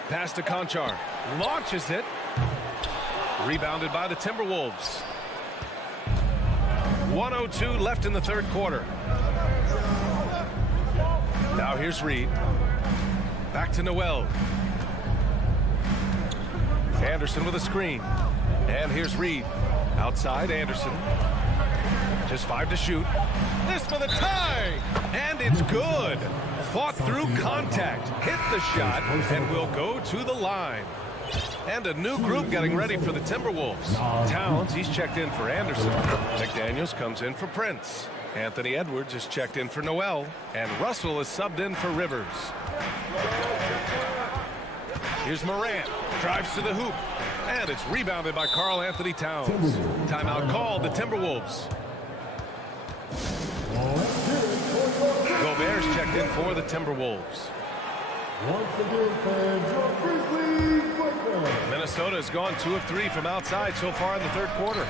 Pass to Conchar. Launches it. Rebounded by the Timberwolves. 1:02 left in the third quarter. Now here's Reed. Back to Noel. Anderson with a screen. And here's Reed. Outside, Anderson. Just 5 to shoot. This for the tie. And it's good. Fought through contact. Hit the shot and will go to the line. And a new group getting ready for the Timberwolves. Towns, he's checked in for Anderson. McDaniels comes in for Prince. Anthony Edwards is checked in for Noel. And Russell is subbed in for Rivers. Here's Morant. Drives to the hoop. And it's rebounded by Karl Anthony Towns. Timeout called, the Timberwolves. Gobert's checked in for the Timberwolves. Minnesota has gone 2 of 3 from outside so far in the third quarter.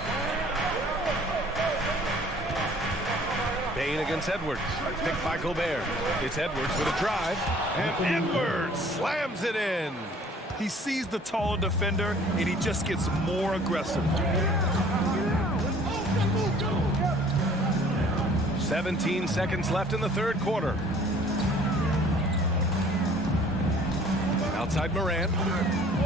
Bane against Edwards. Picked by Gobert. It's Edwards with a drive. And Edwards slams it in. He sees the taller defender, and he just gets more aggressive. 17 seconds left in the third quarter. Outside Morant.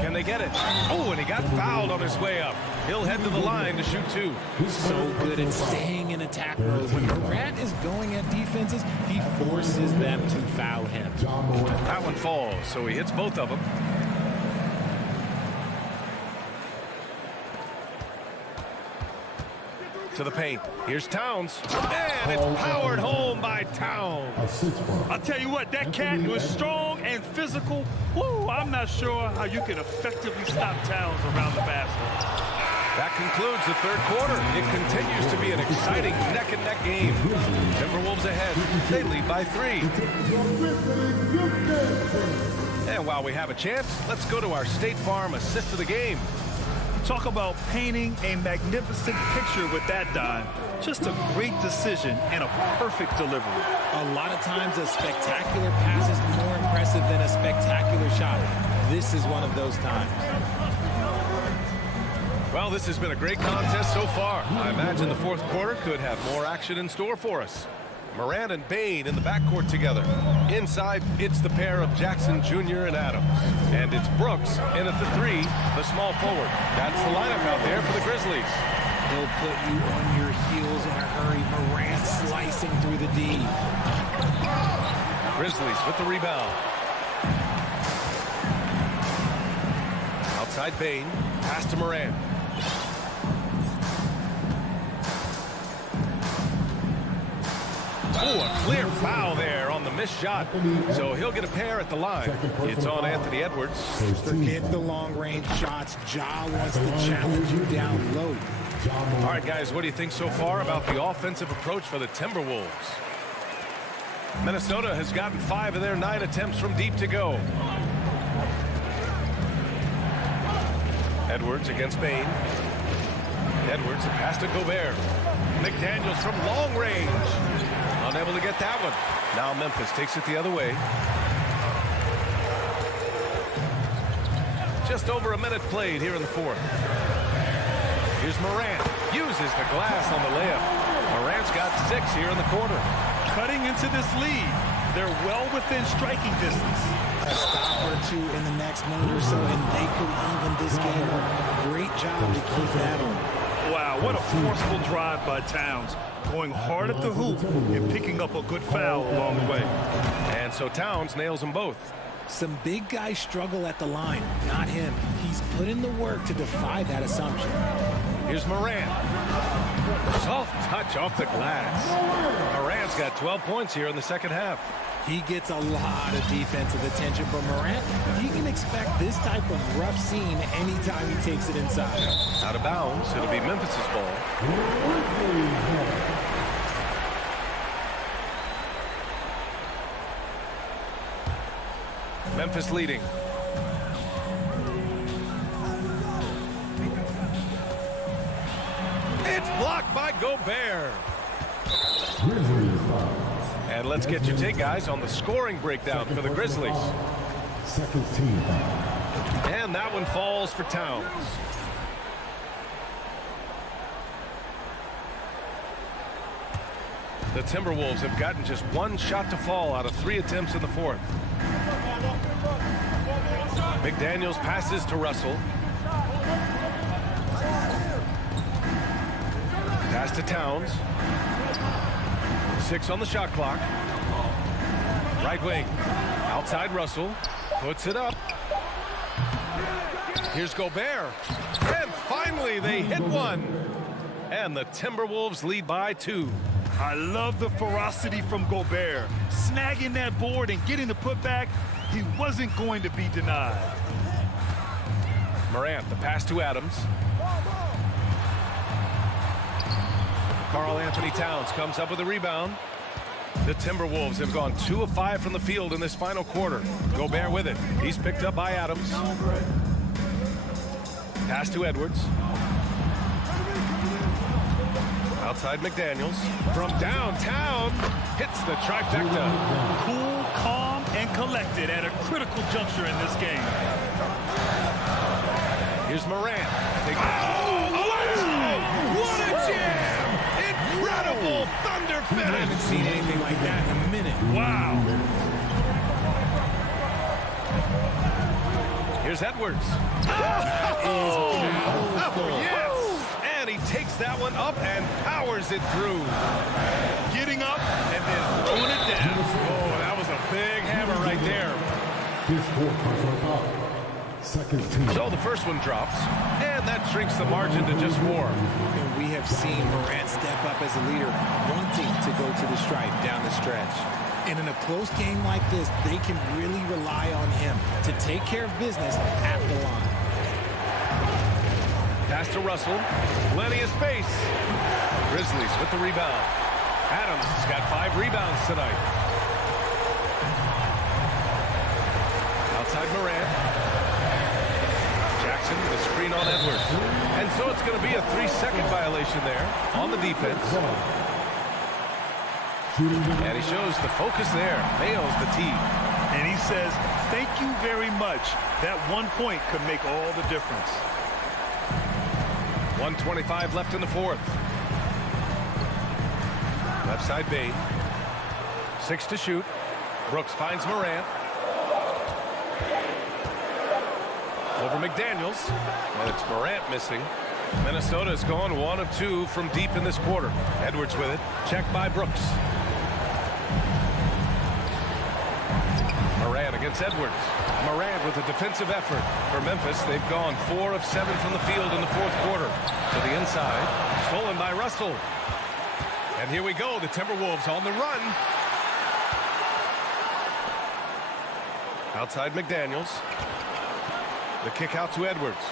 Can they get it? Oh, and he got fouled on his way up. He'll head to the line to shoot 2. So good at staying in attack mode. When Morant is going at defenses, he forces them to foul him. That one falls, so he hits both of them. To the paint. Here's Towns. And it's powered home by Towns. I'll tell you what, that cat was strong and physical. Woo, I'm not sure how you can effectively stop Towns around the basket. That concludes the third quarter. It continues to be an exciting neck-and-neck game. Timberwolves ahead. They lead by 3. And while we have a chance, let's go to our State Farm assist of the game. Talk about painting a magnificent picture with that dime. Just a great decision and a perfect delivery. A lot of times a spectacular pass is more impressive than a spectacular shot. This is one of those times. Well, this has been a great contest so far. I imagine the fourth quarter could have more action in store for us. Morant and Bane in the backcourt together. Inside, it's the pair of Jackson Jr. and Adams. And it's Brooks in at the 3, the small forward. That's the lineup out there for the Grizzlies. He'll put you on your heels in a hurry. Morant slicing through the D. Grizzlies with the rebound. Outside Bane. Pass to Morant. Oh, a clear foul there on the missed shot. So he'll get a pair at the line. It's on Anthony Edwards. Forget the long-range shots. Ja wants to challenge you down low. All right, guys, what do you think so far about the offensive approach for the Timberwolves? Minnesota has gotten 5 of their 9 attempts from deep to go. Edwards against Bane. Edwards, a pass to Gobert. McDaniels from long range. Unable to get that one. Now Memphis takes it the other way. Just over a minute played here in the fourth. Here's Morant. Uses the glass on the layup. Morant's got 6 here in the quarter. Cutting into this lead. They're well within striking distance. A stop or 2 in the next minute or so, and they could even this game up. Great job to keep that on. Wow, what a forceful drive by Towns. Going hard at the hoop and picking up a good foul along the way. And so Towns nails them both. Some big guys struggle at the line, not him. He's put in the work to defy that assumption. Here's Morant. Soft touch off the glass. Morant's got 12 points here in the second half. He gets a lot of defensive attention from Morant. He can expect this type of rough scene anytime he takes it inside. Out of bounds, it'll be Memphis's ball. Memphis leading. It's blocked by Gobert. And let's get your take, guys, on the scoring breakdown for the Grizzlies. Second team. And that one falls for Towns. The Timberwolves have gotten just 1 shot to fall out of 3 attempts in the fourth. McDaniels passes to Russell. Pass to Towns. 6 on the shot clock. Right wing. Outside Russell. Puts it up. Here's Gobert. And finally they hit one. And the Timberwolves lead by 2. I love the ferocity from Gobert. Snagging that board and getting the putback. He wasn't going to be denied. Morant, the pass to Adams. Karl Anthony Towns comes up with a rebound. The Timberwolves have gone 2 of 5 from the field in this final quarter. Gobert with it. He's picked up by Adams. Pass to Edwards. Outside McDaniels. From downtown. Hits the trifecta. Cool, calm, and collected at a critical juncture in this game. Here's Morant. What a jam! Incredible thunder finish! I haven't seen anything like that in a minute. Wow. Here's Edwards. Yes! And he takes that one up and powers it through. Getting up and then throwing it down. Oh, that was a big hammer right there. So the first one drops, and that shrinks the margin to just 4. And we have seen Morant step up as a leader, wanting to go to the stripe down the stretch. And in a close game like this, they can really rely on him to take care of business at the line. Pass to Russell. Plenty of space. Grizzlies with the rebound. Adams has got 5 rebounds tonight. Outside Morant. Jackson with a screen on Edwards. And so it's going to be a 3-second violation there on the defense. And he shows the focus there. Nails the tee. And he says, thank you very much. That 1 point could make all the difference. 1:25 left in the 4th. Left side Bane. 6 to shoot. Brooks finds Morant. Over McDaniels. And it's Morant missing. Minnesota has gone 1 of 2 from deep in this quarter. Edwards with it. Checked by Brooks. Morant against Edwards. Morant with a defensive effort. For Memphis, they've gone 4 of 7 from the field in the 4th quarter. To the inside. Stolen by Russell. And here we go. The Timberwolves on the run. Outside McDaniels. The kick out to Edwards.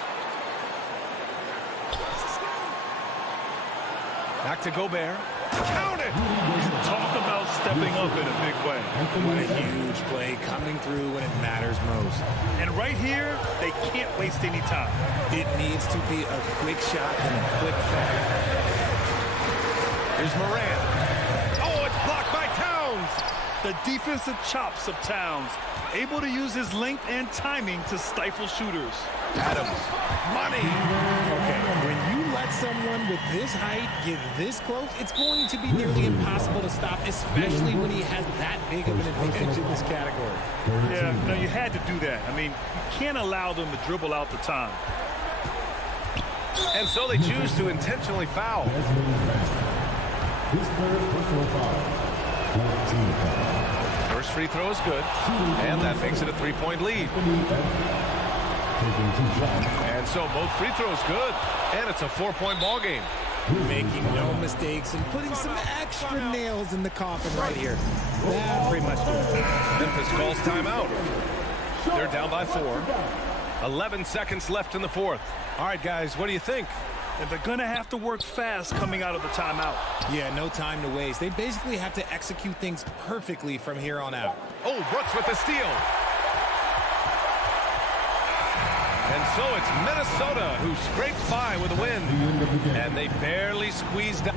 Back to Gobert. Count it! Talk about stepping up in a big way. What a huge play coming through when it matters most. And right here, they can't waste any time. It needs to be a quick shot and a quick foul. Here's Morant. Oh, it's blocked by Towns. The defensive chops of Towns, able to use his length and timing to stifle shooters. Adams. Money. Okay, when you let someone with this height get this close, it's going to be nearly impossible to stop, especially when he has that big of an advantage in this category. Yeah, no, you had to do that. I mean, you can't allow them to dribble out the time. And so they choose to intentionally foul. First free throw is good, and that makes it a 3-point lead. And so both free throws good, and it's a 4-point ball game. Making no mistakes and putting some extra nails in the coffin right here. That pretty much does it. Memphis calls timeout. They're down by 4. 11 seconds left in the 4th. All right, guys, what do you think? And they're going to have to work fast coming out of the timeout. Yeah, no time to waste. They basically have to execute things perfectly from here on out. Oh, Brooks with the steal. And so it's Minnesota who scrapes by with a win. And they barely squeezed out.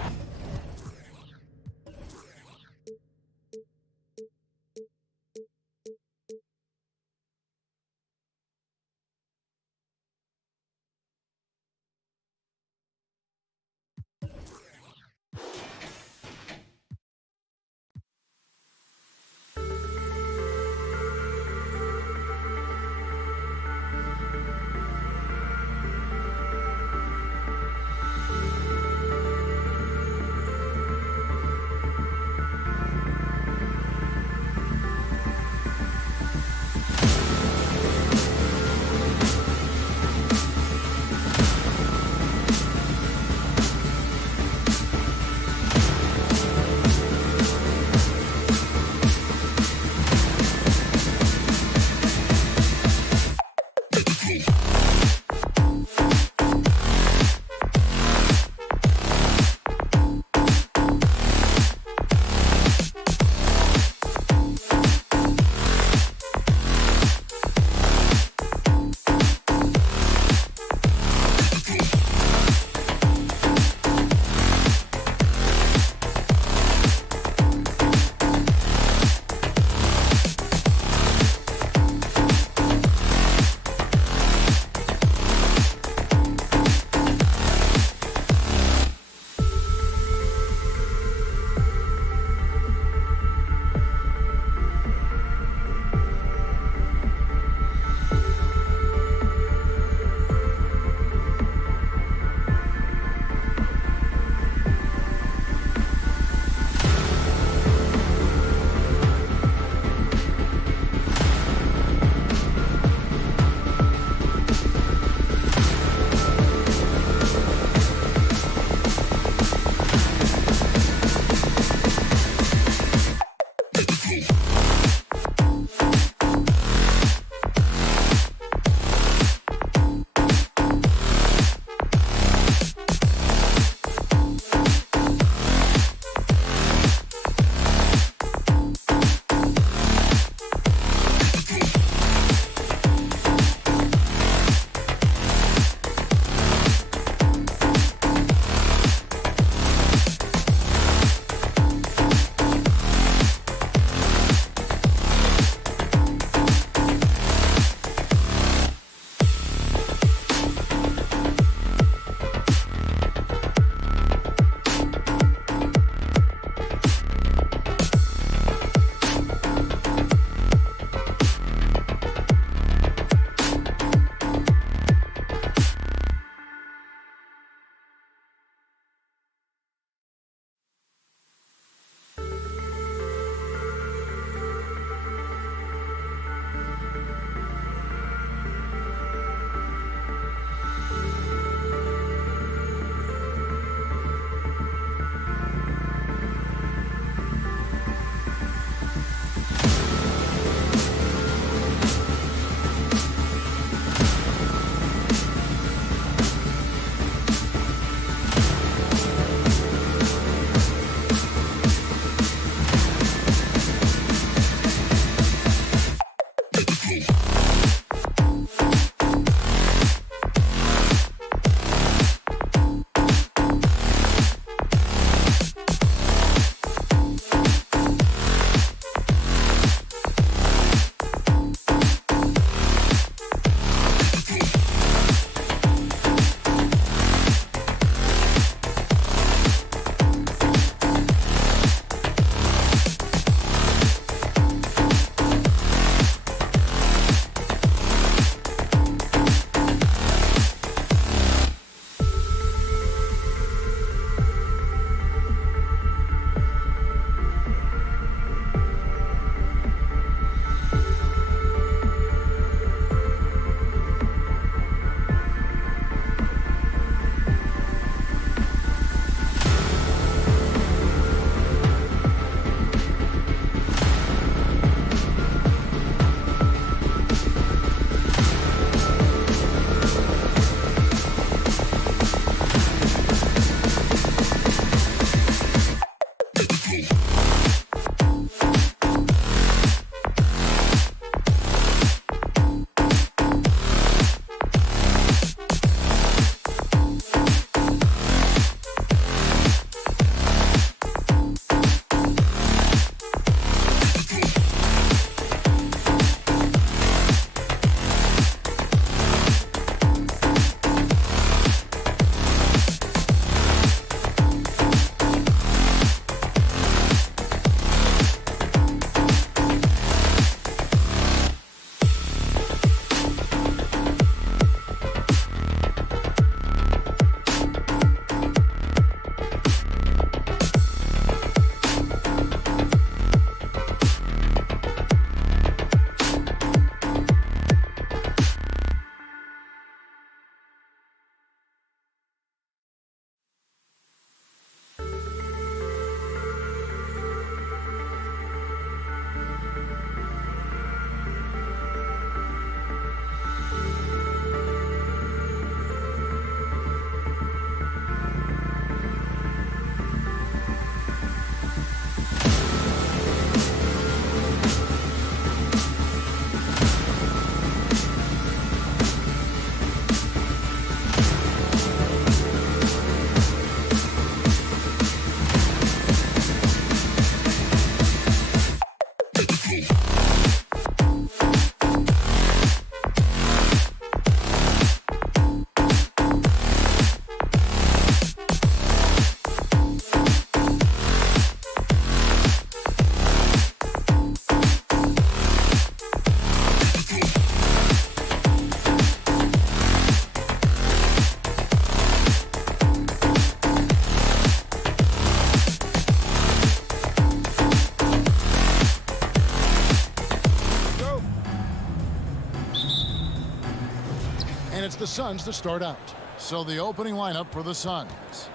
the Suns to start out. So the opening lineup for the Suns.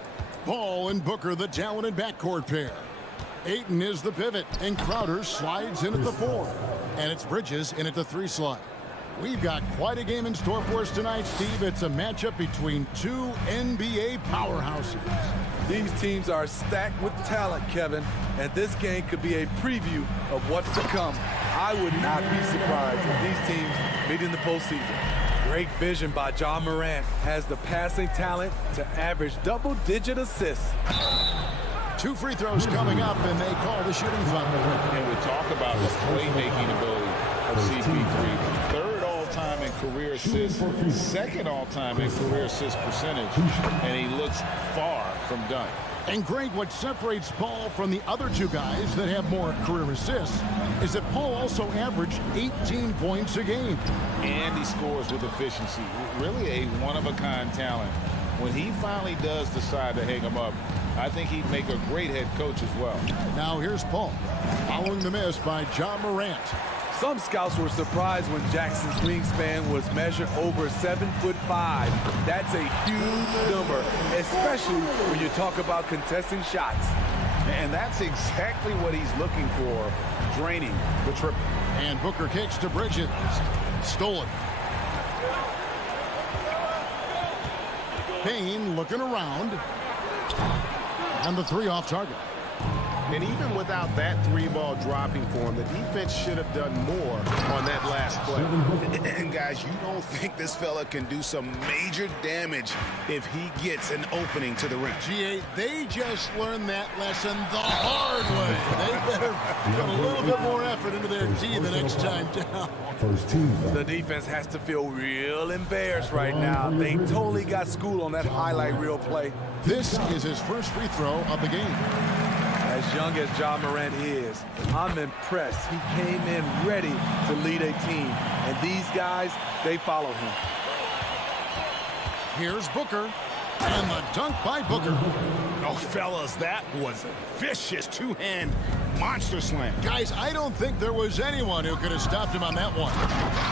Paul and Booker, the talented backcourt pair. Ayton is the pivot, and Crowder slides in at the 4. And it's Bridges in at the 3 slot. We've got quite a game in store for us tonight, Steve. It's a matchup between two NBA powerhouses. These teams are stacked with talent, Kevin, and this game could be a preview of what's to come. I would not be surprised if these teams meet in the postseason. Great vision by John Morant. Has the passing talent to average double-digit assists. 2 free throws coming up, and they call the shooting foul. And we talk about the playmaking ability of CP3. Third all-time in career assists, second all-time in career assist percentage, and he looks far from done. And Greg, what separates Paul from the other 2 guys that have more career assists is that Paul also averaged 18 points a game. And he scores with efficiency. Really a one-of-a-kind talent. When he finally does decide to hang him up, I think he'd make a great head coach as well. Now here's Paul, following the miss by John Morant. Some scouts were surprised when Jackson's wingspan was measured over 7'5". That's a huge number, especially when you talk about contesting shots. And that's exactly what he's looking for, draining the triple. And Booker kicks to Bridges. Stolen. Payne looking around. And the 3 off target. And even without that 3-ball dropping for him, the defense should have done more on that last play. And guys, you don't think this fella can do some major damage if he gets an opening to the rim. G8, they just learned that lesson the hard way. They better put a little bit more effort into their D the next time down. The defense has to feel real embarrassed right now. They totally got schooled on that highlight reel play. This is his first free throw of the game. As young as John Morant is, I'm impressed. He came in ready to lead a team. And these guys, they follow him. Here's Booker. And the dunk by Booker. Oh, fellas, that was a vicious 2-hand monster slam. Guys, I don't think there was anyone who could have stopped him on that one.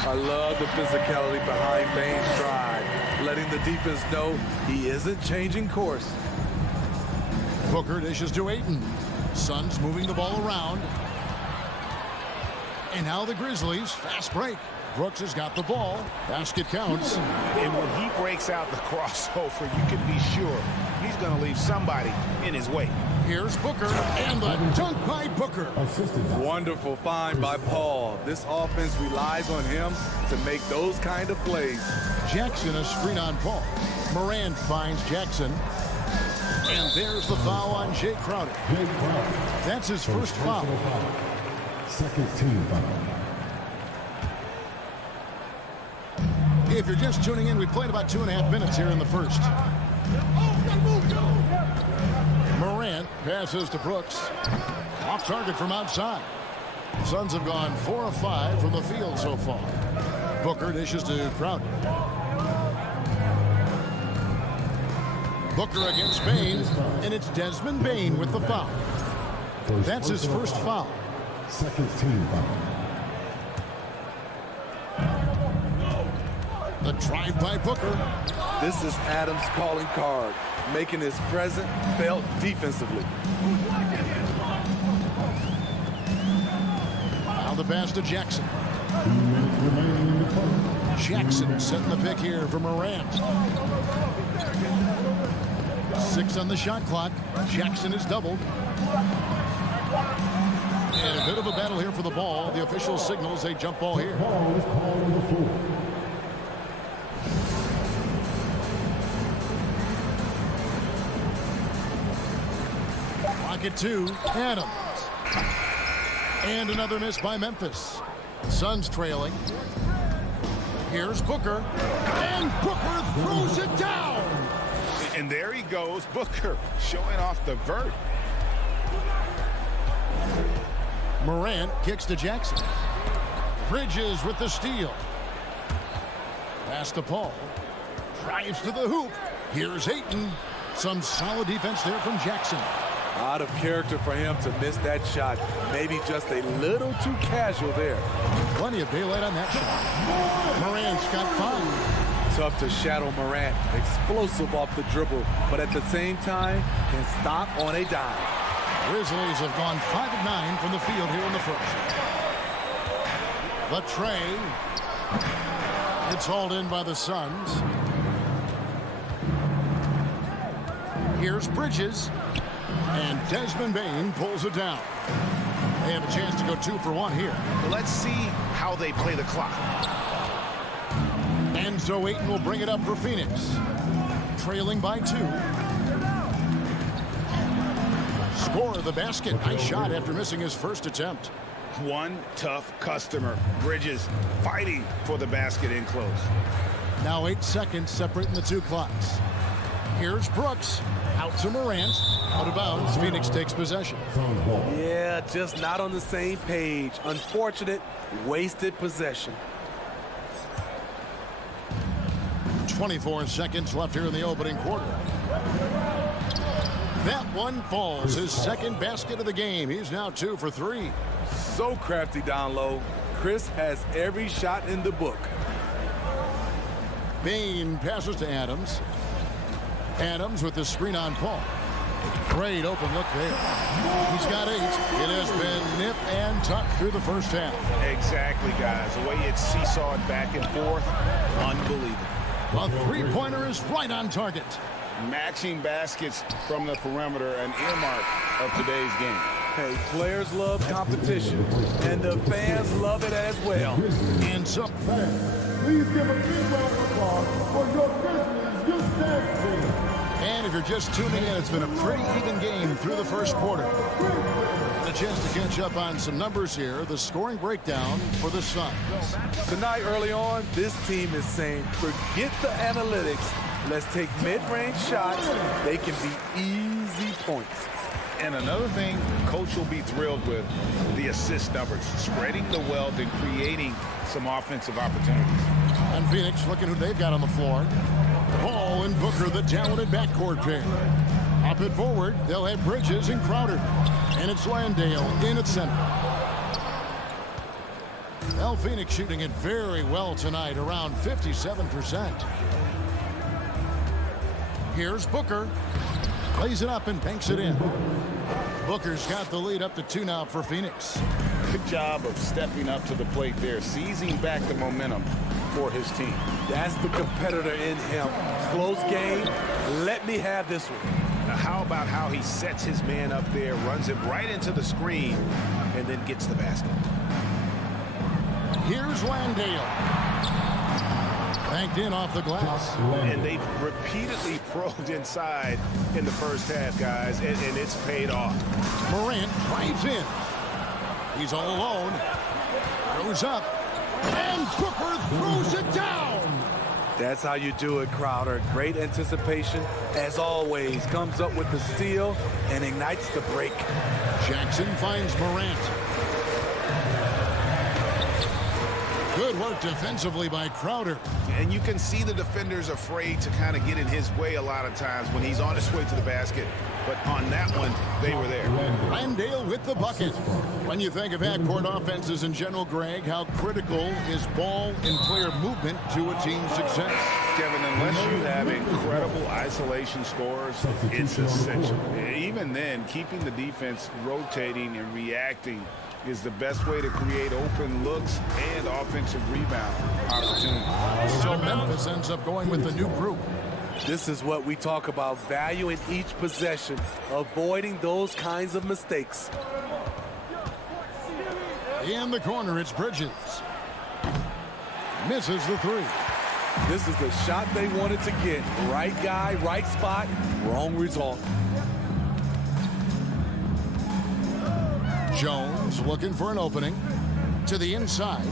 I love the physicality behind Bane's stride, letting the defense know he isn't changing course. Booker dishes to Ayton. Suns moving the ball around. And now the Grizzlies, fast break. Brooks has got the ball. Basket counts. And when he breaks out the crossover, you can be sure he's going to leave somebody in his way. Here's Booker, and the dunk by Booker. Wonderful find by Paul. This offense relies on him to make those kind of plays. Jackson a screen on Paul. Morant finds Jackson. And there's the foul on Jay Crowder. That's his first foul. Second team foul. If you're just tuning in, we played about 2.5 minutes here in the first. Morant passes to Brooks. Off target from outside. Suns have gone 4 of 5 from the field so far. Booker dishes to Crowder. Booker against Bane, and it's Desmond Bane with the foul. That's his first foul. Second team foul. The drive by Booker. This is Adams' calling card, making his presence felt defensively. Now the pass to Jackson. Jackson setting the pick here for Morant. 6 on the shot clock. Jackson is doubled. And a bit of a battle here for the ball. The official signals a jump ball here. Pocket 2, Adams. And another miss by Memphis. Suns trailing. Here's Booker. And Booker throws it down. And there he goes, Booker, showing off the vert. Morant kicks to Jackson. Bridges with the steal. Pass to Paul. Drives to the hoop. Here's Ayton. Some solid defense there from Jackson. Out of character for him to miss that shot. Maybe just a little too casual there. Plenty of daylight on that shot. Morant's got 5. Tough to shadow Morant. Explosive off the dribble, but at the same time, can stop on a dime. Grizzlies have gone 5 of 9 from the field here in the first. The tray. It's hauled in by the Suns. Here's Bridges. And Desmond Bane pulls it down. They have a chance to go 2 for 1 here. Let's see how they play the clock. And so Ayton will bring it up for Phoenix. Trailing by 2. Score of the basket. Nice shot after missing his first attempt. One tough customer. Bridges fighting for the basket in close. Now 8 seconds separating the 2 clocks. Here's Brooks. Out to Morant. Out of bounds. Phoenix takes possession. Yeah, just not on the same page. Unfortunate, wasted possession. 24 seconds left here in the opening quarter. That one falls. His second basket of the game. He's now 2 for 3. So crafty down low. Chris has every shot in the book. Bane passes to Adams. Adams with the screen on Paul. Great open look there. He's got 8. It has been nip and tuck through the first half. Exactly, guys. The way it's seesawed back and forth, unbelievable. A three-pointer is right on target. Matching baskets from the perimeter, an earmark of today's game. Hey, players love competition, and the fans love it as well. And so, please give a big round of applause for your Grizzlies, your dance team. And if you're just tuning in, it's been a pretty even game through the first quarter. A chance to catch up on some numbers here. The scoring breakdown for the Suns. Tonight, early on, this team is saying, forget the analytics. Let's take mid-range shots. They can be easy points. And another thing Coach will be thrilled with, the assist numbers, spreading the wealth and creating some offensive opportunities. And Phoenix looking who they've got on the floor. Paul and Booker, the talented backcourt pair. Up and forward, they'll have Bridges and Crowder. And it's Landale in at center. Well, Phoenix shooting it very well tonight, around 57%. Here's Booker. Plays it up and banks it in. Booker's got the lead up to 2 now for Phoenix. Good job of stepping up to the plate there, seizing back the momentum for his team. That's the competitor in him. Close game. Let me have this one. Now, how about how he sets his man up there, runs it right into the screen, and then gets the basket. Here's Landale. Banked in off the glass. And they've repeatedly probed inside in the first half, guys, and it's paid off. Morant drives in. He's all alone. Throws up. And Booker throws it down. That's how you do it, Crowder. Great anticipation, as always. Comes up with the steal and ignites the break. Jackson finds Morant. Good work defensively by Crowder. And you can see the defenders afraid to kind of get in his way a lot of times when he's on his way to the basket. But on that one, they were there. Landale with the bucket. When you think of backcourt offenses in general, Greg, how critical is ball and player movement to a team's success? Kevin, unless you have incredible isolation scores, it's essential. Even then, keeping the defense rotating and reacting is the best way to create open looks and offensive rebound opportunities. So Memphis ends up going with the new group. This is what we talk about, value in each possession, avoiding those kinds of mistakes. In the corner, it's Bridges. Misses the 3. This is the shot they wanted to get. Right guy, right spot, wrong result. Jones looking for an opening to the inside.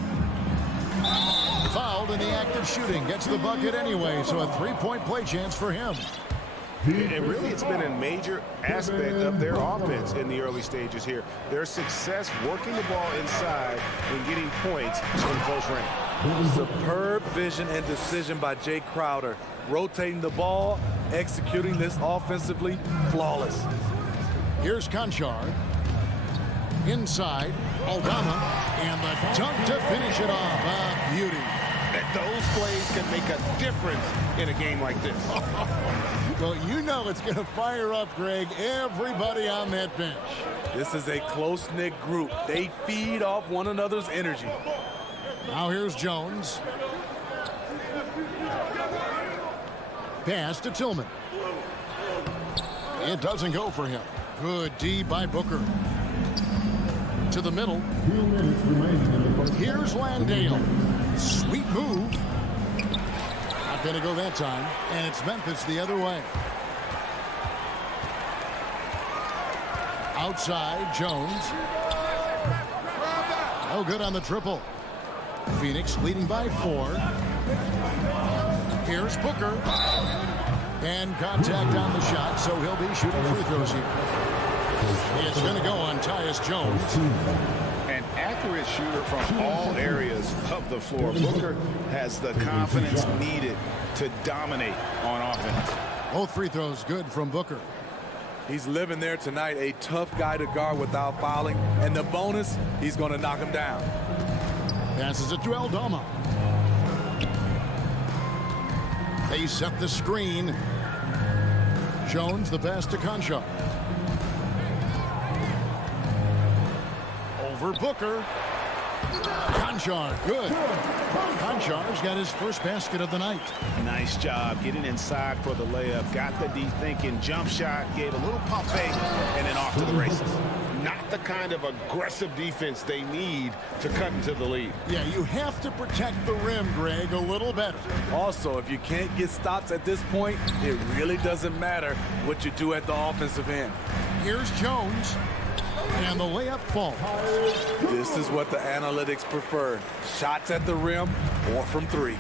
Fouled in the act of shooting. Gets the bucket anyway, so a 3-point play chance for him. And really, it's been a major aspect of their offense in the early stages here. Their success working the ball inside and getting points in close range. Superb vision and decision by Jay Crowder. Rotating the ball, executing this offensively, flawless. Here's Conchar. Inside, Aldama, and the dunk to finish it off. A beauty. that those plays can make a difference in a game like this. Well, you know it's going to fire up, Greg, everybody on that bench. This is a close-knit group. They feed off one another's energy. Now here's Jones. Pass to Tillman. It doesn't go for him. Good D by Booker. To the middle. Here's Landale. Sweet move. Not going to go that time. And it's Memphis the other way. Outside, Jones. No good on the triple. Phoenix leading by 4. Here's Booker. And contact on the shot, so he'll be shooting free throws here. It's going to go on Tyus Jones. An accurate shooter from all areas of the floor. Booker has the confidence needed to dominate on offense. Both free throws good from Booker. He's living there tonight, a tough guy to guard without fouling. And the bonus, he's going to knock him down. Passes it to Aldama. They set the screen. Jones, the pass to Conchar. Over Booker. Conchar, good. Conchar's got his first basket of the night. Nice job getting inside for the layup. Got the D thinking, jump shot, gave a little pump fake, and then off to the races. Not the kind of aggressive defense they need to cut into the lead. Yeah, you have to protect the rim, Greg, a little better. Also, if you can't get stops at this point, it really doesn't matter what you do at the offensive end. Here's Jones. And the layup falls. This is what the analytics prefer. Shots at the rim or from 3.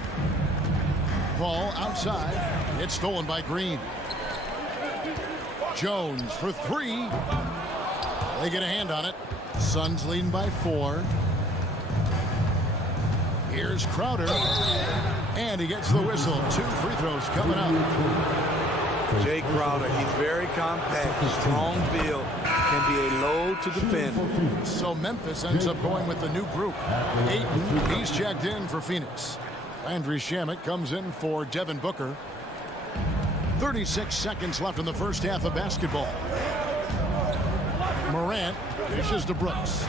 Ball outside. It's stolen by Green. Jones for 3. They get a hand on it. Suns leading by 4. Here's Crowder. And he gets the whistle. 2 free throws coming up. Jay Crowder, he's very compact, strong build, can be a load to defend. So Memphis ends up going with the new group. Ayton, he's checked in for Phoenix. Landry Shamet comes in for Devin Booker. 36 seconds left in the first half of basketball. Morant dishes to Brooks.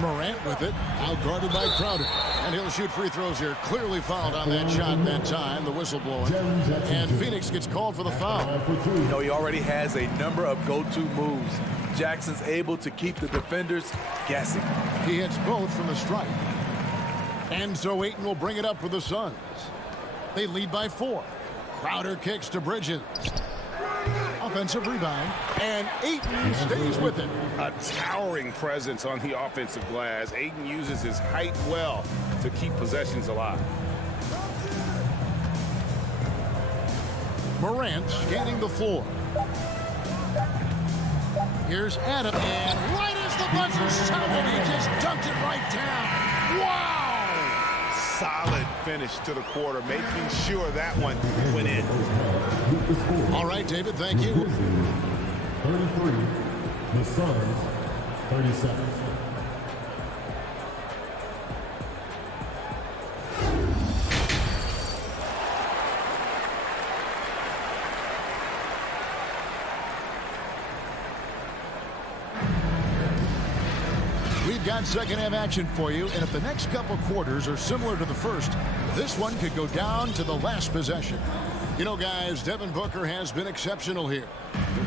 Morant with it, out guarded by Crowder. And he'll shoot free throws here. Clearly fouled on that shot that time, the whistle blowing. And Phoenix gets called for the foul. You know, he already has a number of go-to moves. Jackson's able to keep the defenders guessing. He hits both from the stripe. And so Ayton will bring it up for the Suns. They lead by 4. Crowder kicks to Bridges. Offensive rebound, and Ayton stays with it. A towering presence on the offensive glass. Ayton uses his height well to keep possessions alive. Morant scanning the floor. Here's Adam, and right as the buzzer sounded, he just dunked it right down. Wow! Solid finish to the quarter, making sure that one went in. All right, David, thank you. 33, the Suns, 37. We've got second half action for you, and if the next couple quarters are similar to the first, this one could go down to the last possession. You know, guys, Devin Booker has been exceptional here.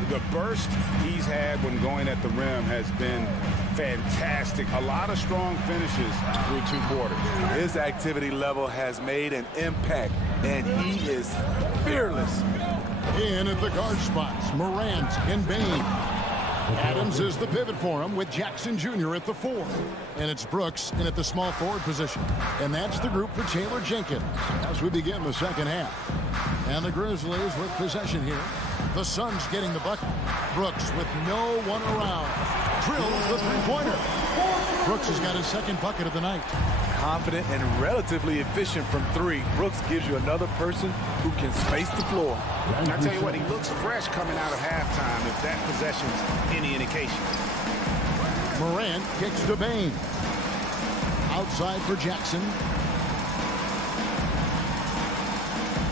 The burst he's had when going at the rim has been fantastic. A lot of strong finishes through 2 quarters. His activity level has made an impact, and he is fearless. In at the guard spots, Morant and Bain. Adams is the pivot for him with Jackson Jr. at the 4. And it's Brooks in at the small forward position. And that's the group for Taylor Jenkins as we begin the second half. And the Grizzlies with possession here. The Suns getting the bucket. Brooks with no one around. Drills the three-pointer. Brooks has got his second bucket of the night. Confident and relatively efficient from 3. Brooks gives you another person who can space the floor. I tell you what, he looks fresh coming out of halftime, if that possession's any indication. Morant kicks to Bane. Outside for Jackson.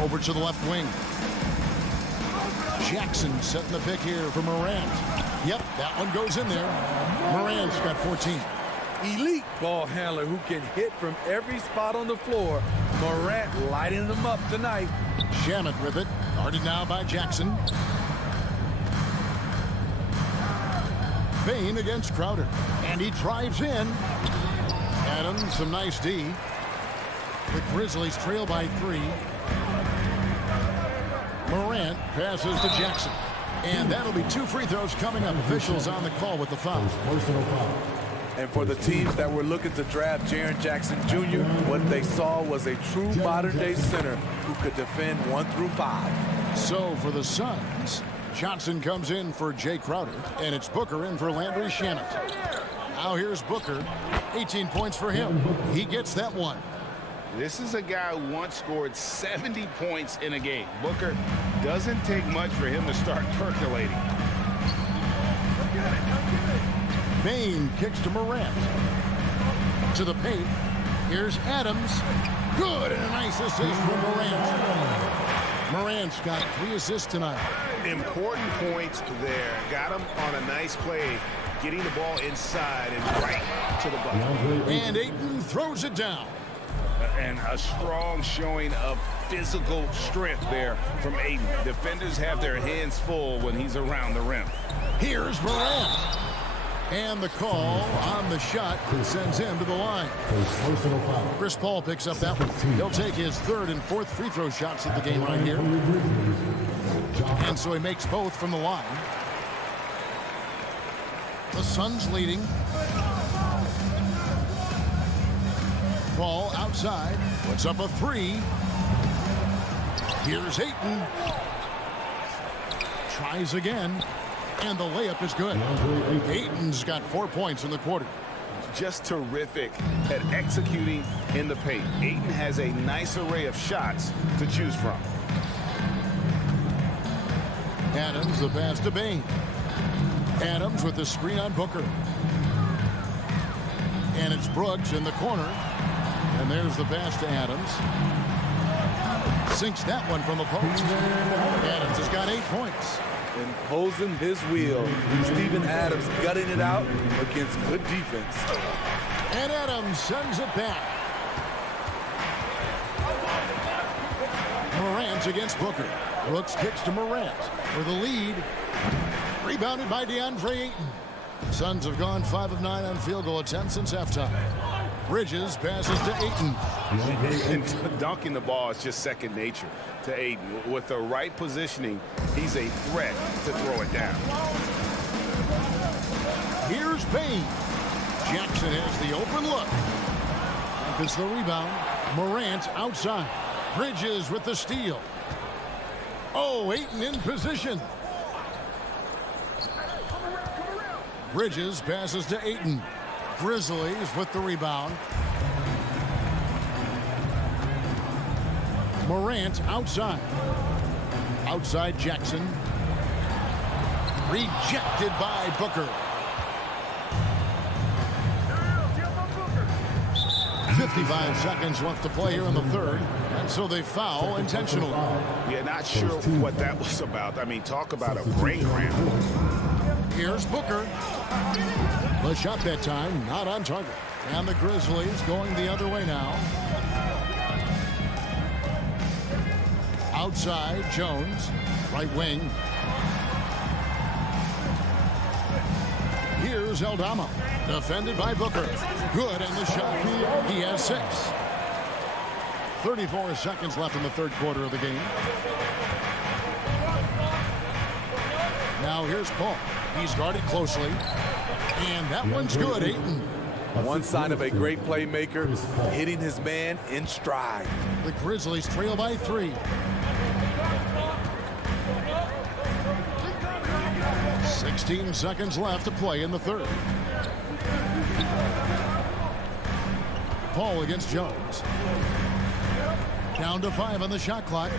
Over to the left wing. Jackson setting the pick here for Morant. Yep, that one goes in there. Morant's got 14. Elite ball handler who can hit from every spot on the floor. Morant lighting them up tonight. Shamet with it. Guarded now by Jackson. Bane against Crowder. And he drives in. Adams, some nice D. The Grizzlies trail by 3. Morant passes to Jackson. And that'll be 2 free throws coming up. Officials on the call with the foul. Personal foul. And for the teams that were looking to draft Jaren Jackson Jr., what they saw was a true modern-day center who could defend 1 through 5. So for the Suns, Johnson comes in for Jay Crowder, and it's Booker in for Landry Shamet. Now here's Booker. 18 points for him. He gets that one. This is a guy who once scored 70 points in a game. Booker doesn't take much for him to start percolating. Bane kicks to Morant. To the paint. Here's Adams. Good, and a nice assist from Morant. Morant's got 3 assists tonight. Important points there. Got him on a nice play, getting the ball inside and right to the bucket. And Ayton throws it down. And a strong showing of physical strength there from Ayton. Defenders have their hands full when he's around the rim. Here's Morant. And the call on the shot sends him to the line. Chris Paul picks up that one. He'll take his 3rd and 4th free throw shots of the game right here. And so he makes both from the line. The Suns leading. Paul outside. Puts up a 3. Here's Ayton. Tries again. And the layup is good. Ayton's got 4 points in the quarter. Just terrific at executing in the paint. Ayton has a nice array of shots to choose from. Adams, the pass to Bane. Adams with the screen on Booker. And it's Brooks in the corner. And there's the pass to Adams. Sinks that one from the post. Adams has got 8 points. Imposing his will. Steven Adams gutting it out against good defense. And Adams sends it back. Morant against Booker. Brooks kicks to Morant for the lead. Rebounded by DeAndre Ayton. Suns have gone 5 of 9 on field goal attempts since halftime. Bridges passes to Ayton. And dunking the ball is just second nature to Ayton. With the right positioning, he's a threat to throw it down. Here's Bane. Jackson has the open look. Memphis the rebound. Morant outside. Bridges with the steal. Oh, Ayton in position. Bridges passes to Ayton. Grizzlies with the rebound. Morant outside. Outside Jackson. Rejected by Booker. 55 seconds left to play here in the 3rd. And so they foul intentionally. Yeah, not sure what that was about. I mean, talk about a brain ramp. Here's Booker. The shot that time, not on target. And the Grizzlies going the other way now. Outside, Jones. Right wing. Here's Aldama. Defended by Booker. Good, and the shot. He has 6. 34 seconds left in the 3rd quarter of the game. Now here's Paul. He's guarded closely. And that one's good, Ayton. One sign of a great playmaker, hitting his man in stride. The Grizzlies trail by 3. 16 seconds left to play in the 3rd. Paul against Jones. Down to 5 on the shot clock.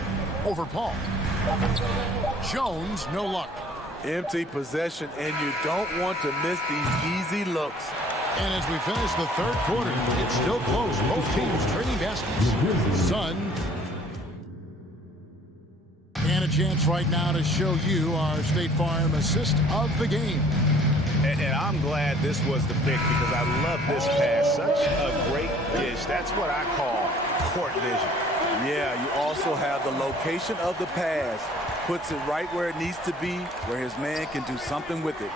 Over Paul. Jones, no luck. Empty possession, and you don't want to miss these easy looks. And as we finish the third quarter, it's still close. Both teams trading baskets. Sun. And a chance right now to show you our State Farm assist of the game. And I'm glad this was the pick because I love this pass. Such a great dish. That's what I call court vision. Yeah, you also have the location of the pass. Puts it right where it needs to be, where his man can do something with it.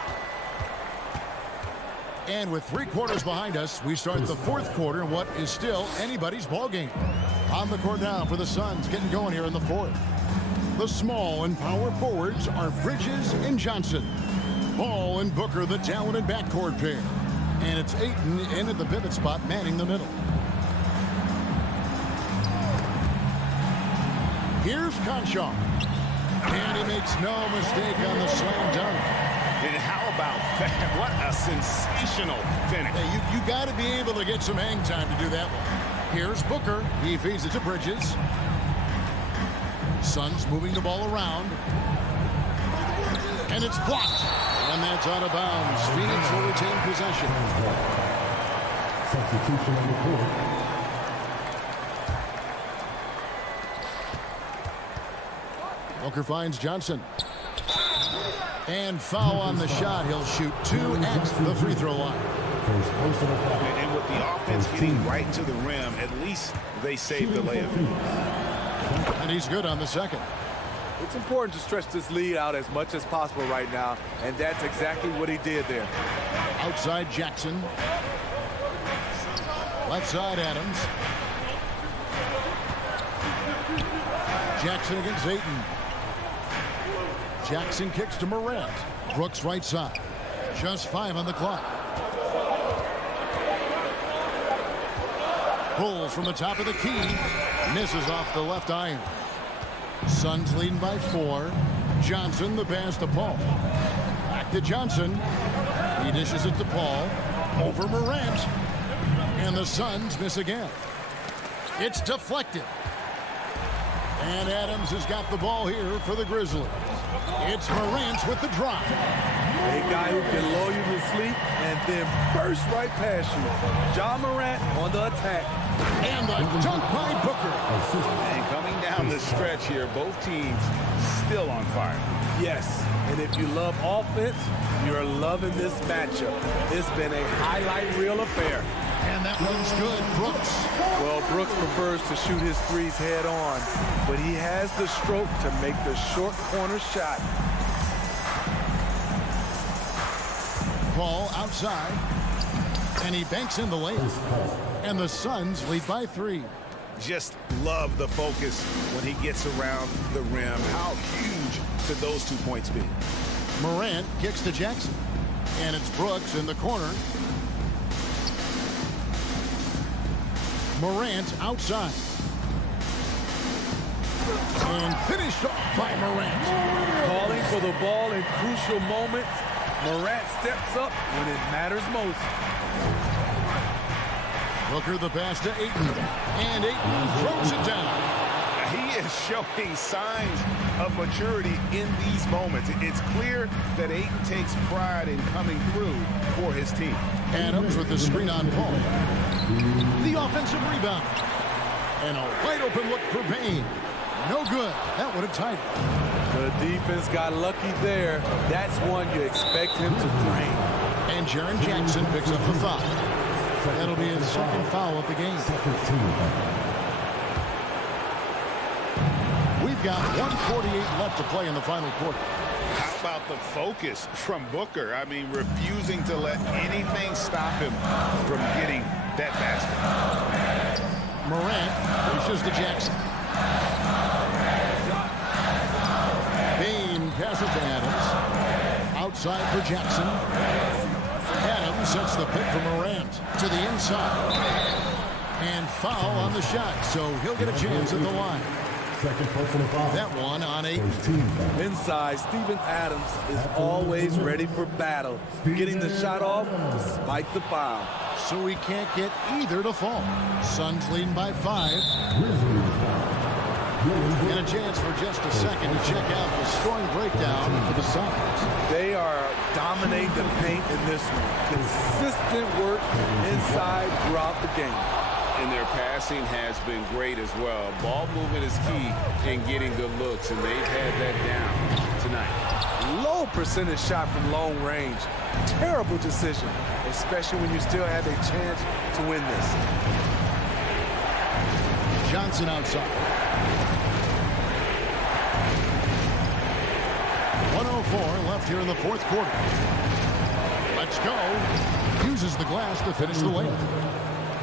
And with 3 quarters behind us, we start the fourth quarter in what is still anybody's ball game. On the court now for the Suns, getting going here in the fourth. The small and power forwards are Bridges and Johnson. Ball and Booker, the talented backcourt pair. And it's Ayton in at the pivot spot, manning the middle. Here's Conchal. And he makes no mistake on the slam dunk. And how about that? What a sensational finish. Hey, you got to be able to get some hang time to do that one. Here's Booker. He feeds it to Bridges. Suns moving the ball around. And it's blocked. And that's out of bounds. Phoenix will retain possession. Substitution on the court. Booker finds Johnson. And foul on the shot. He'll shoot 2 at the free throw line. And with the offense getting right to the rim, at least they saved the layup. And he's good on the second. It's important to stretch this lead out as much as possible right now, and that's exactly what he did there. Outside Jackson. Left side Adams. Jackson against Ayton. Jackson kicks to Morant. Brooks right side. Just 5 on the clock. Pulls from the top of the key. Misses off the left iron. Suns leading by 4. Johnson the pass to Paul. Back to Johnson. He dishes it to Paul. Over Morant. And the Suns miss again. It's deflected. And Adams has got the ball here for the Grizzlies. It's Morant with the drop. A guy who can lull you to sleep and then burst right past you. John Morant on the attack. And the dunk by Booker. And coming down the stretch here, both teams still on fire. Yes, and if you love offense, you're loving this matchup. It's been a highlight reel affair. And that one's good, Brooks. Well, Brooks prefers to shoot his threes head on, but he has the stroke to make the short corner shot. Ball outside, and he banks in the layup. And the Suns lead by 3. Just love the focus when he gets around the rim. How huge could those 2 points be? Morant kicks to Jackson. And it's Brooks in the corner. Morant outside. And finished off by Morant. Calling for the ball in crucial moments. Morant steps up when it matters most. Booker the pass to Ayton. And Ayton throws it down. He is showing signs of maturity in these moments. It's clear that Ayton takes pride in coming through for his team. Adams with the screen on Paul. The offensive rebound. And a wide open look for Payne. No good. That would have tied it. The defense got lucky there. That's one you expect him to drain. And Jaren Jackson picks up the foul. That'll be his second foul of the game. We've got 1:48 left to play in the final quarter. How about the focus from Booker? I mean, refusing to let anything stop him from getting that basket. Morant pushes to Jackson. Payne passes to Adams. Outside for Jackson. Adams sets the pick for Morant to the inside. And foul on the shot, so he'll get a chance at the line. Second personal foul. That one on 8. Inside, Steven Adams is always ready for battle, getting the shot off despite the foul. So he can't get either to fall. Suns leading by 5. And a a chance for just a second to check out the scoring breakdown for the Suns. They are dominating the paint in this one. Consistent work inside throughout the game. And their passing has been great as well. Ball movement is key in getting good looks, and they've had that down tonight. Low percentage shot from long range. Terrible decision, especially when you still have a chance to win this. Johnson outside. 1:04 left here in the fourth quarter. Let's go. Uses the glass to finish the layup.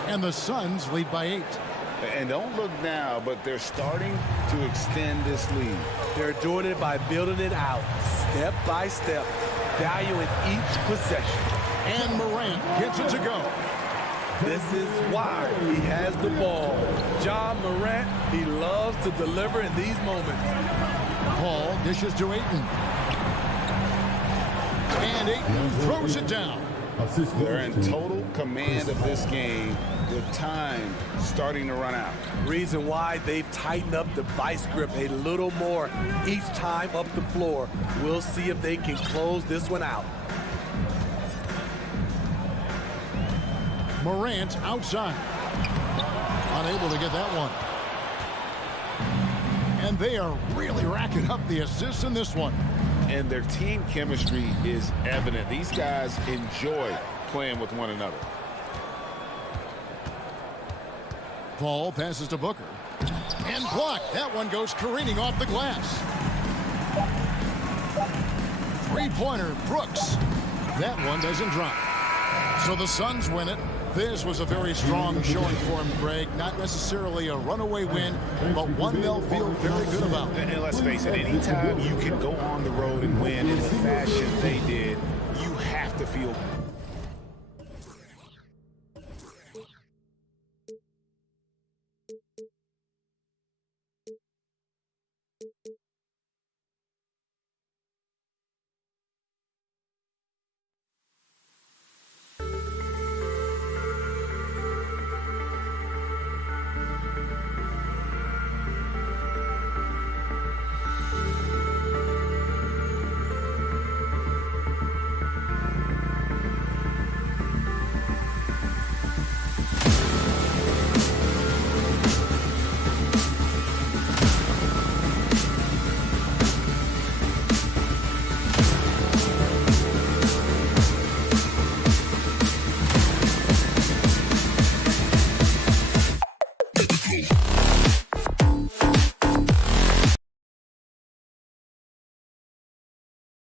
And the Suns lead by 8. And don't look now, but they're starting to extend this lead. They're doing it by building it out, step by step, valuing each possession. And Morant gets it to go. This is why he has the ball. John Morant, he loves to deliver in these moments. Paul dishes to Ayton. And Ayton throws it down. They're in total command of this game with time starting to run out. Reason why they've tightened up the vice grip a little more each time up the floor. We'll see if they can close this one out. Morant outside. Unable to get that one. And they are really racking up the assists in this one. And their team chemistry is evident. These guys enjoy playing with one another. Paul passes to Booker. And blocked. That one goes careening off the glass. Three-pointer, Brooks. That one doesn't drop. So the Suns win it. This was a very strong showing for him, Greg. Not necessarily a runaway win, but one they'll feel very good about. And let's face it, anytime you can go on the road and win in the fashion they did, you have to feel